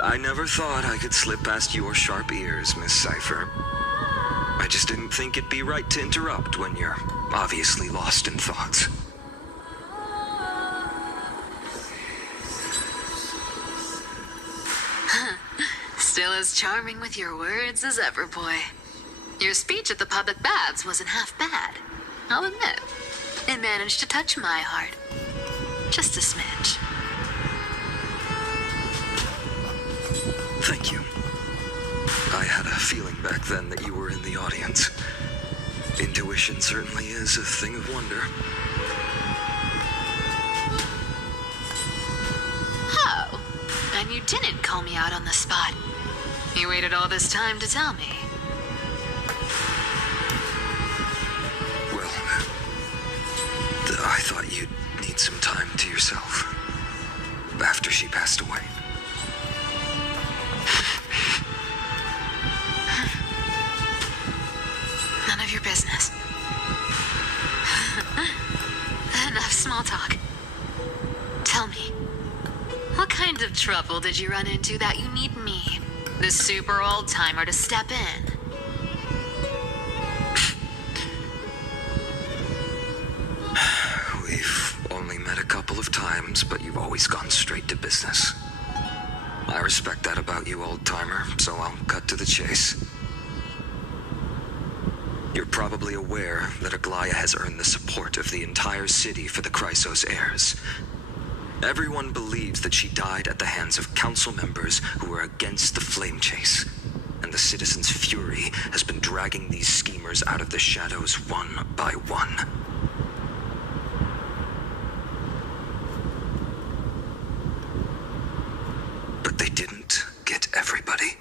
I never thought I could slip past your sharp ears, Miss Cypher. I just didn't think it'd be right to interrupt when you're obviously lost in thoughts. Still as charming with your words as ever, boy. Your speech at the public baths wasn't half bad. I'll admit. It managed to touch my heart. Just a smidge. Thank you. I had a feeling back then that you were in the audience. Intuition certainly is a thing of wonder. Oh, and you didn't call me out on the spot. You waited all this time to tell me. Well, I thought you'd need some time to yourself after she passed away. None of your business. trouble did you run into that you need me, the super old-timer, to step in? We've only met a couple of times, but you've always gone straight to business. I respect that about you, old-timer, so I'll cut to the chase. You're probably aware that Aglaia has earned the support of the entire city for the Chrysos heirs. Everyone believes that she died at the hands of council members who were against the flame chase, and the citizens' fury has been dragging these schemers out of the shadows one by one. But they didn't get everybody.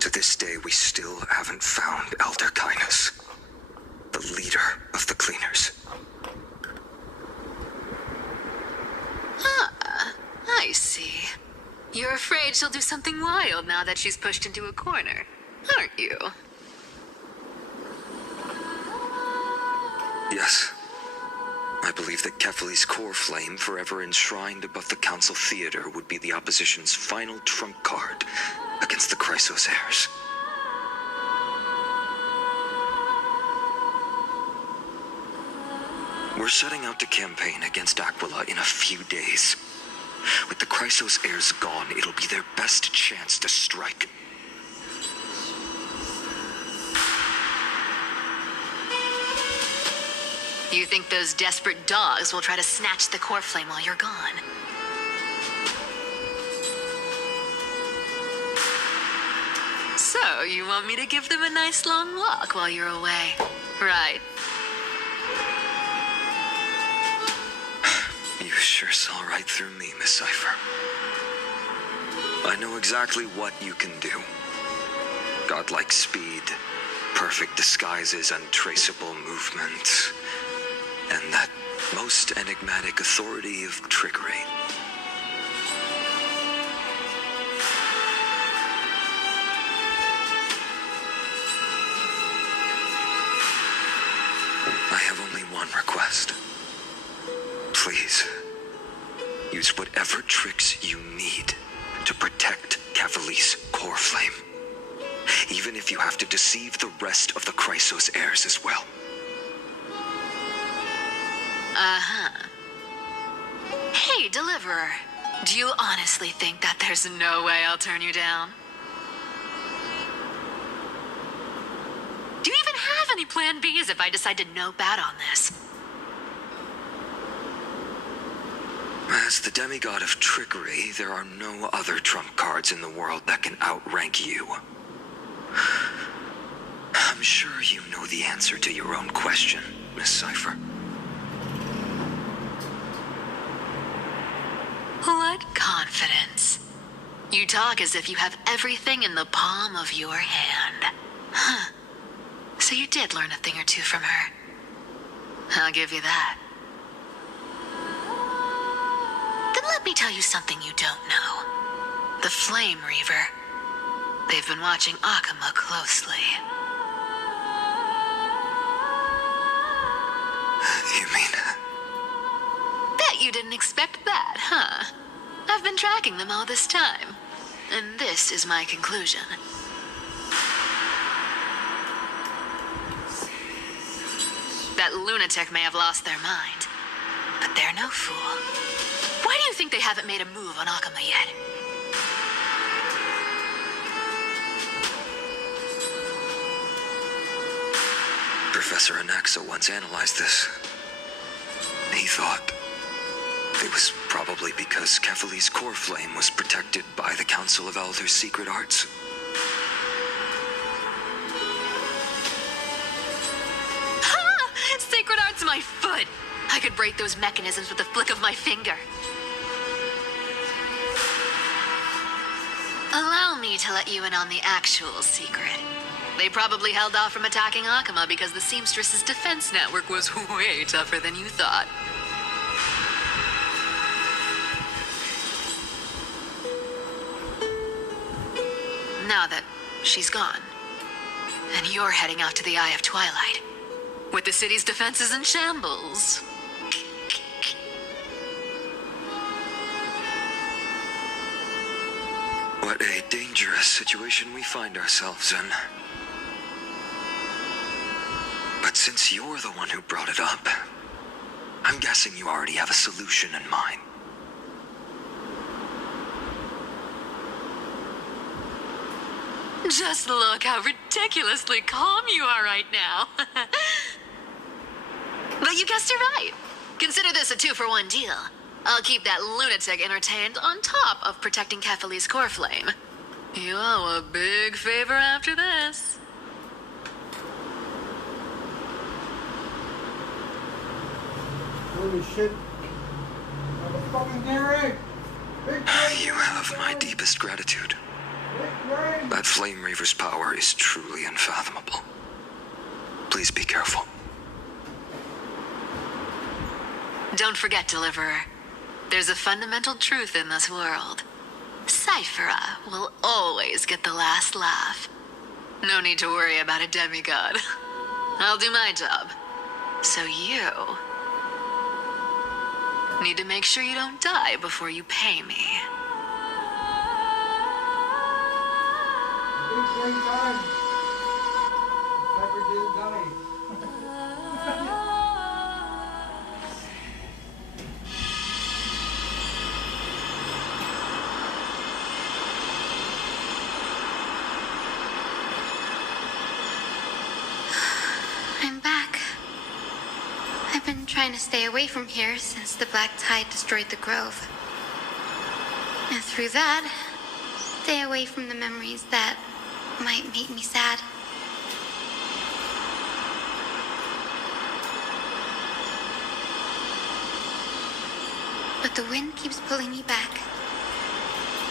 To this day, we still haven't found Elder Kainos, the leader of the Cleaners. I see. You're afraid she'll do something wild now that she's pushed into a corner, aren't you? Yes. I believe that Kefali's core flame, forever enshrined above the council theater, would be the opposition's final trump card against the Chrysos heirs. We're setting out to campaign against Aquila in a few days. With the Chrysos heirs gone, it'll be their best chance to strike. You think those desperate dogs will try to snatch the core flame while you're gone? So, you want me to give them a nice long walk while you're away, right? You sure saw right through me, Miss Cipher. I know exactly what you can do. Godlike speed, perfect disguises, untraceable movement, and that most enigmatic authority of trickery. I have only one request. Please, use whatever tricks you need to protect Kefali's core flame. Even if you have to deceive the rest of the Chrysos heirs as well. Uh-huh. Hey, Deliverer. Do you honestly think that there's no way I'll turn you down? Do you even have any plan Bs if I decide to nope out on this? As the demigod of trickery, there are no other trump cards in the world that can outrank you. I'm sure you know the answer to your own question, Miss Cipher. What confidence. You talk as if you have everything in the palm of your hand. Huh. So you did learn a thing or two from her. I'll give you that. Then let me tell you something you don't know. The Flame Reaver. They've been watching Akama closely. You mean... Bet you didn't expect that, huh? I've been tracking them all this time. And this is my conclusion. That lunatic may have lost their mind, but they're no fool. Why do you think they haven't made a move on Akama yet? Professor Anaxa once analyzed this. He thought it was probably because Kefali's core flame was protected by the Council of Elders' secret arts. Ha! Sacred art's my foot! I could break those mechanisms with a flick of my finger. Allow me to let you in on the actual secret. They probably held off from attacking Akama because the Seamstress's defense network was way tougher than you thought. Now that she's gone, and you're heading out to the Eye of Twilight, with the city's defenses in shambles. What a dangerous situation we find ourselves in. But since you're the one who brought it up, I'm guessing you already have a solution in mind. Just look how ridiculously calm you are right now. But you guessed it right. Consider this a 2-for-1 deal. I'll keep that lunatic entertained on top of protecting Kefali's core flame. You owe a big favor after this. Holy shit. I'm a fucking Gary. You have my deepest gratitude. That Flame Reaver's power is truly unfathomable. Please be careful. Don't forget, Deliverer. There's a fundamental truth in this world. Cyphera will always get the last laugh. No need to worry about a demigod. I'll do my job. So you need to make sure you don't die before you pay me. I'm back. I've been trying to stay away from here since the Black Tide destroyed the grove. And through that, stay away from the memories that might make me sad. But the wind keeps pulling me back.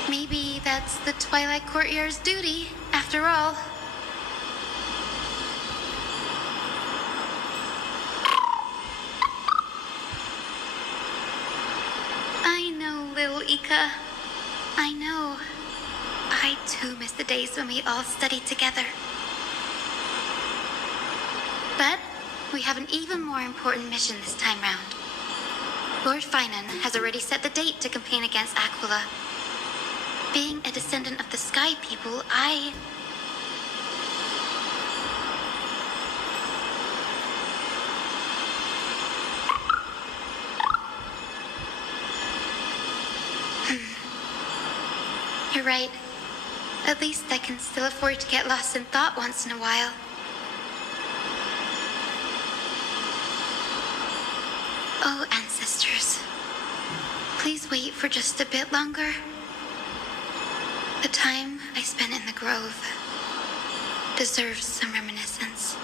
Maybe that's the Twilight Courtyard's duty, after all. I know, little Ika. I know. I too miss the days when we all studied together. But we have an even more important mission this time round. Lord Phainon has already set the date to campaign against Aquila. Being a descendant of the Sky People, You're right. At least I can still afford to get lost in thought once in a while. Oh, ancestors. Please wait for just a bit longer. The time I spent in the grove deserves some reminiscence.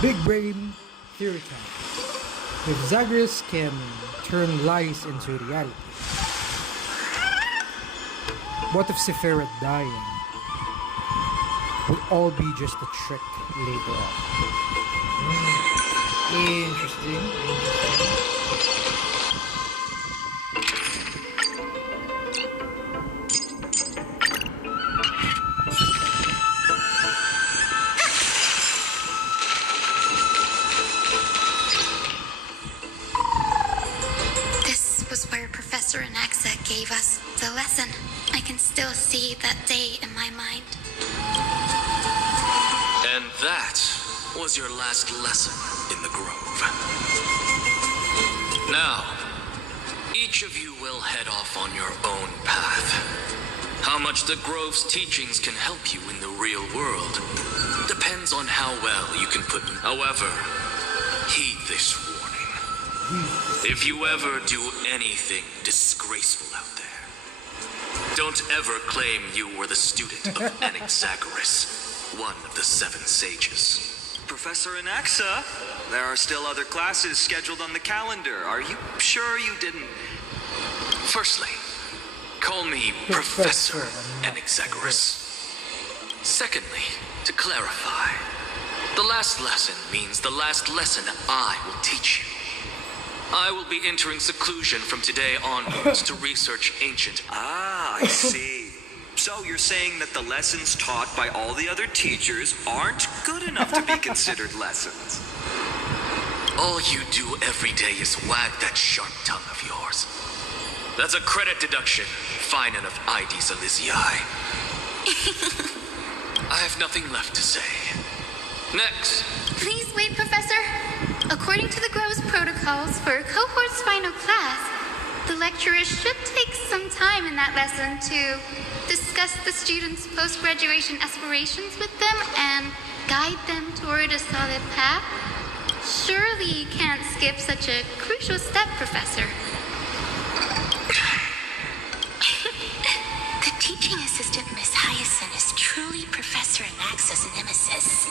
Big Brain Theory Time. If Zagreus can turn lies into reality, what if Sephiroth dying would all be just a trick later on? Interesting. Gave us the lesson. I can still see that day in my mind. And that was your last lesson in the grove. Now, each of you will head off on your own path. How much the grove's teachings can help you in the real world depends on how well you can put in. However, heed this warning. If you ever do anything disgraceful out there, don't ever claim you were the student of Anaxagoras, one of the 7 sages. Professor Anaxa, there are still other classes scheduled on the calendar. Are you sure you didn't? Firstly, call me Professor Anaxagoras. Secondly, to clarify, the last lesson means the last lesson I will teach you. I will be entering seclusion from today onwards to research ancient... Ah, I see. So you're saying that the lessons taught by all the other teachers aren't good enough to be considered lessons? All you do every day is wag that sharp tongue of yours. That's a credit deduction, Phainon of E.Y.S Elysia. I have nothing left to say. Next. Please wait, Professor. According to the Grove's protocols for a cohort's final class, the lecturer should take some time in that lesson to discuss the students' post-graduation aspirations with them and guide them toward a solid path. Surely you can't skip such a crucial step, Professor. The teaching assistant, Miss Hyacinth, is truly Professor Anaxa's nemesis.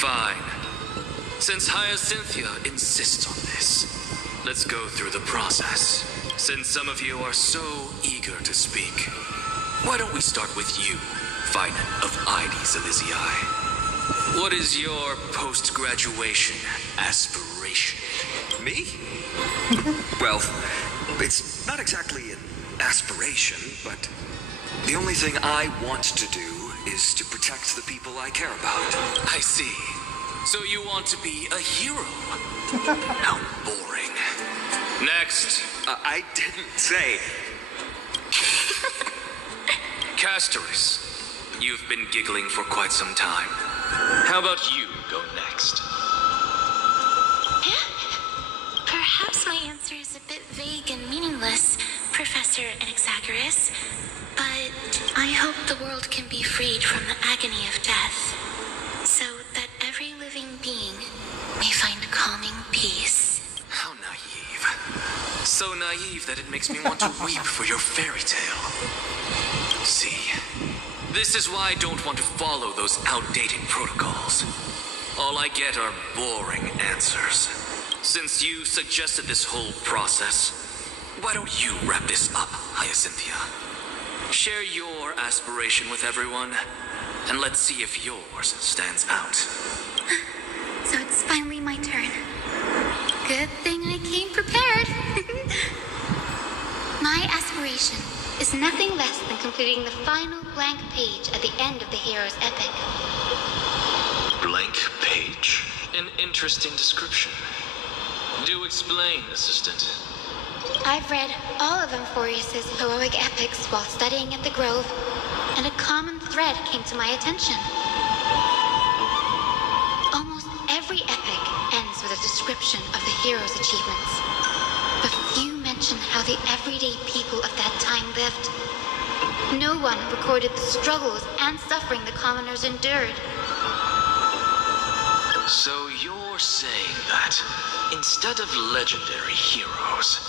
Fine. Since Hyacinthia insists on this, let's go through the process. Since some of you are so eager to speak, why don't we start with you, Phainon of E.Y.S Elysia? What is your post-graduation aspiration? Me? Well, it's not exactly an aspiration, but the only thing I want to do is to protect the people I care about. I see. So you want to be a hero? How boring. Next. I didn't say. Castoris, you've been giggling for quite some time. How about you go next? Perhaps my answer is a bit vague and meaningless, Professor Anaxagoras, but I hope the world can be freed from the agony of death, so that every living being may find calming peace. How naive. So naive that it makes me want to weep for your fairy tale. See, this is why I don't want to follow those outdated protocols. All I get are boring answers. Since you suggested this whole process, why don't you wrap this up, Hyacinthia? Share your aspiration with everyone, and let's see if yours stands out. So it's finally my turn. Good thing I came prepared. My aspiration is nothing less than completing the final blank page at the end of the hero's epic. Blank page? An interesting description. Do explain, assistant. I've read all of Amphorius's heroic epics while studying at the Grove, and a common thread came to my attention. Almost every epic ends with a description of the hero's achievements, but few mention how the everyday people of that time lived. No one recorded the struggles and suffering the commoners endured. So you're saying that instead of legendary heroes,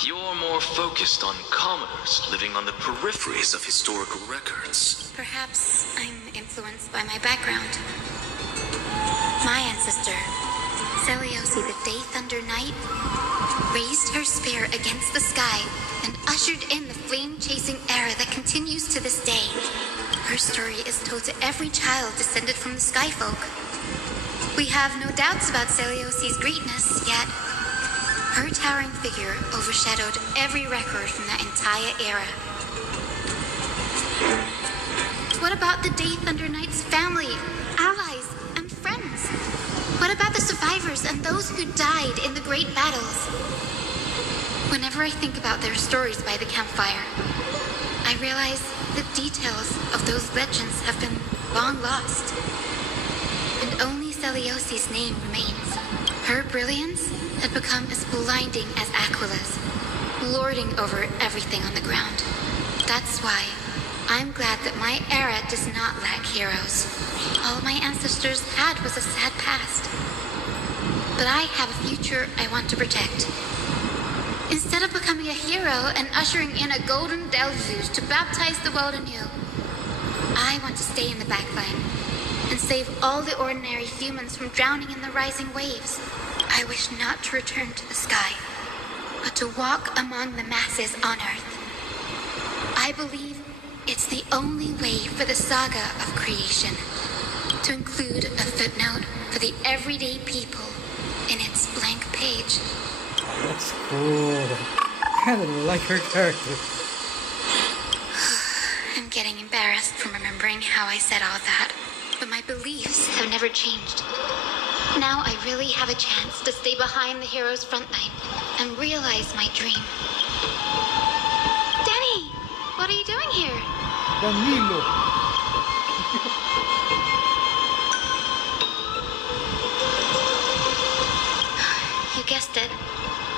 you're more focused on commoners living on the peripheries of historical records. Perhaps I'm influenced by my background. My ancestor, Seliosi the Day Thunder Knight, raised her spear against the sky and ushered in the flame-chasing era that continues to this day. Her story is told to every child descended from the Skyfolk. We have no doubts about Celiosi's greatness, yet her towering figure overshadowed every record from that entire era. What about the Day Thunder Knight's family, allies, and friends? What about the survivors and those who died in the great battles? Whenever I think about their stories by the campfire, I realize the details of those legends have been long lost. And only Celiosi's name remains. Her brilliance had become as blinding as Aquila's, lording over everything on the ground. That's why I'm glad that my era does not lack heroes. All my ancestors had was a sad past. But I have a future I want to protect. Instead of becoming a hero and ushering in a golden deluge to baptize the world anew, I want to stay in the backline and save all the ordinary humans from drowning in the rising waves. I wish not to return to the sky, but to walk among the masses on Earth. I believe it's the only way for the saga of creation to include a footnote for the everyday people in its blank page. That's cool. I kind of like her character. remembering how I said all that, but my beliefs have never changed. Now I really have a chance to stay behind the hero's front line and realize my dream. Danny, what are you doing here? Danilo. You guessed it.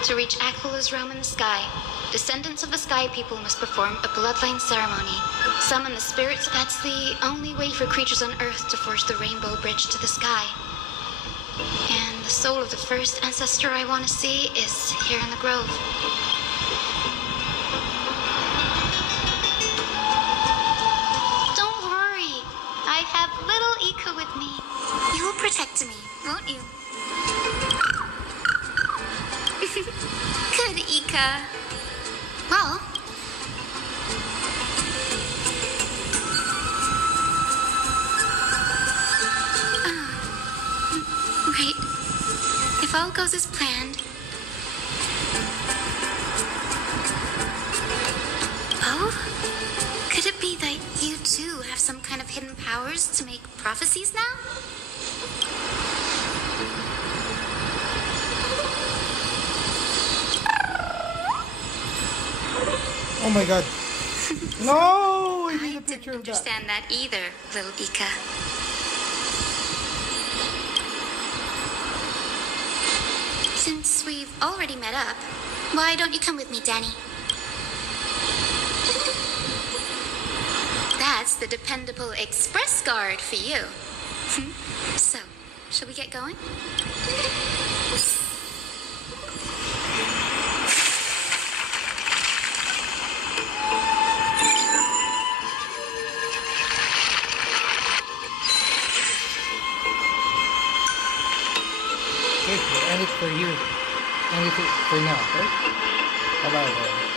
To reach Aquilah's realm in the sky, descendants of the Sky People must perform a bloodline ceremony. Summon the spirits. That's the only way for creatures on Earth to forge the rainbow bridge to the sky. And the soul of the first ancestor I want to see is here in the grove. Don't worry. I have little Ika with me. You will protect me, won't you? Good, Ika. Well, right. If all goes as planned. Oh? Could it be that you too have some kind of hidden powers to make prophecies now? Oh my god. No! I need a picture of that. Understand that either, little Ika. Since we've already met up, why don't you come with me, Danny? That's the dependable express guard for you. So, shall we get going? Okay, we'll end it for here. End it for now, right? Bye-bye.